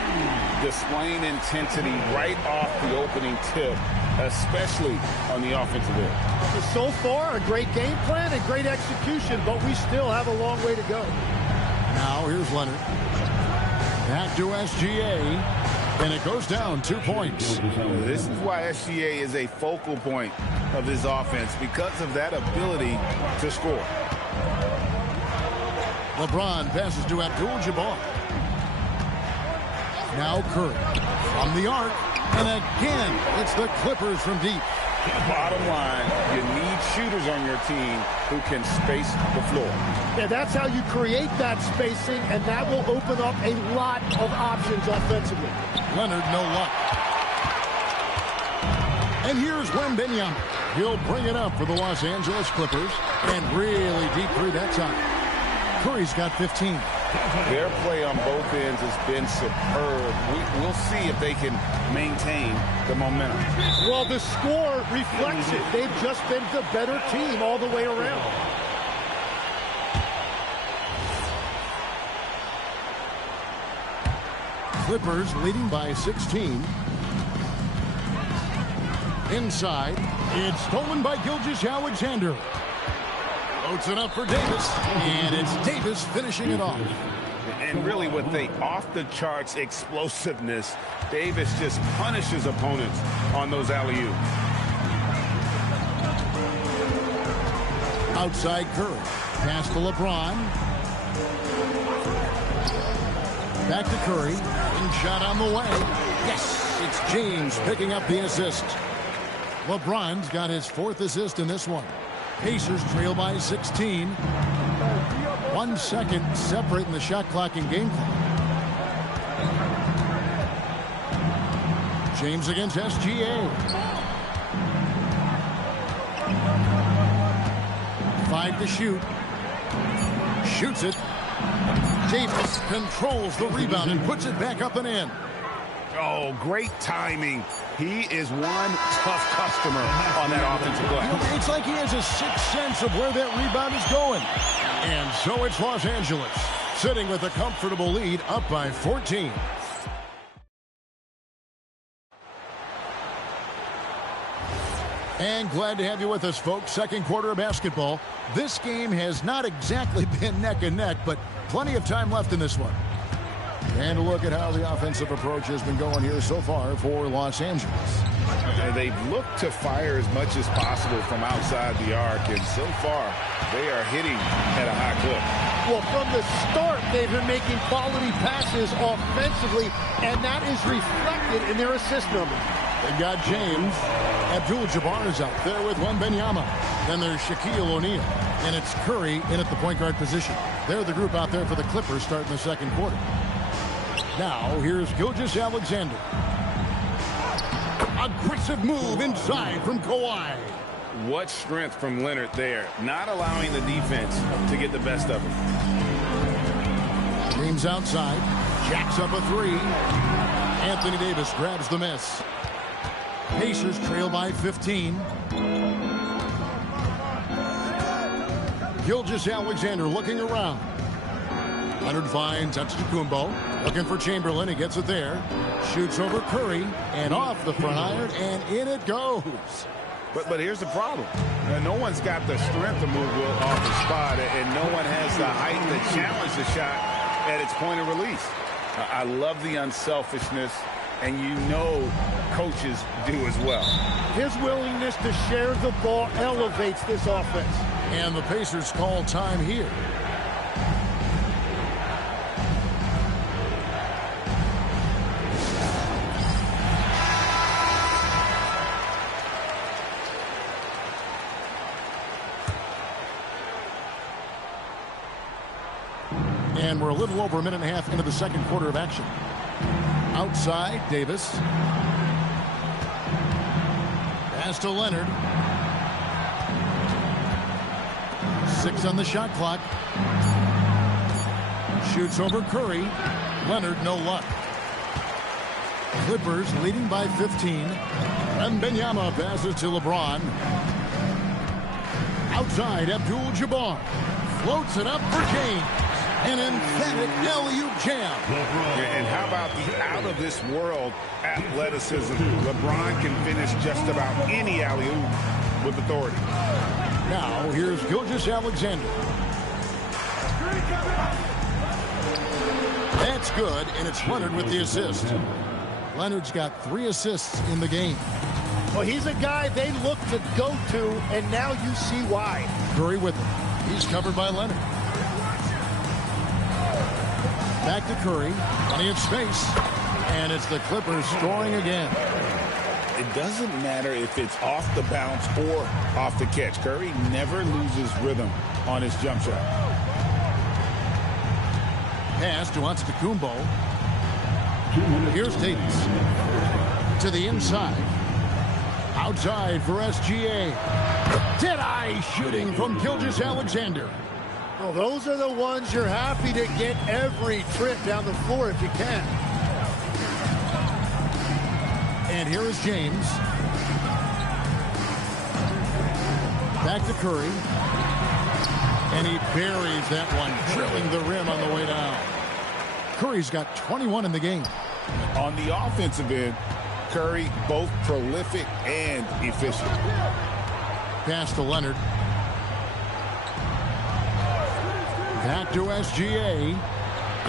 Displaying intensity right off the opening tip, especially on the offensive end. So far, a great game plan and great execution, but we still have a long way to go. Now here's Leonard. Back to SGA. And it goes down 2 points. This is why SGA is a focal point of this offense, because of that ability to score. LeBron passes to Abdul-Jabbar. Now Curry from the arc. And again, it's the Clippers from deep. Bottom line, you need shooters on your team who can space the floor. Yeah, that's how you create that spacing, and that will open up a lot of options offensively. Leonard, no luck. And here's Wembanyama. He'll bring it up for the Los Angeles Clippers. And really deep three that time. Curry's got 15. Their play on both ends has been superb. We'll see if they can maintain the momentum. Well, the score reflects it. They've just been the better team all the way around. Clippers leading by 16. Inside, it's stolen by Gilgeous-Alexander. Floats it up for Davis, and it's Davis finishing it off. And really with the off-the-charts explosiveness, Davis just punishes opponents on those alley-oops. Outside Curry. Pass to LeBron. Back to Curry. And shot on the way. Yes, it's James picking up the assist. LeBron's got his 4th assist in this one. Pacers trail by 16. 1 second separating the shot clock and game clock. James against SGA. 5 to shoot. Shoots it. Davis controls the rebound and puts it back up and in. Oh, great timing. He is one tough customer on that offensive play. It's like he has a sixth sense of where that rebound is going. And so it's Los Angeles, sitting with a comfortable lead, up by 14. And glad to have you with us, folks. Second quarter of basketball. This game has not exactly been neck and neck, but plenty of time left in this one. And a look at how the offensive approach has been going here so far for Los Angeles. They've looked to fire as much as possible from outside the arc, and so far they are hitting at a high clip. Well, from the start, they've been making quality passes offensively, and that is reflected in their assist number. They've got James. Abdul-Jabbar is out there with Wembanyama. Then there's Shaquille O'Neal. And it's Curry in at the point guard position. They're the group out there for the Clippers starting the second quarter. Now, here's Gilgeous-Alexander. Aggressive move inside from Kawhi. What strength from Leonard there, not allowing the defense to get the best of him. James outside, jacks up a 3. Anthony Davis grabs the miss. Pacers trail by 15. Gilgeous-Alexander looking around. Leonard finds Antetokounmpo. Looking for Chamberlain. He gets it there. Shoots over Curry. And off the front iron. And in it goes. But here's the problem. No one's got the strength to move Will off the spot. And no one has the height to challenge the shot at its point of release. I love the unselfishness. And you know coaches do as well. His willingness to share the ball elevates this offense. And the Pacers call time here. And we're a little over a minute and a half into the second quarter of action. Outside, Davis. Pass to Leonard. 6 on the shot clock. Shoots over Curry. Leonard, no luck. Clippers leading by 15. Wembanyama passes to LeBron. Outside, Abdul-Jabbar. Floats it up for James. An emphatic alley-oop jam. And how about the out-of-this-world athleticism? LeBron can finish just about any alley-oop with authority. Now, here's Gilgeous-Alexander. That's good, and it's Leonard with the assist. Leonard's got 3 assists in the game. Well, he's a guy they look to go to, and now you see why. Curry with him. He's covered by Leonard. Back to Curry. Plenty of space. And it's the Clippers scoring again. It doesn't matter if it's off the bounce or off the catch. Curry never loses rhythm on his jump shot. Pass to Antetokounmpo. Here's Davis. To the inside. Outside for SGA. Dead-eye shooting from Gilgeous-Alexander. Well, those are the ones you're happy to get every trip down the floor if you can. And here is James. Back to Curry. And he buries that one, drilling the rim on the way down. Curry's got 21 in the game. On the offensive end, Curry both prolific and efficient. Pass to Leonard. Back to SGA.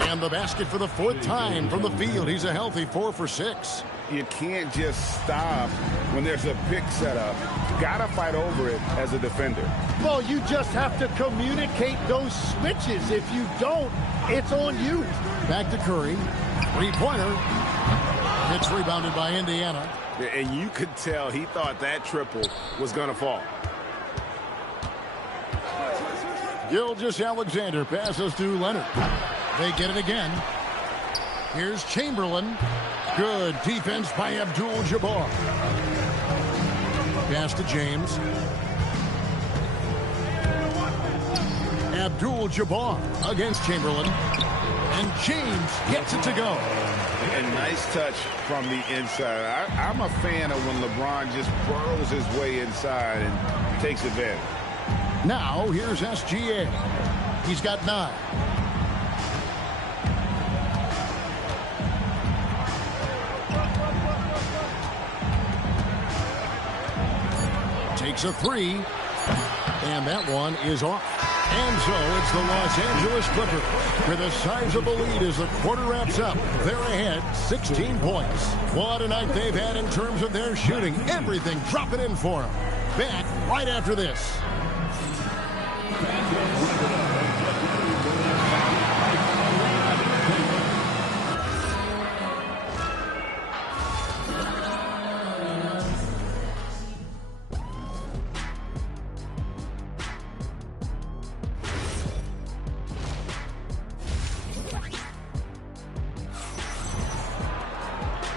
And the basket for the 4th time from the field. He's a healthy 4 for 6. You can't just stop when there's a pick set up. Got to fight over it as a defender. Well, you just have to communicate those switches. If you don't, it's on you. Back to Curry. Three-pointer. It's rebounded by Indiana. And you could tell he thought that triple was going to fall. Gilgeous-Alexander passes to Leonard. They get it again. Here's Chamberlain. Good defense by Abdul-Jabbar. Pass to James. Abdul-Jabbar against Chamberlain. And James gets it to go. And nice touch from the inside. I'm a fan of when LeBron just burrows his way inside and takes advantage. Now, here's SGA. He's got 9. Takes a 3. And that one is off. And so it's the Los Angeles Clippers with a sizable lead as the quarter wraps up. They're ahead 16 points. What a night they've had in terms of their shooting. Everything dropping in for them. Back right after this.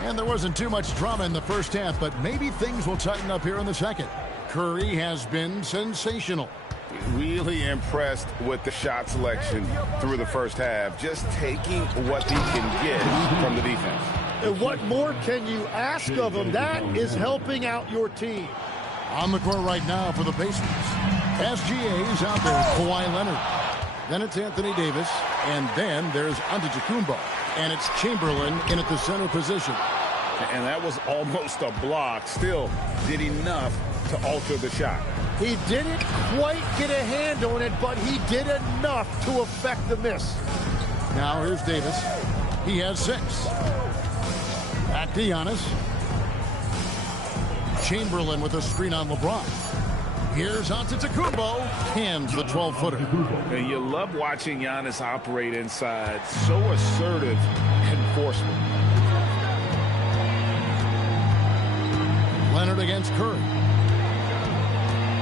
And there wasn't too much drama in the first half, but maybe things will tighten up here in the second. Curry has been sensational. Really impressed with the shot selection through the first half. Just taking what he can get from the defense. And what more can you ask of him? That is helping out your team. On the court right now for the Pacers. SGA is out there. Kawhi Leonard. Then it's Anthony Davis. And then there's Antetokounmpo. And it's Chamberlain in at the center position. And that was almost a block. Still did enough to alter the shot. He didn't quite get a hand on it, but he did enough to affect the miss. Now here's Davis. He has 6. Back to Giannis. Chamberlain with a screen on LeBron. Here's Antetokounmpo. Hands the 12-footer. And you love watching Giannis operate inside. So assertive and forceful. Leonard against Curry.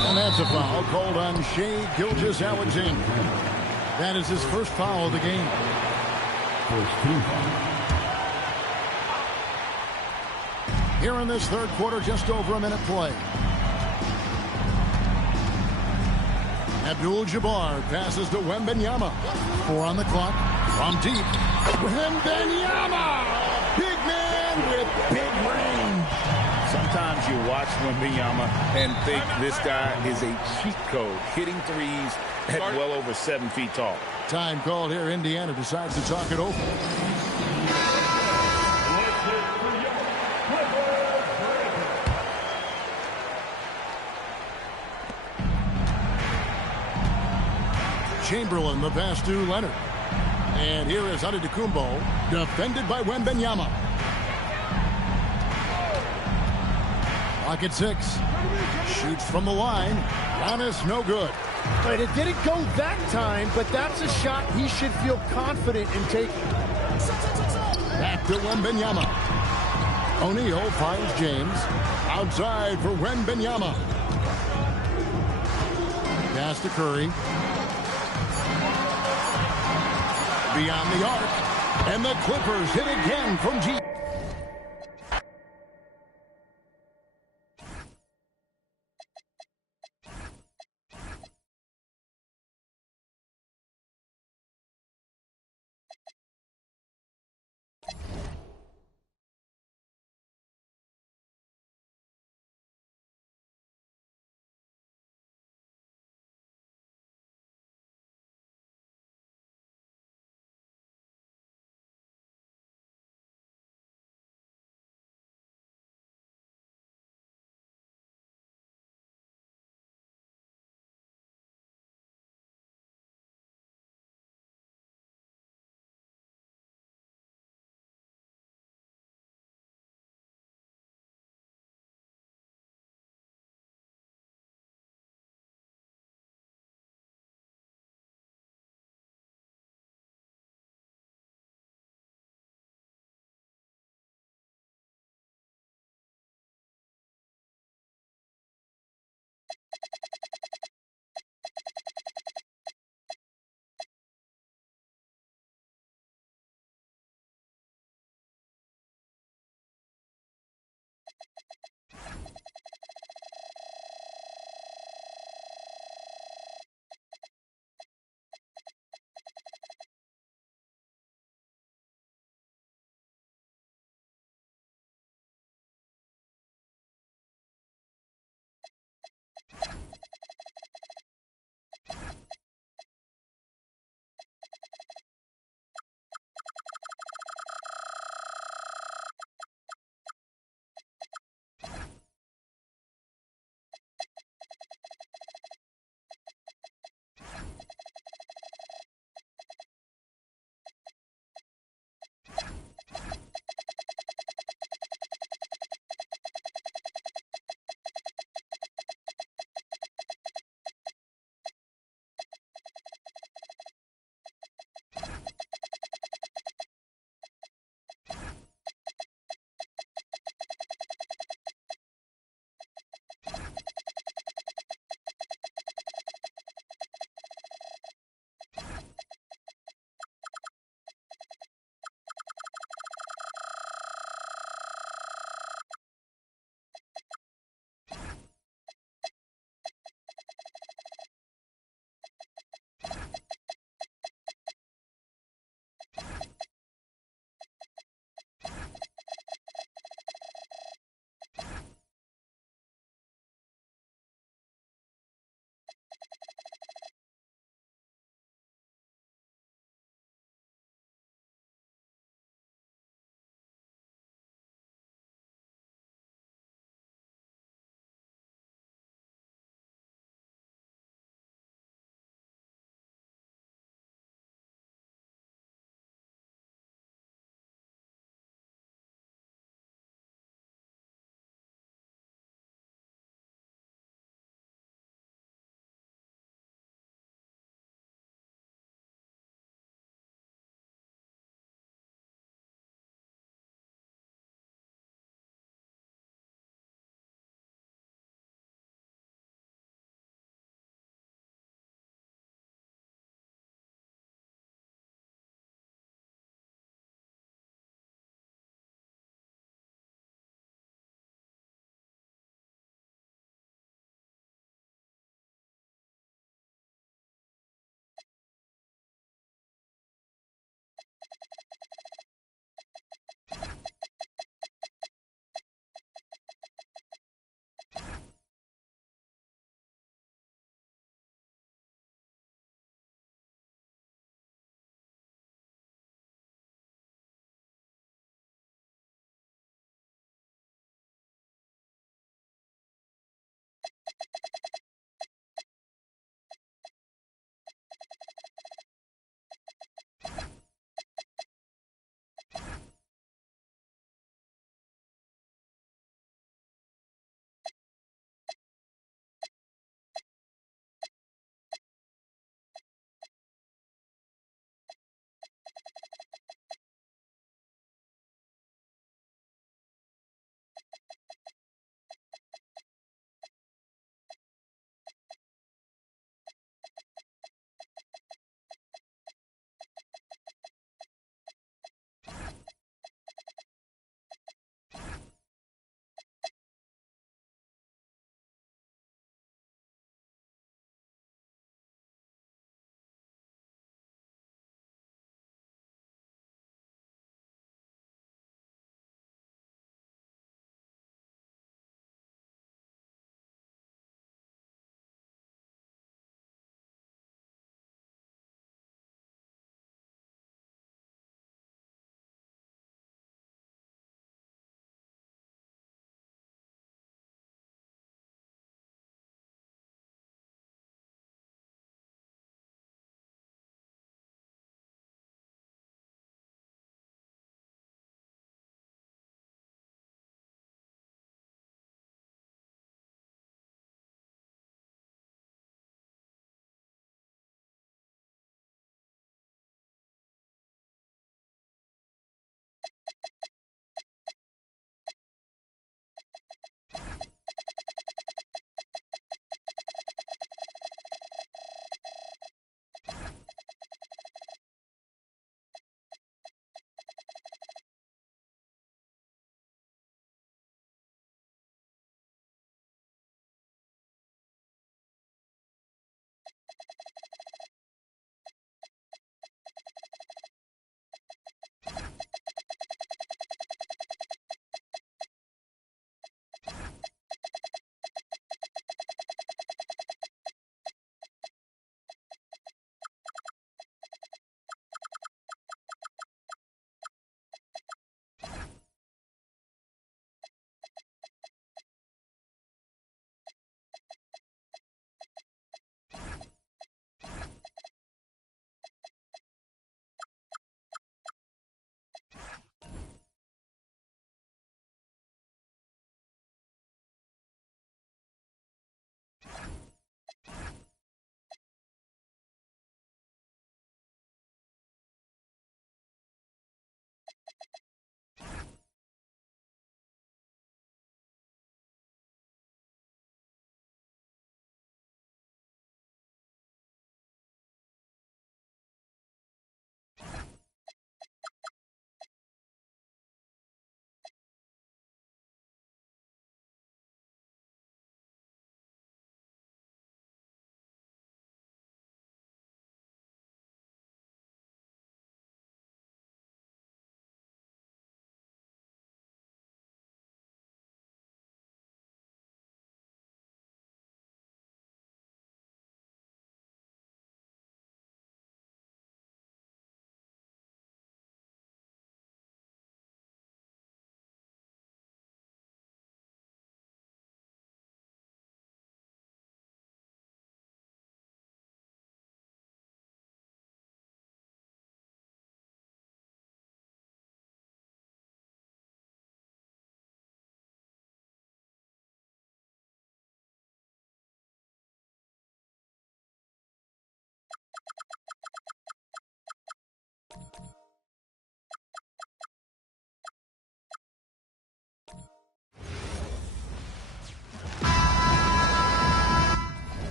And that's a foul called on Shai Gilgeous-Alexander. That is his first foul of the game. First team foul. Here in this third quarter, just over a minute play. Abdul-Jabbar passes to Wembanyama. 4 on the clock. From deep. Wembanyama! Big man with big range. Sometimes you watch Wembanyama and think this guy is a cheat code, hitting threes at well over 7 feet tall. Time called here. Indiana decides to talk it over. Chamberlain, the pass to Leonard. And here is Antetokounmpo, defended by Wembanyama. Clock at 6. Shoots from the line. Giannis, no good. Right, it didn't go that time, but that's a shot he should feel confident in taking. Back to Wembanyama. O'Neal finds James. Outside for Wembanyama. Pass to Curry. Beyond the arc. And the Clippers hit again from deep.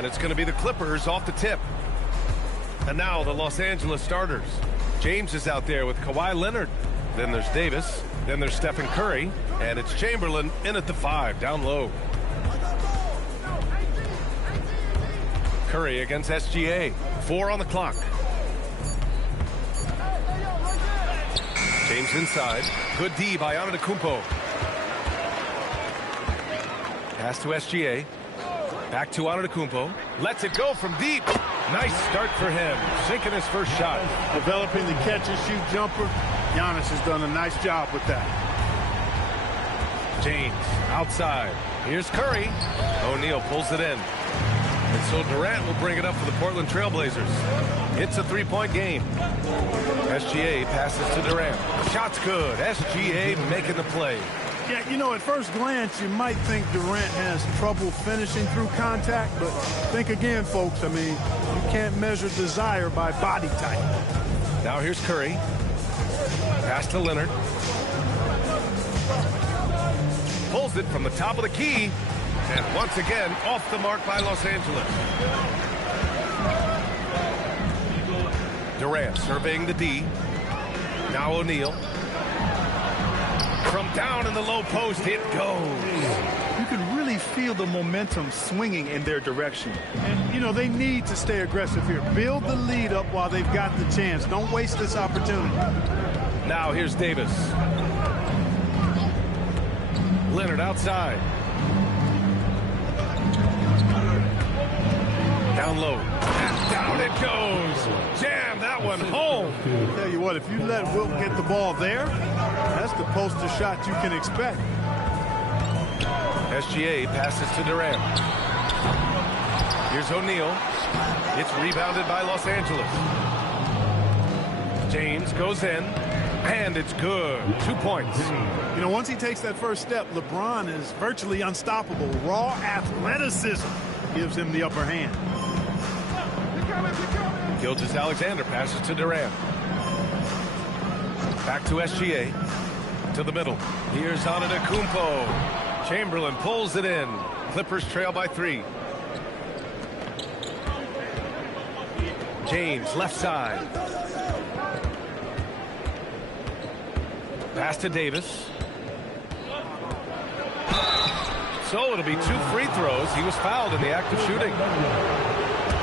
And it's going to be the Clippers off the tip. And now the Los Angeles starters. James is out there with Kawhi Leonard. Then there's Davis. Then there's Stephen Curry. And it's Chamberlain in at the 5, down low. Curry against SGA. 4 on the clock. James inside. Good D by Antetokounmpo. Pass to SGA. Back to Antetokounmpo. Lets it go from deep. Nice start for him. Sinking his first shot. Developing the catch-and-shoot jumper. Giannis has done a nice job with that. James outside. Here's Curry. O'Neal pulls it in. And so Durant will bring it up for the Portland Trailblazers. It's a 3-point game. SGA passes to Durant. Shot's good. SGA making the play. Yeah, you know, at first glance, you might think Durant has trouble finishing through contact, but think again, folks. I mean, you can't measure desire by body type. Now here's Curry. Pass to Leonard. Pulls it from the top of the key. And once again, off the mark by Los Angeles. Durant surveying the D. Now O'Neal. From down in the low post, it goes. You can really feel the momentum swinging in their direction. And, you know, they need to stay aggressive here. Build the lead up while they've got the chance. Don't waste this opportunity. Now here's Davis. Leonard outside. Down low. And down it goes. Jam that one home. I'll tell you what, if you let Wilt get the ball there, that's the poster shot you can expect. SGA passes to Durant. Here's O'Neal. It's rebounded by Los Angeles. James goes in, and it's good. 2 points. You know, once he takes that first step, LeBron is virtually unstoppable. Raw athleticism gives him the upper hand. Gilgeous-Alexander passes to Durant. Back to SGA. To the middle. Here's Antetokounmpo. Chamberlain pulls it in. Clippers trail by 3. James left side. Pass to Davis. So it'll be 2 free throws. He was fouled in the act of shooting.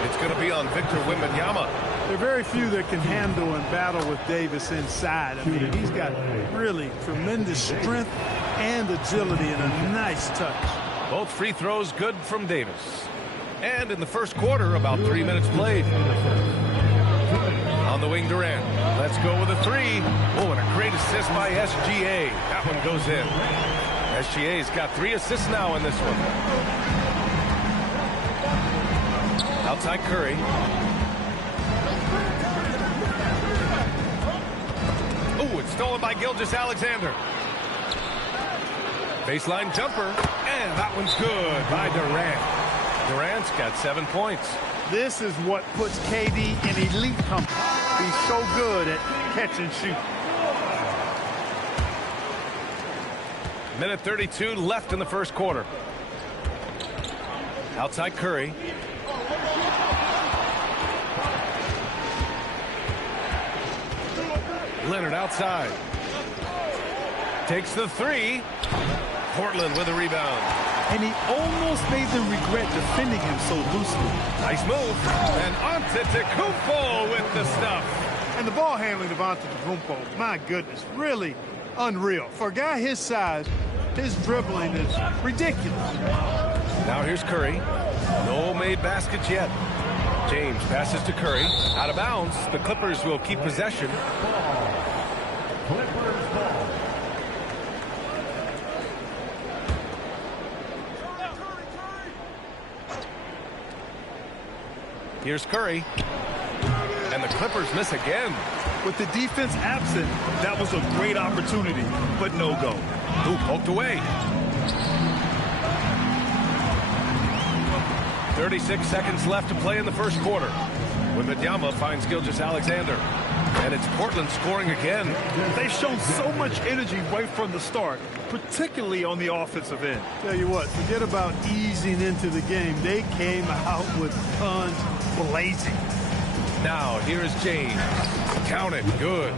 It's going to be on Victor Wembanyama. There are very few that can handle and battle with Davis inside. I mean, he's got really tremendous strength and agility and a nice touch. Both free throws good from Davis. And in the first quarter, about 3 minutes played. On the wing, Durant. Let's go with a 3. Oh, and a great assist by SGA. That one goes in. SGA's got 3 assists now in this one. Outside Curry. Oh, it's stolen by Gilgeous-Alexander. Baseline jumper, and that one's good by Durant. Durant's got 7 points. This is what puts KD in elite company. He's so good at catch and shoot. Minute 32 left in the first quarter. Outside Curry. Leonard outside. Takes the 3. Portland with a rebound. And he almost made them regret defending him so loosely. Nice move. And Antetokounmpo with the stuff. And the ball handling of Antetokounmpo, my goodness, really unreal. For a guy his size, his dribbling is ridiculous. Now here's Curry. No made baskets yet. James passes to Curry. Out of bounds. The Clippers will keep possession. Clippers ball. Here's Curry. And the Clippers miss again. With the defense absent, that was a great opportunity, but no go. Ooh, poked away. 36 seconds left to play in the first quarter. Wembanyama finds Gilgeous-Alexander. And it's Portland scoring again. They've shown so much energy right from the start, particularly on the offensive end. Tell you what, forget about easing into the game. They came out with guns blazing. Now, here is James. Count it. Good.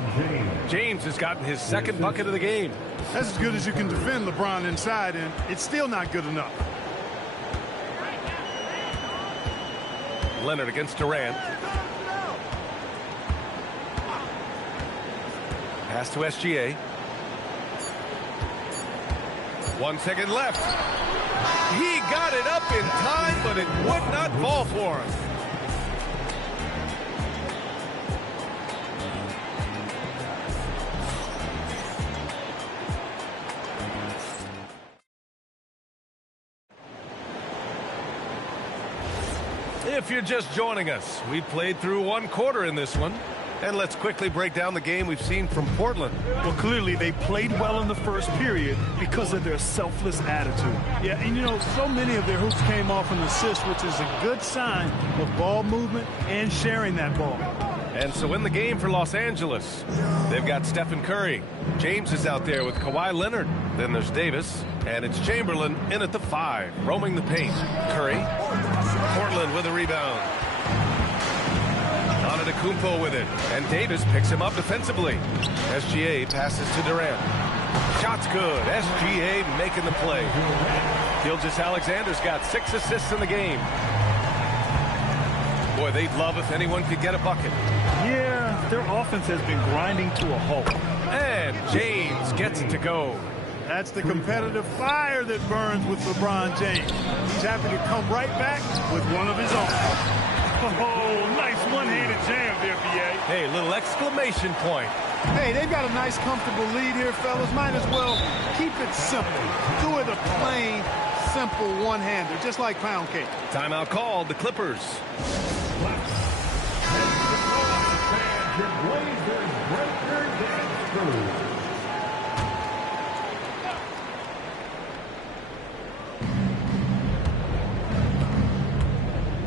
James has gotten his second bucket of the game. That's as good as you can defend LeBron inside, and it's still not good enough. Leonard against Durant. Pass to SGA. 1 second left. He got it up in time, but it would not fall for him. If you're just joining us, we played through one quarter in this one. And let's quickly break down the game we've seen from Portland. Well, clearly they played well in the first period because of their selfless attitude. Yeah, and you know, so many of their hoops came off an assist, which is a good sign of ball movement and sharing that ball. And so in the game for Los Angeles, they've got Stephen Curry. James is out there with Kawhi Leonard. Then there's Davis, and it's Chamberlain in at the 5, roaming the paint. Curry, Portland with a rebound. Antetokounmpo with it, and Davis picks him up defensively. SGA passes to Durant. Shot's good. SGA making the play. Gilgeous-Alexander's got 6 assists in the game. Boy, they'd love if anyone could get a bucket. Yeah, their offense has been grinding to a halt. And James gets it to go. That's the competitive fire that burns with LeBron James. He's happy to come right back with one of his own. Oh, nice one-handed jam there, B.A. Hey, little exclamation point. Hey, they've got a nice, comfortable lead here, fellas. Might as well keep it simple. Do it a plain, simple one-hander, just like pound cake. Timeout called, the Clippers.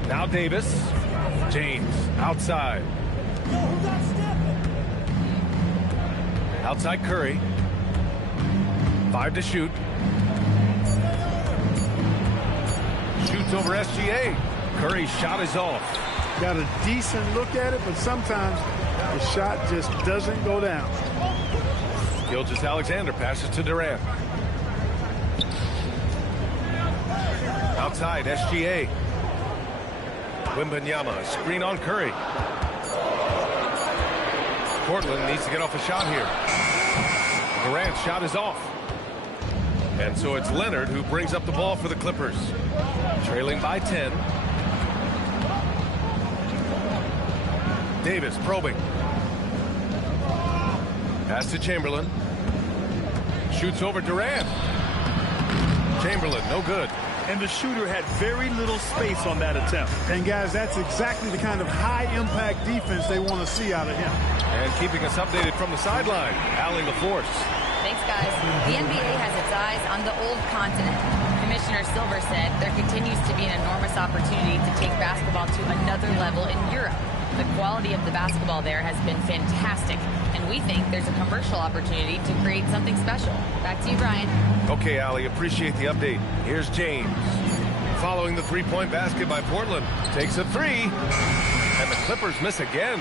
Now Davis. James outside. Outside Curry. 5 to shoot. Shoots over SGA. Curry's shot is off. Got a decent look at it, but sometimes the shot just doesn't go down. Gilgeous-Alexander passes to Durant. Outside SGA. Wembanyama, screen on Curry. Portland needs to get off a shot here. Durant's shot is off. And so it's Leonard who brings up the ball for the Clippers. Trailing by 10. Davis probing. Pass to Chamberlain. Shoots over Durant. Chamberlain, no good. And the shooter had very little space on that attempt. And guys, that's exactly the kind of high-impact defense they want to see out of him. And keeping us updated from the sideline, Allie LaForce. Thanks, guys. The NBA has its eyes on the old continent. Commissioner Silver said there continues to be an enormous opportunity to take basketball to another level in Europe. The quality of the basketball there has been fantastic, and we think there's a commercial opportunity to create something special. Back to you, Brian. Okay, Allie, appreciate the update. Here's James. Following the three-point basket by Portland. Takes a 3. And the Clippers miss again.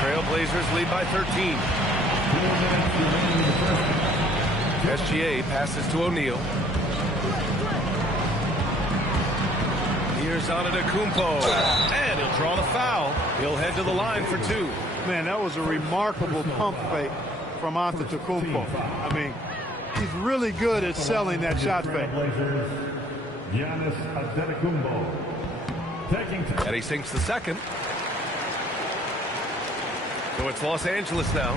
Trailblazers lead by 13. SGA passes to O'Neal. Here's Antetokounmpo. And he'll draw the foul. He'll head to the line for 2. Man, that was a remarkable pump fake from Antetokounmpo. I mean, he's really good at selling that shot fake. Giannis Antetokounmpo. And he sinks the second. So it's Los Angeles now.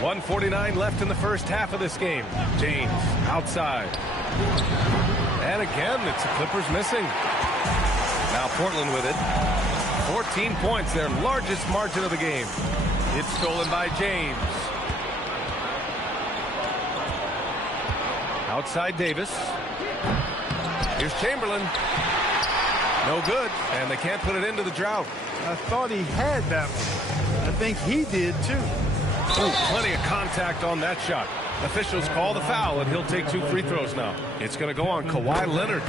1:49 left in the first half of this game. James outside. And again, it's the Clippers missing. Now Portland with it. 14 points, their largest margin of the game. It's stolen by James. Outside Davis. Here's Chamberlain. No good, and they can't put it into the drought. I thought he had that one. I think he did too. Oh, plenty of contact on that shot. Officials call the foul, and he'll take 2 free throws now. It's going to go on Kawhi Leonard.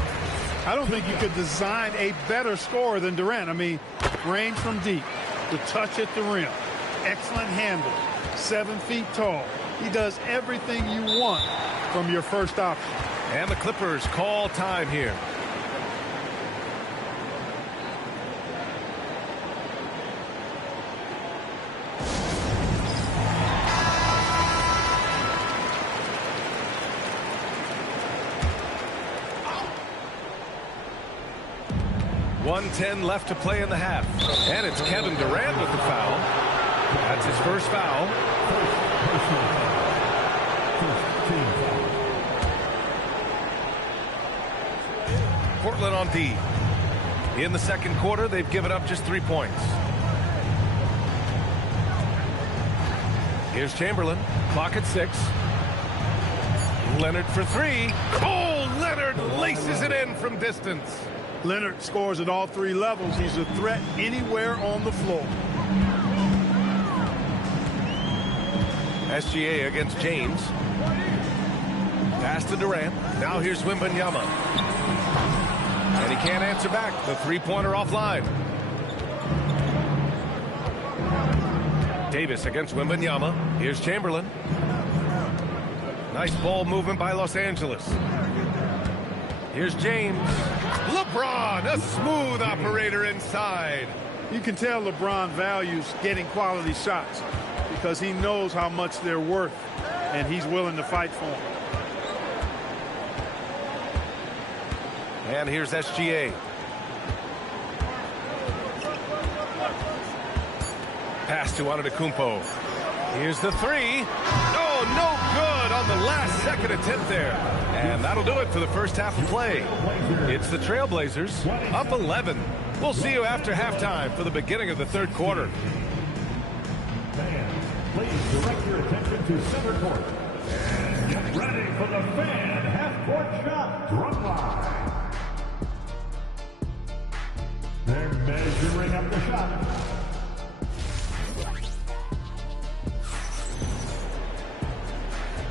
I don't think you could design a better scorer than Durant. I mean, range from deep, the touch at the rim, excellent handle, 7 feet tall. He does everything you want from your first option. And the Clippers call time here. .110 left to play in the half. And it's Kevin Durant with the foul. That's his first foul. Portland on D. In the second quarter, they've given up just 3 points. Here's Chamberlain. Clock at 6. Leonard for 3. Oh, Leonard laces it in from distance. Leonard scores at all 3 levels. He's a threat anywhere on the floor. SGA against James. Pass to Durant. Now here's Wembanyama. And he can't answer back. The 3-pointer offline. Davis against Wembanyama. Here's Chamberlain. Nice ball movement by Los Angeles. Here's James. LeBron, a smooth operator inside. You can tell LeBron values getting quality shots because he knows how much they're worth, and he's willing to fight for them. And here's SGA. Pass to Antetokounmpo. Here's the 3. Oh, no good on the last second attempt there. And that'll do it for the first half of play. It's the Trailblazers up 11. We'll see you after halftime for the beginning of the third quarter. Fans, please direct your attention to center court. And get ready for the fan half-court shot drum line. They're measuring up the shot.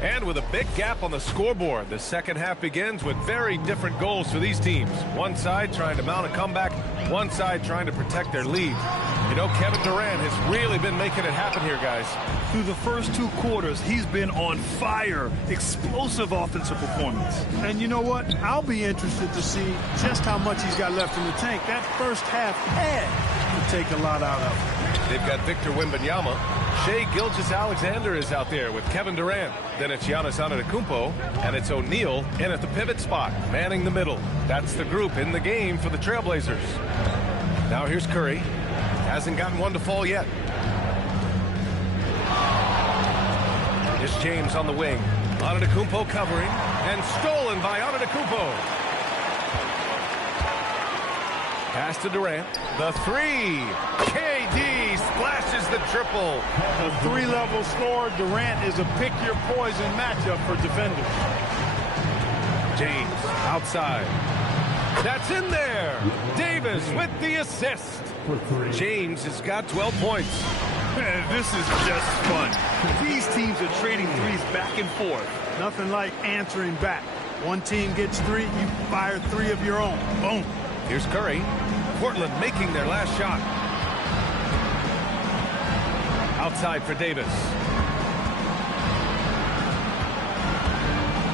And with a big gap on the scoreboard, the second half begins with very different goals for these teams. One side trying to mount a comeback, one side trying to protect their lead. You know, Kevin Durant has really been making it happen here, guys. Through the first 2 quarters, he's been on fire. Explosive offensive performance. And you know what? I'll be interested to see just how much he's got left in the tank. That first half had to take a lot out of him. They've got Victor Wembanyama. Shai Gilgeous-Alexander is out there with Kevin Durant. Then it's Giannis Antetokounmpo, and it's O'Neal in at the pivot spot, manning the middle. That's the group in the game for the Trailblazers. Now here's Curry. Hasn't gotten one to fall yet. Here's James on the wing. Antetokounmpo covering, and stolen by Antetokounmpo. Pass to Durant. The 3. KD splashes the triple. A 3-level scorer. Durant is a pick-your-poison matchup for defenders. James outside. That's in there. Davis with the assist. James has got 12 points. Man, this is just fun. These teams are trading threes back and forth. Nothing like answering back. One team gets 3, you fire 3 of your own. Boom. Here's Curry. Portland making their last shot. Outside for Davis.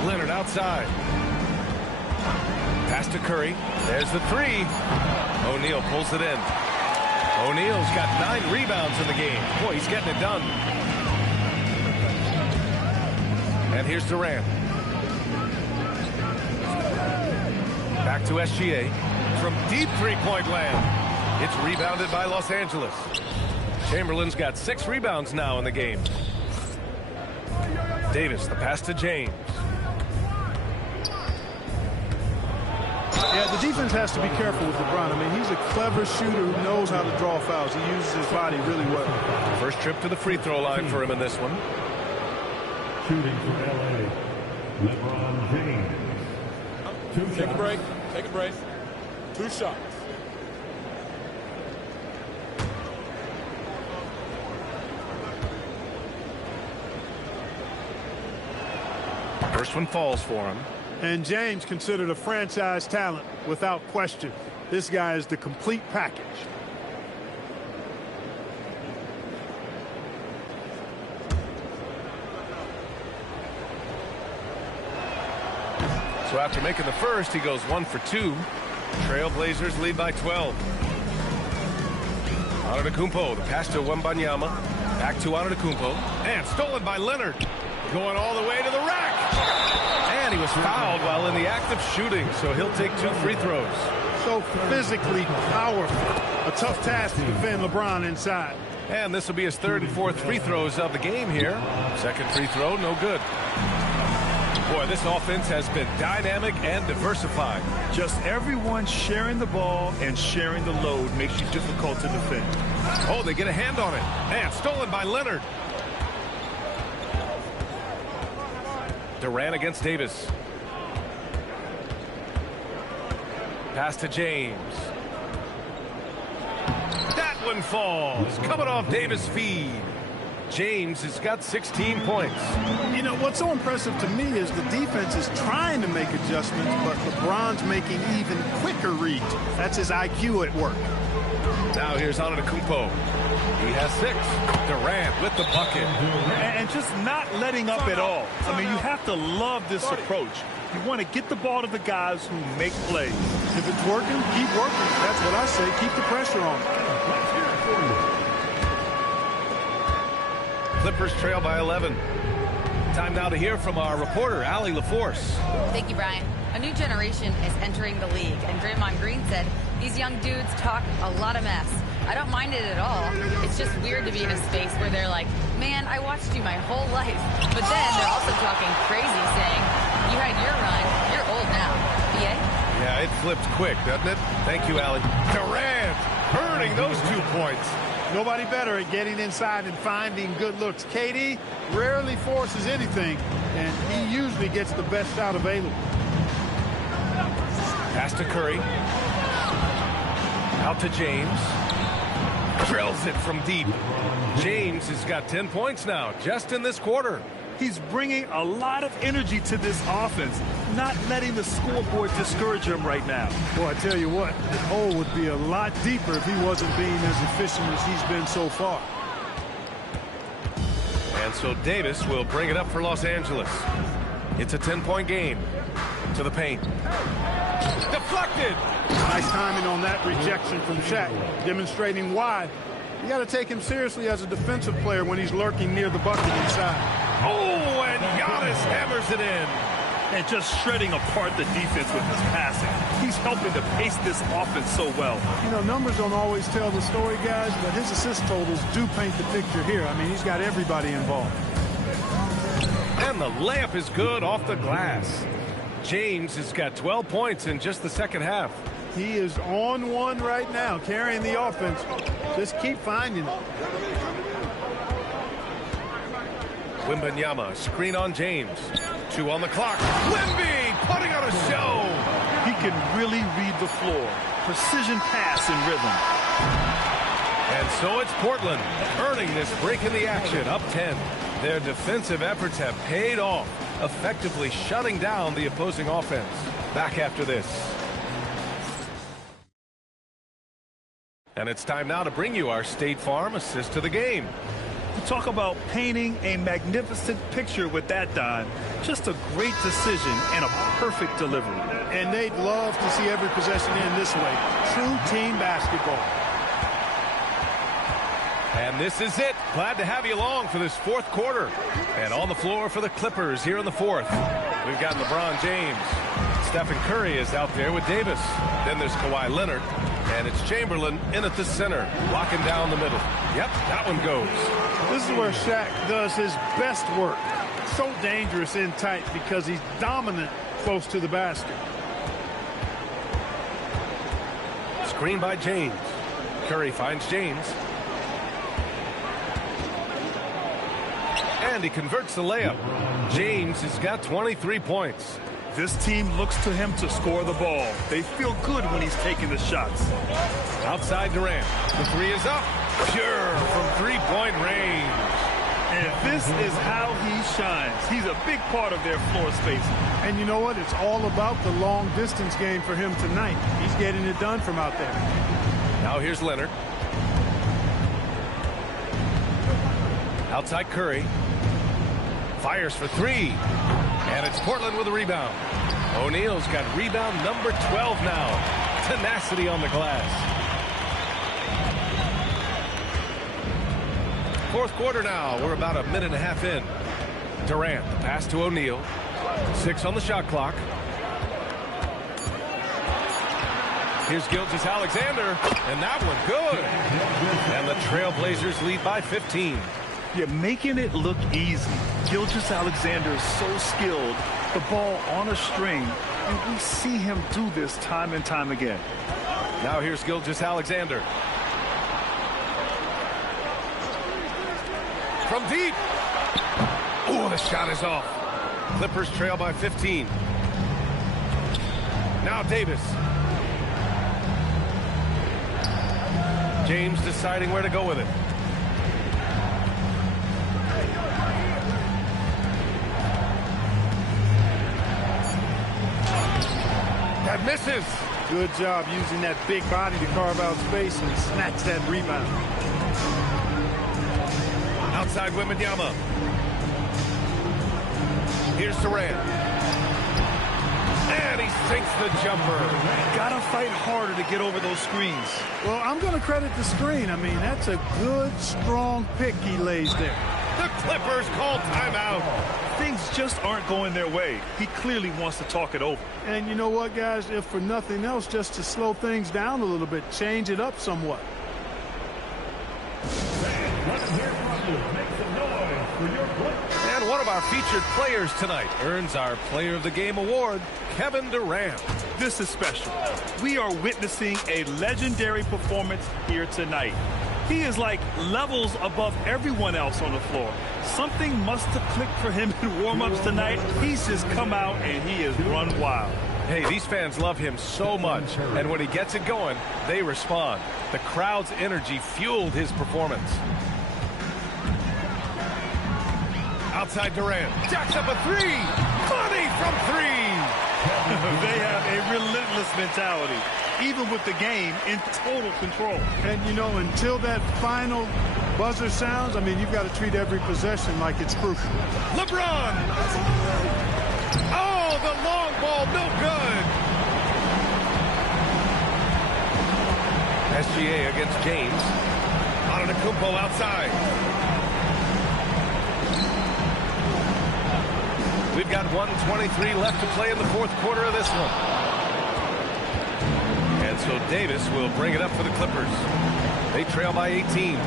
Leonard outside. Pass to Curry. There's the 3. O'Neal pulls it in. O'Neal's got 9 rebounds in the game. Boy, he's getting it done. And here's Durant. Back to SGA. From deep three-point land. It's rebounded by Los Angeles. Chamberlain's got 6 rebounds now in the game. Davis, the pass to James. Yeah, the defense has to be careful with LeBron. I mean, he's a clever shooter who knows how to draw fouls. He uses his body really well. First trip to the free throw line for him in this one. Shooting for L.A., LeBron James. Take a break. Take a break. 2 shots. First one falls for him. And James considered a franchise talent without question. This guy is the complete package. So after making the first, he goes 1 for 2. Trailblazers lead by 12. Antetokounmpo, the pass to Wembanyama. Back to Antetokounmpo. And stolen by Leonard. Going all the way to the rack. And he was fouled while in the act of shooting, so he'll take 2 free throws. So physically powerful. A tough task to defend LeBron inside. And this will be his 3rd and 4th free throws of the game here. Second free throw, no good. Boy, this offense has been dynamic and diversified. Just everyone sharing the ball and sharing the load makes you difficult to defend. Oh, they get a hand on it. And stolen by Leonard. Durant against Davis. Pass to James. That one falls. Coming off Davis' feed. James has got 16 points. You know, what's so impressive to me is the defense is trying to make adjustments, but LeBron's making even quicker reads. That's his IQ at work. Now here's Antetokounmpo. He has 6. Durant with the bucket. And just not letting up at all. I mean, you have to love this approach. You want to get the ball to the guys who make plays. If it's working, keep working. That's what I say. Keep the pressure on. Clippers trail by 11. Time now to hear from our reporter, Allie LaForce. Thank you, Brian. A new generation is entering the league, and Draymond Green said these young dudes talk a lot of mess. I don't mind it at all. It's just weird to be in a space where they're like, man, I watched you my whole life. But then they're also talking crazy, saying, you had your run, you're old now. BA? Yeah, it flipped quick, doesn't it? Thank you, Allie. Durant earning those 2 points. Nobody better at getting inside and finding good looks. KD rarely forces anything, and he usually gets the best shot available. Pass to Curry. Out to James. Drills it from deep. James has got 10 points now, just in this quarter. He's bringing a lot of energy to this offense, not letting the scoreboard discourage him right now. Boy, I tell you what, the hole would be a lot deeper if he wasn't being as efficient as he's been so far. And so Davis will bring it up for Los Angeles. It's a 10-point game. To the paint. Deflected! Nice timing on that rejection from Shaq, demonstrating why you got to take him seriously as a defensive player when he's lurking near the bucket inside. Oh, and Giannis hammers it in. And just shredding apart the defense with his passing. He's helping to pace this offense so well. You know, numbers don't always tell the story, guys, but his assist totals do paint the picture here. I mean, he's got everybody involved. And the layup is good off the glass. James has got 12 points in just the second half. He is on one right now, carrying the offense. Just keep finding it. Wembanyama, screen on James. 2 on the clock. Wemby putting on a show. He can really read the floor. Precision pass and rhythm. And so it's Portland earning this break in the action, up 10. Their defensive efforts have paid off, effectively shutting down the opposing offense. Back after this. And it's time now to bring you our State Farm assist to the game. You talk about painting a magnificent picture with that, Don. Just a great decision and a perfect delivery. And they'd love to see every possession end this way. True team basketball. And this is it. Glad to have you along for this fourth quarter. And on the floor for the Clippers here in the fourth. We've got LeBron James. Stephen Curry is out there with Davis. Then there's Kawhi Leonard. And it's Chamberlain in at the center, locking down the middle. Yep, that one goes. This is where Shaq does his best work. So dangerous in tight because he's dominant close to the basket. Screen by James. Curry finds James. And he converts the layup. James has got 23 points. This team looks to him to score the ball. They feel good when he's taking the shots. Outside Durant. The three is up. Pure from three-point range. And this is how he shines. He's a big part of their floor space. And you know what? It's all about the long distance game for him tonight. He's getting it done from out there. Now here's Leonard. Outside Curry. Fires for three. And it's Portland with a rebound. O'Neal's got rebound number 12 now. Tenacity on the glass. Fourth quarter now. We're about a minute and a half in. Durant, the pass to O'Neal. 6 on the shot clock. Here's Gilgeous-Alexander, and that one good. And the Trailblazers lead by 15. You're making it look easy. Gilgeous-Alexander is so skilled. The ball on a string, and we see him do this time and time again. Now here's Gilgeous-Alexander. From deep. Oh, the shot is off. Clippers trail by 15. Now Davis. James deciding where to go with it. That misses. Good job using that big body to carve out space and snatch that rebound. Outside Wembanyama. Here's Durant. And he sinks the jumper. Gotta fight harder to get over those screens. Well, I'm going to credit the screen. I mean, that's a good, strong pick he lays there. The Clippers call timeout. Things just aren't going their way. He clearly wants to talk it over. And you know what, guys? If for nothing else, just to slow things down a little bit, change it up somewhat. And one of our featured players tonight earns our Player of the Game award, Kevin Durant. This is special. We are witnessing a legendary performance here tonight. He is like levels above everyone else on the floor. Something must have clicked for him in warm-ups tonight. He's just come out and he has run wild. Hey, these fans love him so much, and when he gets it going, they respond. The crowd's energy fueled his performance. Outside Durant, jacks up a three. Money from three. They have a relentless mentality, even with the game in total control. And, you know, until that final buzzer sounds, I mean, you've got to treat every possession like it's crucial. LeBron. Oh, the long ball, no good. SGA against James. Antetokounmpo outside. We've got 1:23 left to play in the fourth quarter of this one. And so Davis will bring it up for the Clippers. They trail by 18.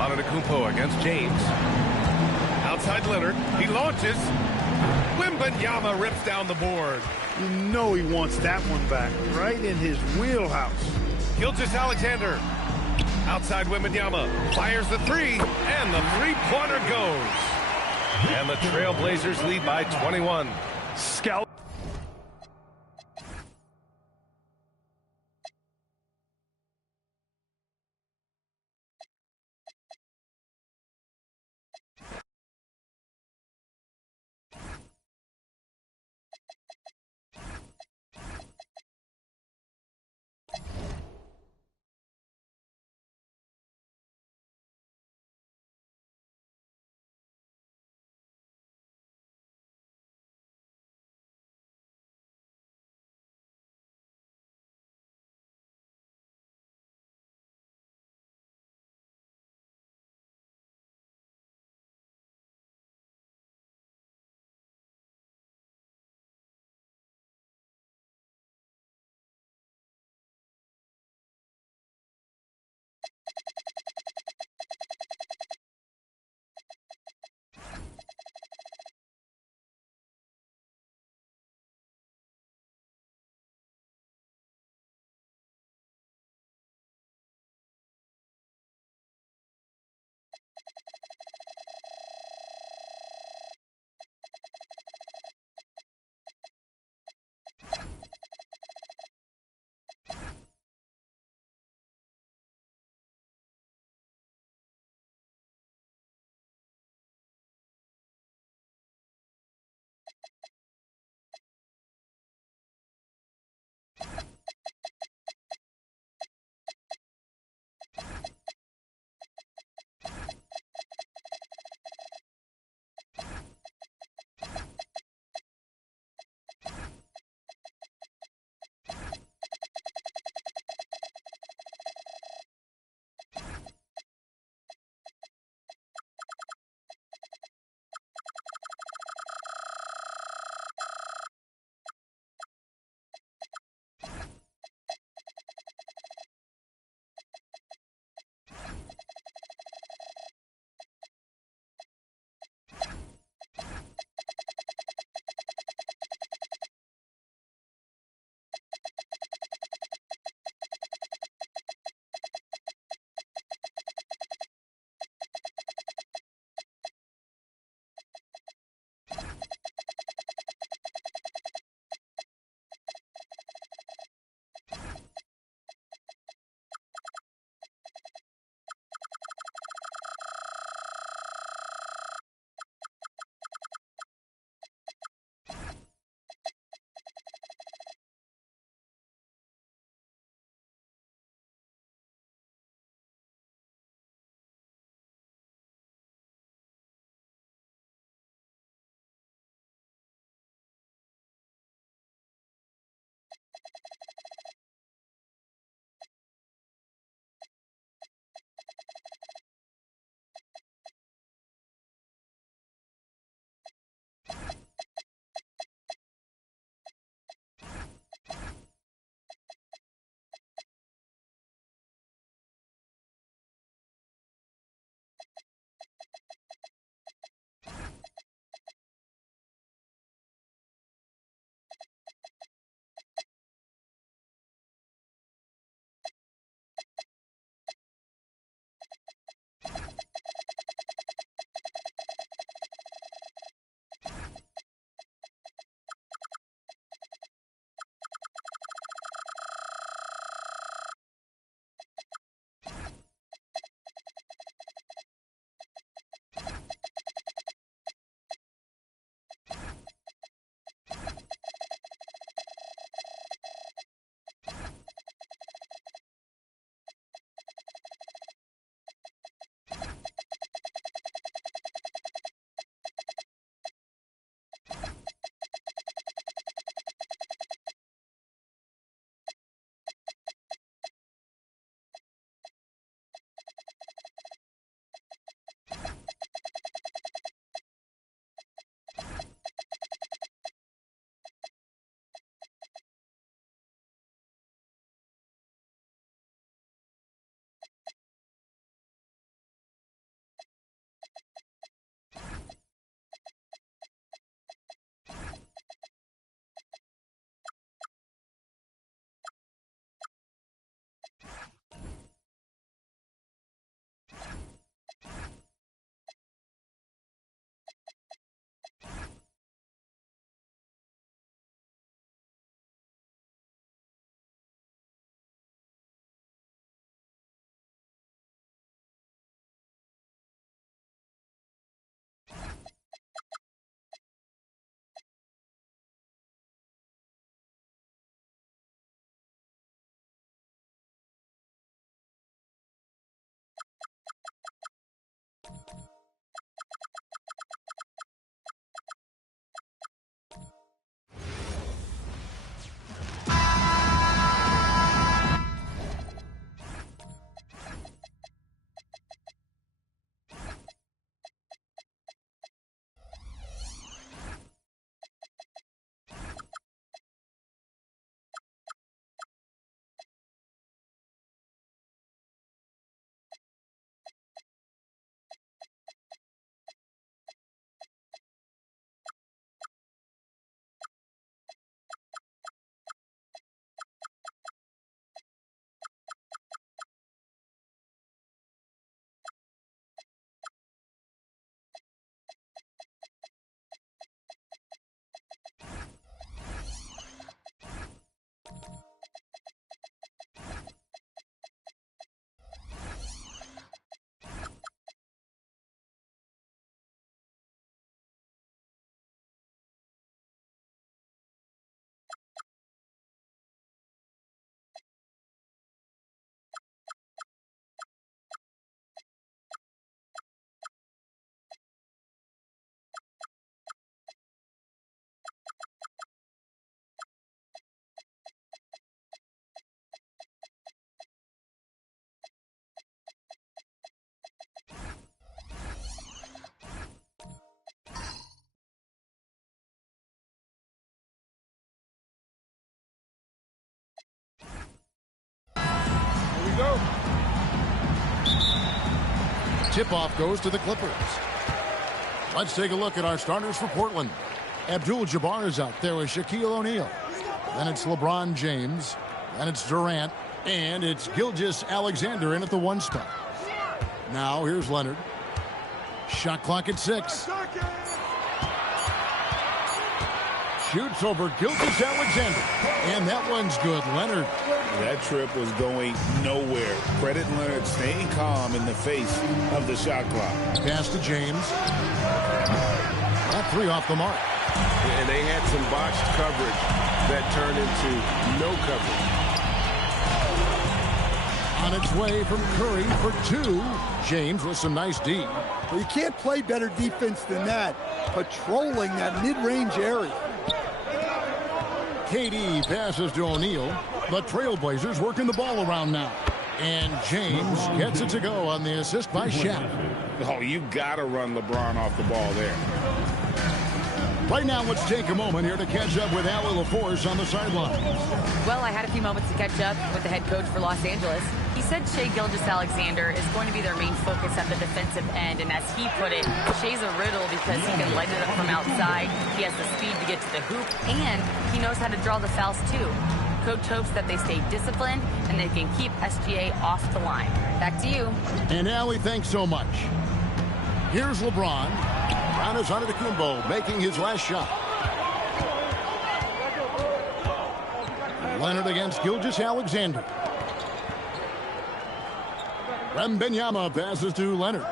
Antetokounmpo against James. Outside Leonard. He launches. Wembanyama rips down the board. You know he wants that one back, right in his wheelhouse. Gilgeous-Alexander. Outside Wembanyama. Fires the three. And the three-pointer goes. And the Trailblazers lead by 21. Scout. tip-off goes to the Clippers. Let's take a look at our starters for Portland. Abdul-Jabbar is out there with Shaquille O'Neal. Then it's LeBron James. Then it's Durant. And it's Gilgeous-Alexander in at the 1 spot. Now here's Leonard. Shot clock at 6. Shoots over Gilgeous-Alexander. And that one's good. Leonard. That trip was going nowhere. Credit Leonard staying calm in the face of the shot clock. Pass to James. That 3 off the mark. And they had some botched coverage that turned into no coverage. On its way from Curry for 2. James with some nice D. Well, you can't play better defense than that. Patrolling that mid-range area. KD passes to O'Neal. The Trailblazers working the ball around now. And James gets it to go on the assist by Shaq. Oh, you got to run LeBron off the ball there. Right now, let's take a moment here to catch up with Allie LaForce on the sideline. Well, I had a few moments to catch up with the head coach for Los Angeles. He said Shai Gilgeous-Alexander is going to be their main focus at the defensive end. And as he put it, Shai's a riddle because he can light it up from outside. He has the speed to get to the hoop, and he knows how to draw the fouls, too. Coach hopes that they stay disciplined and they can keep SGA off the line. Back to you. And Allie, thanks so much. Here's LeBron. Giannis Antetokounmpo making his last shot. Leonard against Gilgeous-Alexander. Wembanyama passes to Leonard.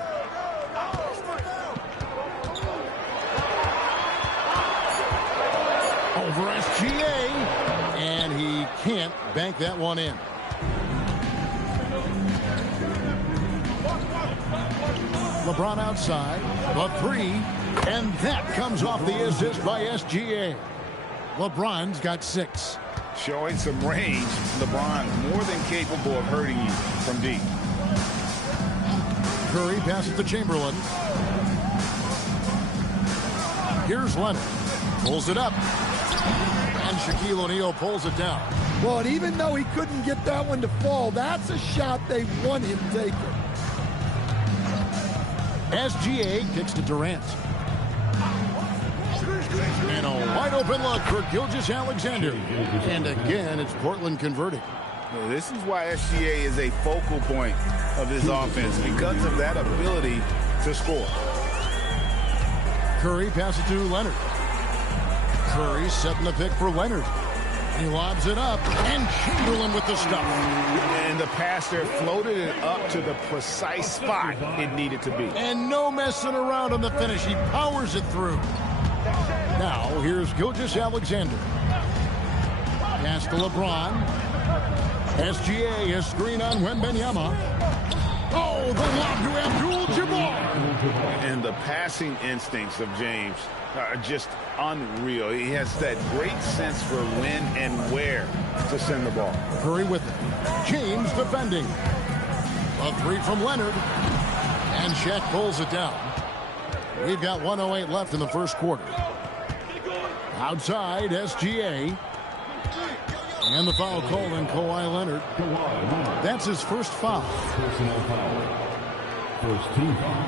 Over SGA. And he can't bank that one in. LeBron outside. The 3. And that comes off the assist by SGA. LeBron's got 6. Showing some range, LeBron more than capable of hurting you from deep. Curry passes to Chamberlain. Here's Leonard. Pulls it up. And Shaquille O'Neal pulls it down. Well, and even though he couldn't get that one to fall, that's a shot they want him taking. SGA kicks to Durant. And a wide open look for Gilgeous-Alexander. And again, it's Portland converting. Well, this is why SGA is a focal point of this offense, because of that ability to score. Curry passes to Leonard. Curry setting the pick for Leonard. He lobs it up, and Chamberlain with the stuff. And the pass there floated it up to the precise spot it needed to be. And no messing around on the finish. He powers it through. Now, here's Gilgeous-Alexander. Pass to LeBron. SGA, a screen on Wembanyama. Oh, the lob to Abdul-Jabbar. And the passing instincts of James are just unreal. He has that great sense for when and where to send the ball. Curry with it. James defending. A 3 from Leonard. And Shaq pulls it down. We've got 1:08 left in the first quarter. Outside, SGA. And the foul called on Kawhi Leonard. That's his first foul. Personal foul. First team foul.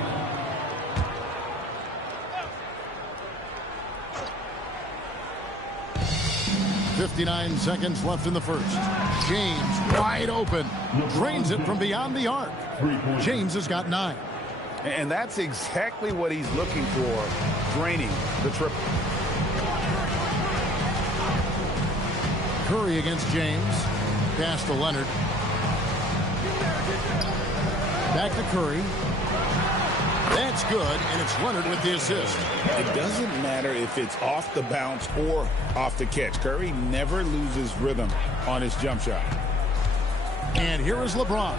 .59 seconds left in the first. James wide open. Drains it from beyond the arc. James has got 9. And that's exactly what he's looking for, draining the triple. Curry against James. Pass to Leonard. Back to Curry. That's good, and it's Leonard with the assist. It doesn't matter if it's off the bounce or off the catch. Curry never loses rhythm on his jump shot. And here is LeBron.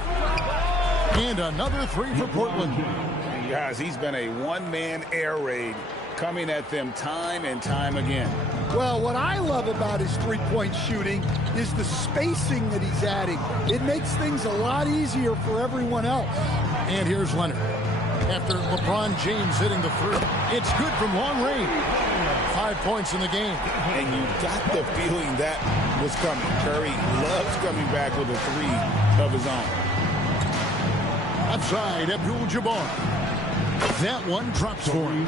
And another 3 for Portland. And guys, he's been a one-man air raid coming at them time and time again. Well, what I love about his three-point shooting is the spacing that he's adding. It makes things a lot easier for everyone else. And here's Leonard. After LeBron James hitting the 3, it's good from long range. 5 points in the game. And you got the feeling that was coming. Curry loves coming back with a 3 of his own. Left side, Abdul-Jabbar. That one drops for him.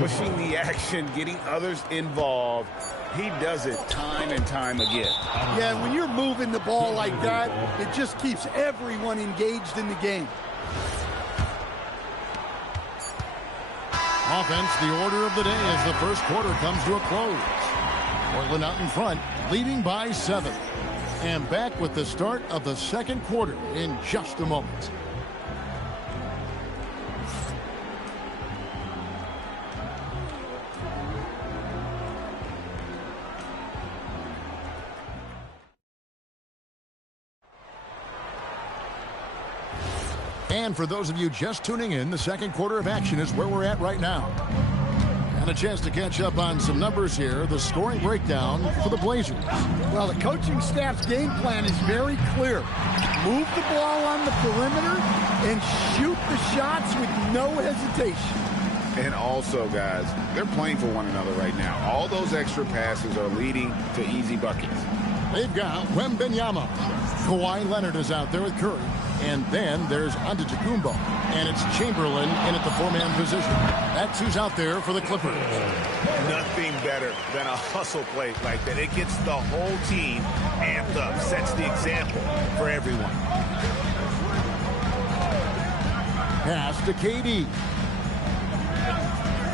Pushing the action, getting others involved. He does it time and time again. Yeah, when you're moving the ball like that, it just keeps everyone engaged in the game. Offense, the order of the day as the first quarter comes to a close. Portland out in front, leading by 7. And back with the start of the second quarter in just a moment. And for those of you just tuning in, the second quarter of action is where we're at right now. And a chance to catch up on some numbers here. The scoring breakdown for the Blazers. Well, the coaching staff's game plan is very clear. Move the ball on the perimeter and shoot the shots with no hesitation. And also, guys, they're playing for one another right now. All those extra passes are leading to easy buckets. They've got Wembanyama. Kawhi Leonard is out there with Curry. And then there's Antetokounmpo. And it's Chamberlain in at the 4-man position. That's who's out there for the Clippers. Nothing better than a hustle play like that. It gets the whole team amped up, sets the example for everyone. Pass to KD.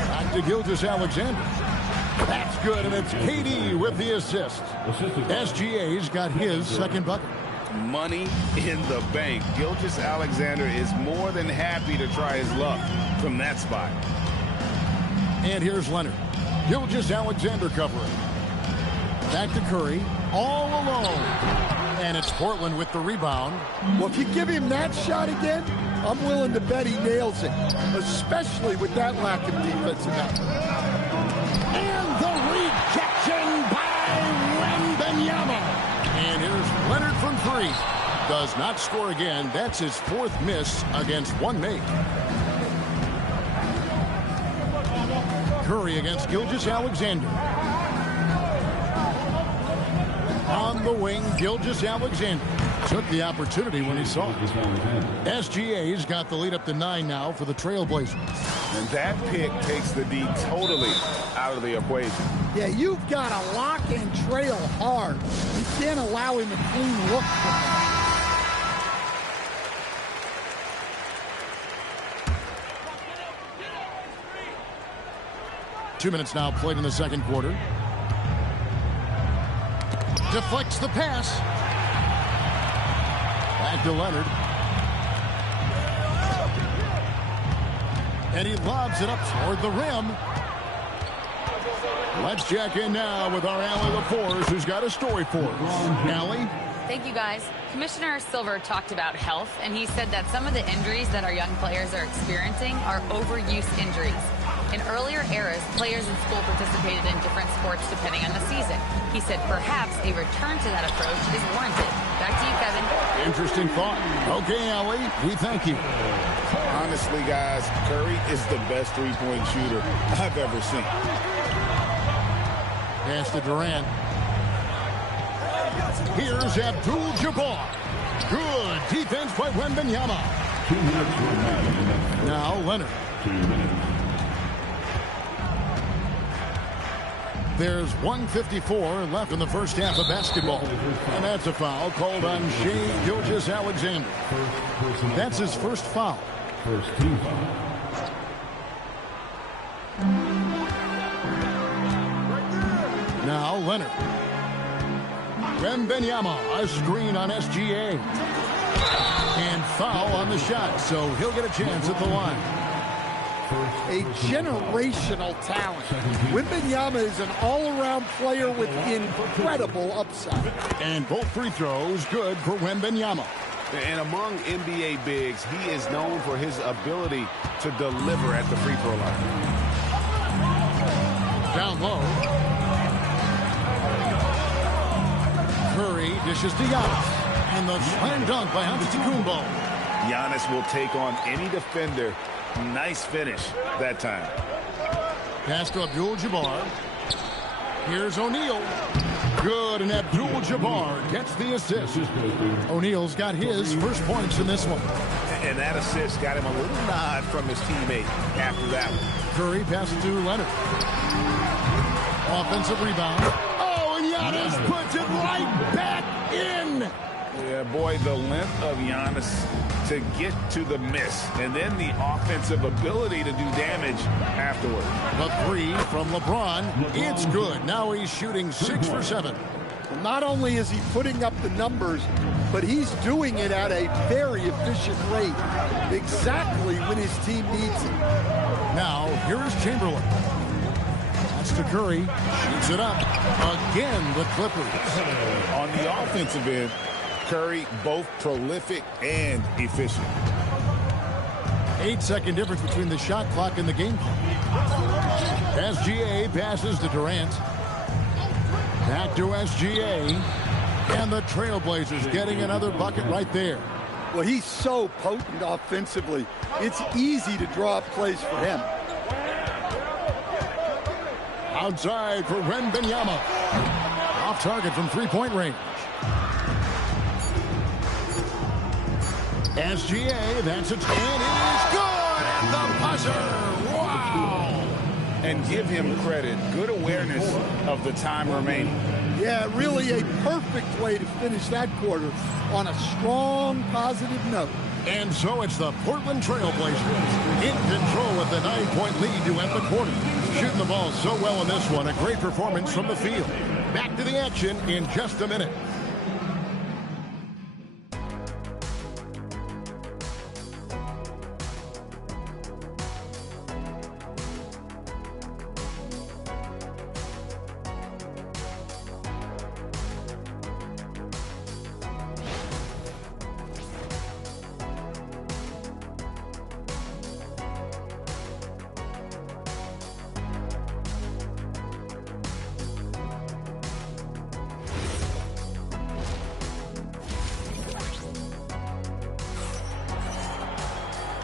Back to Gilgeous-Alexander. That's good, and it's KD with the assist. SGA's got his second bucket. Money in the bank. Gilgeous-Alexander is more than happy to try his luck from that spot. And here's Leonard. Gilgeous-Alexander covering. Back to Curry, all alone. And it's Portland with the rebound. Well, if you give him that shot again, I'm willing to bet he nails it, especially with that lack of defensive effort. And the rejection by Wembanyama. And here's Leonard from 3. Does not score again. That's his 4th miss against one make. Curry against Gilgeous-Alexander. On the wing, Gilgeous-Alexander took the opportunity when he saw it. SGA's got the lead up to 9 now for the Trailblazers. And that pick takes the D totally out of the equation. Yeah, you've got to lock and trail hard. You can't allow him a clean look from him. Two minutes now played in the second quarter. Deflects the pass. Back to Leonard. And he lobs it up toward the rim. Let's check in now with our Allie LaForce, who's got a story for us. Allie? Thank you, guys. Commissioner Silver talked about health, and he said that some of the injuries that our young players are experiencing are overuse injuries. In earlier eras, players in school participated in different sports depending on the season. He said perhaps a return to that approach is warranted. Back to you, Kevin. Interesting thought. Okay, Allie, we thank you. Honestly, guys, Curry is the best three-point shooter I've ever seen. Pass to Durant. Here's Abdul-Jabbar. Good defense by Wembanyama. Now Leonard. There's 1:54 left in the first half of basketball. And that's a foul called on Shai Gilgeous-Alexander. That's his first foul. First team foul. Now Leonard. Wembanyama, a screen on SGA. And foul on the shot, so he'll get a chance at the line. A generational talent. Wembanyama is an all-around player with incredible upside. And both free throws good for Wembanyama. And among NBA bigs, he is known for his ability to deliver at the free throw line. Down low. Curry dishes to Giannis. And the slam dunk by Antetokounmpo. Giannis will take on any defender. Nice finish that time. Pass to Abdul-Jabbar. Here's O'Neal. Good, and Abdul-Jabbar gets the assist. O'Neal's got his first points in this one. And that assist got him a little nod from his teammate after that one. Curry passes to Leonard. Offensive rebound. Oh, and Giannis puts it right back in. Yeah, boy, the length of Giannis to get to the miss, and then the offensive ability to do damage afterward. The three from LeBron. It's good. Now he's shooting 6 for 7. Not only is he putting up the numbers, but he's doing it at a very efficient rate, exactly when his team needs it. Now, here's Chamberlain. That's to Curry. Shoots it up. Again, the Clippers. On the offensive end, Curry both prolific and efficient. 8-second difference between the shot clock and the game clock. SGA passes to Durant. Back to SGA. And the Trailblazers getting another bucket right there. Well, he's so potent offensively. It's easy to draw up plays for him. Outside for Wembanyama. Off target from three-point range. SGA, that's it. And it is good at the buzzer. Wow. And give him credit. Good awareness of the time remaining. Yeah, really a perfect way to finish that quarter on a strong, positive note. And so it's the Portland Trailblazers in control with the 9-point lead to end the quarter. Shooting the ball so well in this one. A great performance from the field. Back to the action in just a minute.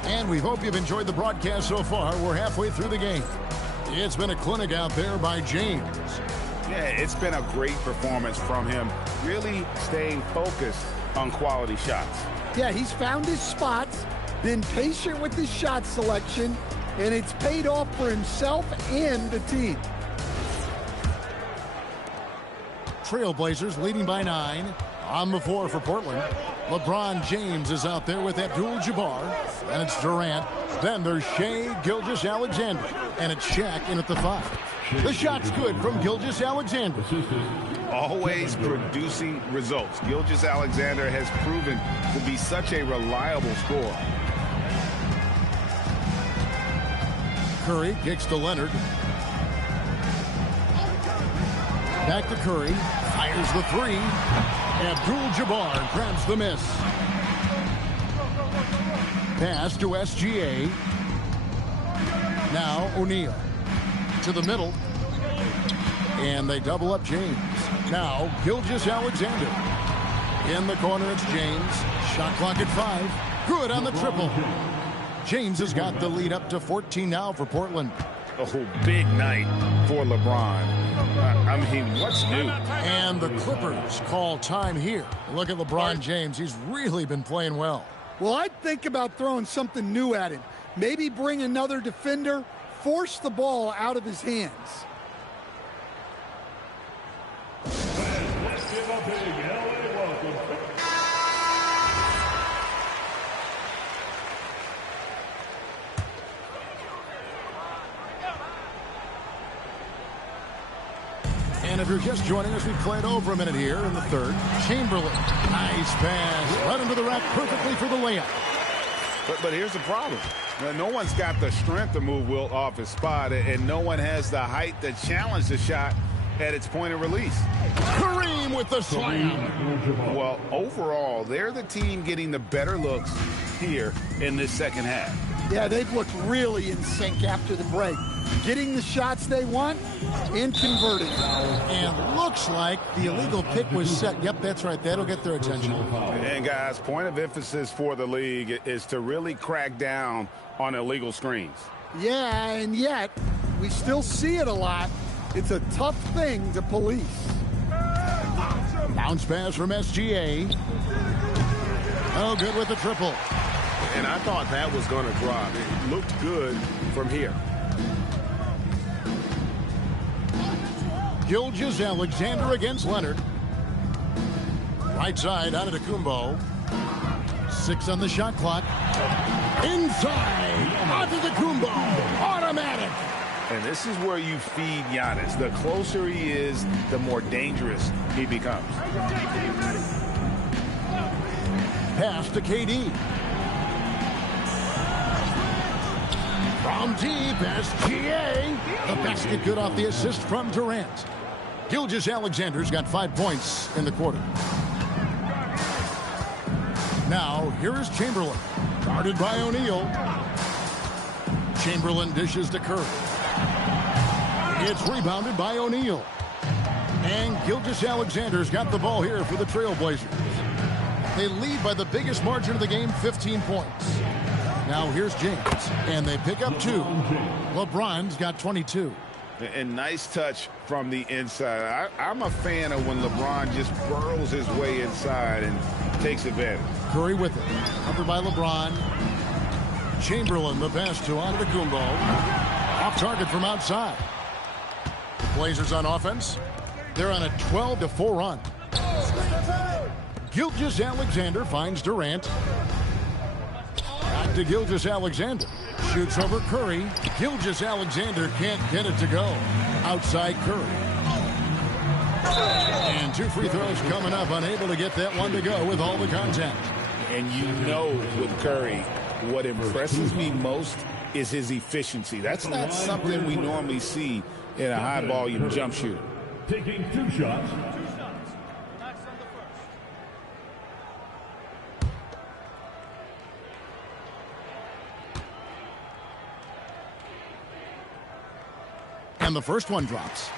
And we hope you've enjoyed the broadcast so far. We're halfway through the game. It's been a clinic out there by James. Yeah, it's been a great performance from him. Really staying focused on quality shots. Yeah, he's found his spots, been patient with his shot selection, and it's paid off for himself and the team. Trailblazers leading by 9. On the floor for Portland. LeBron James is out there with Abdul-Jabbar. And it's Durant. Then there's Shai Gilgeous-Alexander. And it's Shaq in at the 5. The shot's good from Gilgeous-Alexander. Always producing results. Gilgeous-Alexander has proven to be such a reliable scorer. Curry kicks to Leonard. Back to Curry. Fires the 3. Abdul-Jabbar grabs the miss. Pass to SGA. Now O'Neal. To the middle. And they double up James. Now Gilgeous-Alexander. In the corner, it's James. Shot clock at 5. Good on the triple. James has got the lead up to 14 now for Portland. Oh, big night for LeBron. I mean, what's new? And the Clippers call time here. Look at LeBron James. He's really been playing well. Well, I'd think about throwing something new at him. Maybe bring another defender, force the ball out of his hands. Let's give a big LA welcome. And if you're just joining us, we've played over a minute here in the third. Chamberlain, nice pass, right into the rack perfectly for the layup. But here's the problem. No one's got the strength to move Wilt off his spot, and no one has the height to challenge the shot at its point of release. Kareem with the slam. Well, overall, they're the team getting the better looks here in this second half. Yeah, they've looked really in sync after the break. Getting the shots they want and converting. And looks like the illegal pick was set. Yep, that's right. That'll get their attention. And, guys, point of emphasis for the league is to really crack down on illegal screens. Yeah, and yet we still see it a lot. It's a tough thing to police. Bounce pass from SGA. Oh, good with the triple. And I thought that was going to drop. It looked good from here. Gilgeous-Alexander against Leonard. Right side, Antetokounmpo. 6 on the shot clock. Inside, Antetokounmpo. Automatic. And this is where you feed Giannis. The closer he is, the more dangerous he becomes. Pass to KD. From deep, SGA. The basket good off the assist from Durant. Gilgeous-Alexander's got 5 points in the quarter. Now, here is Chamberlain. Guarded by O'Neal. Chamberlain dishes to Curry. It's rebounded by O'Neal. And Gilgeous-Alexander's got the ball here for the Trailblazers. They lead by the biggest margin of the game, 15 points. Now here's James, and they pick up 2. LeBron's got 22. And nice touch from the inside. I'm a fan of when LeBron just burrows his way inside and takes advantage. Curry with it. Covered by LeBron. Chamberlain, the pass to Antetokounmpo. Off target from outside. The Blazers on offense. They're on a 12-4 run. Gilgeous-Alexander finds Durant. Back to Gilgeous-Alexander. Shoots over Curry. Gilgeous-Alexander can't get it to go. Outside Curry. And 2 free throws coming up. Unable to get that one to go with all the contact. And you know with Curry, what impresses me most is his efficiency. That's not something we normally see in a high-volume jump shooter. Taking 2 shots. And the first one drops.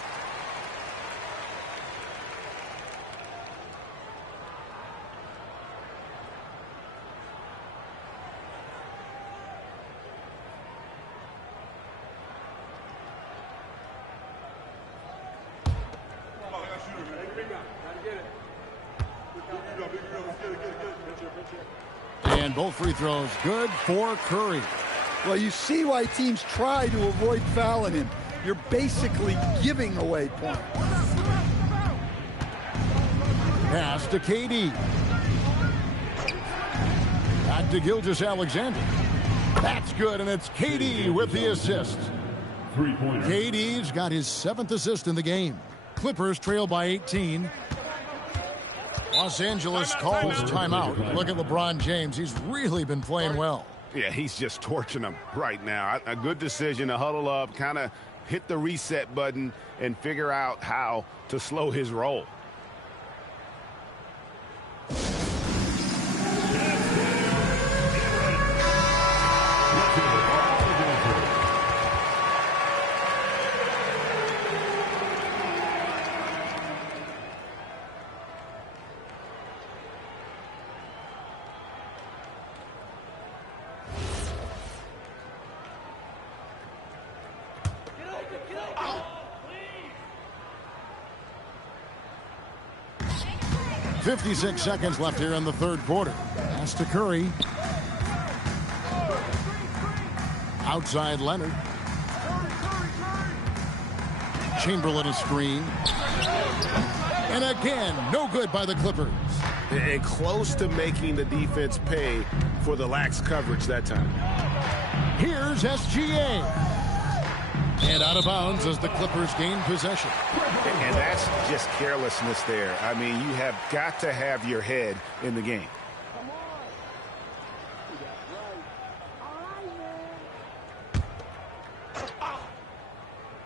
And both free throws good for Curry. Well, you see why teams try to avoid fouling him. You're basically giving away points. Pass to KD. Back to Gilgeous-Alexander. That's good, and it's KD with the assist. 3-pointer. KD's got his 7th assist in the game. Clippers trail by 18. Los Angeles calls timeout. Look at LeBron James. He's really been playing well. Yeah, he's just torching them right now. A good decision to huddle up, kind of hit the reset button, and figure out how to slow his roll. .56 seconds left here in the third quarter. Pass to Curry. Outside Leonard. Chamberlain a screen. And again, no good by the Clippers. And close to making the defense pay for the lax coverage that time. Here's SGA. And out of bounds as the Clippers gain possession. And that's just carelessness there. I mean, you have got to have your head in the game.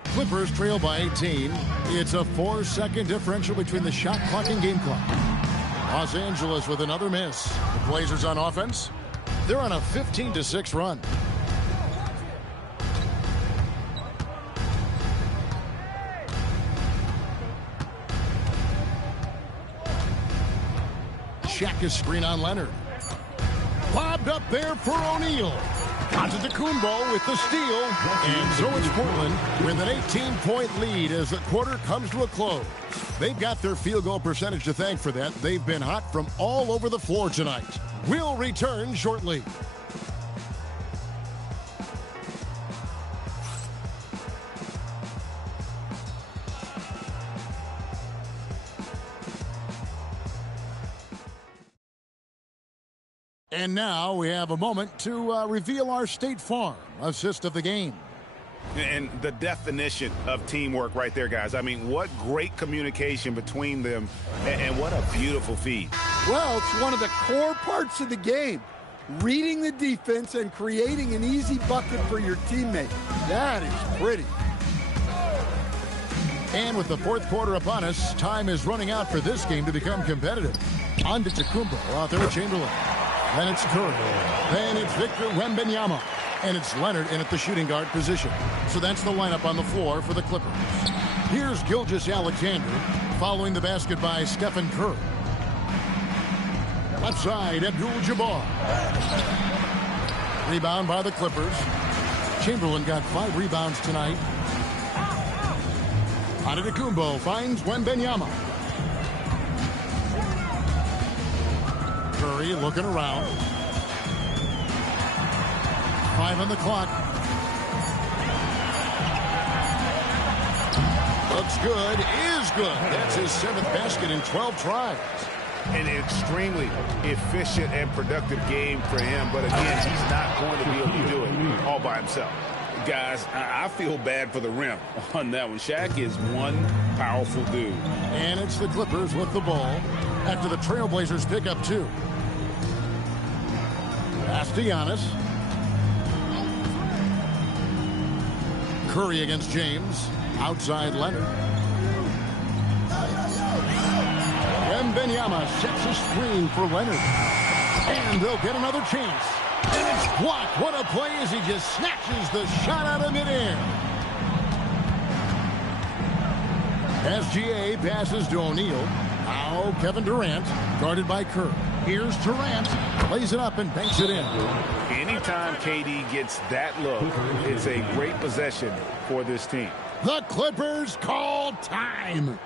Clippers trail by 18. It's a 4-second differential between the shot clock and game clock. Los Angeles with another miss. The Blazers on offense. They're on a 15-6 run. Shaq is screen on Leonard. Lobbed up there for O'Neal. Antetokounmpo with the steal. And so it's Portland with an 18-point lead as the quarter comes to a close. They've got their field goal percentage to thank for that. They've been hot from all over the floor tonight. We'll return shortly. And now we have a moment to reveal our State Farm assist of the game. And the definition of teamwork right there, guys. I mean, what great communication between them, and what a beautiful feed. Well, it's one of the core parts of the game. Reading the defense and creating an easy bucket for your teammate. That is pretty. And with the fourth quarter upon us, time is running out for this game to become competitive. Antetokounmpo out there at Chamberlain. Then it's Curry. Then it's Victor Wembanyama. And it's Leonard in at the shooting guard position. So that's the lineup on the floor for the Clippers. Here's Gilgeous-Alexander following the basket by Stephen Curry. Left side, Abdul-Jabbar. Rebound by the Clippers. Chamberlain got 5 rebounds tonight. Antetokounmpo finds Wembanyama. Curry looking around. 5 on the clock. Looks good, is good. That's his 7th basket in 12 tries. An extremely efficient and productive game for him. But again, he's not going to be able to do it all by himself. Guys, I feel bad for the rim on that one. Shaq is one powerful dude. And it's the Clippers with the ball after the Trailblazers pick up 2. Pass to Giannis. Curry against James. Outside Leonard. Wembanyama sets a screen for Leonard. And they'll get another chance. And it's blocked. What a play as he just snatches the shot out of midair. SGA passes to O'Neal. Now Kevin Durant, guarded by Curry. Here's Durant, plays it up and banks it in. Anytime KD gets that look, it's a great possession for this team. The Clippers call time.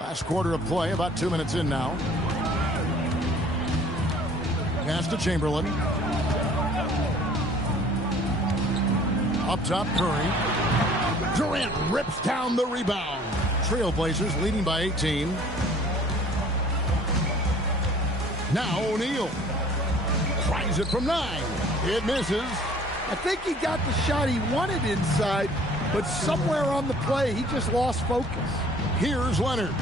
Last quarter of play, about 2 minutes in now. Pass to Chamberlain. Up top, Curry. Durant rips down the rebound. Trailblazers leading by 18. Now O'Neal. Tries it from 9. It misses. I think he got the shot he wanted inside, but somewhere on the play, he just lost focus. Here's Leonard.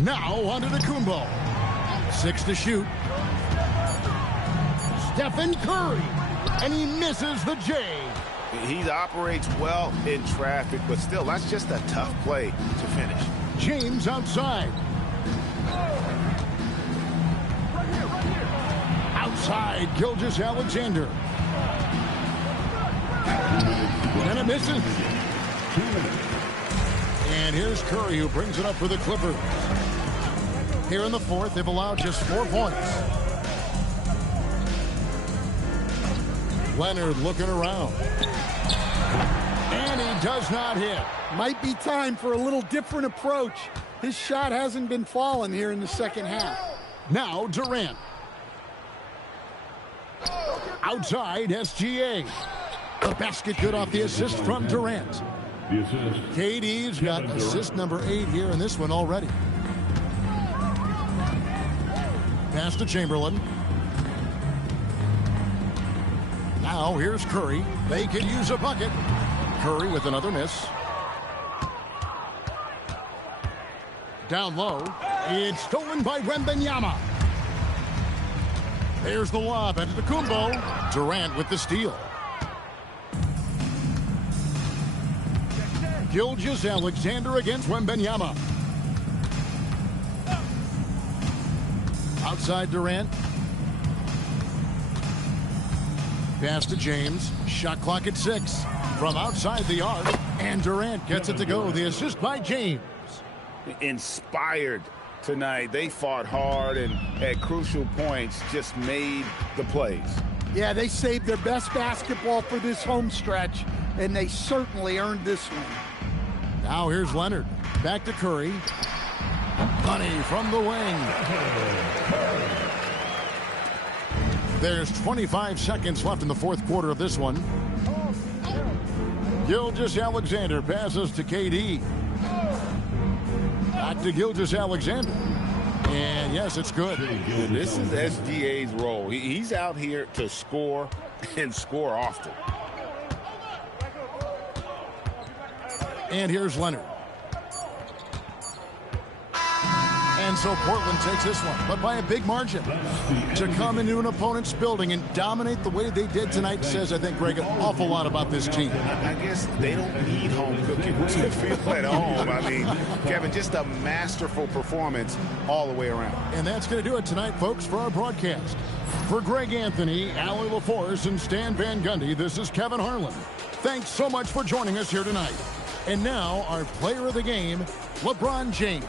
Now Antetokounmpo. 6 to shoot. Stephen Curry. And he misses the J. He operates well in traffic, but still, that's just a tough play to finish. James outside. Outside, Gilgeous-Alexander. And it misses. And here's Curry, who brings it up for the Clippers. Here in the fourth, they've allowed just 4 points. Leonard looking around. And he does not hit. Might be time for a little different approach. His shot hasn't been falling here in the second half. Now Durant. Outside, SGA. The basket good off the assist from Durant. KD's got assist number 8 here in this one already. Pass to Chamberlain. Now here's Curry. They could use a bucket. Curry with another miss. Down low. It's stolen by Wembanyama. There's the lob Antetokounmpo. Durant with the steal. Gilgeous-Alexander against Wembanyama. Outside Durant. Pass to James. Shot clock at 6. From outside the arc. And Durant gets it to go. The assist by James. Inspired tonight. They fought hard and at crucial points just made the plays. Yeah, they saved their best basketball for this home stretch, and they certainly earned this one. Now here's Leonard. Back to Curry. Money from the wing. There's 25 seconds left in the fourth quarter of this one. Gilgeous-Alexander passes to KD. Back to Gilgeous-Alexander. And yes, it's good. This is SGA's role. He's out here to score and score often. And here's Leonard. And so Portland takes this one, but by a big margin. To come into an opponent's building and dominate the way they did tonight says, I think, Greg, an awful lot about this team. I guess they don't need home cooking to feel at home. I mean, Kevin, just a masterful performance all the way around. And that's going to do it tonight, folks, for our broadcast. For Greg Anthony, Allie LaForce, and Stan Van Gundy, this is Kevin Harlan. Thanks so much for joining us here tonight. And now, our player of the game, LeBron James.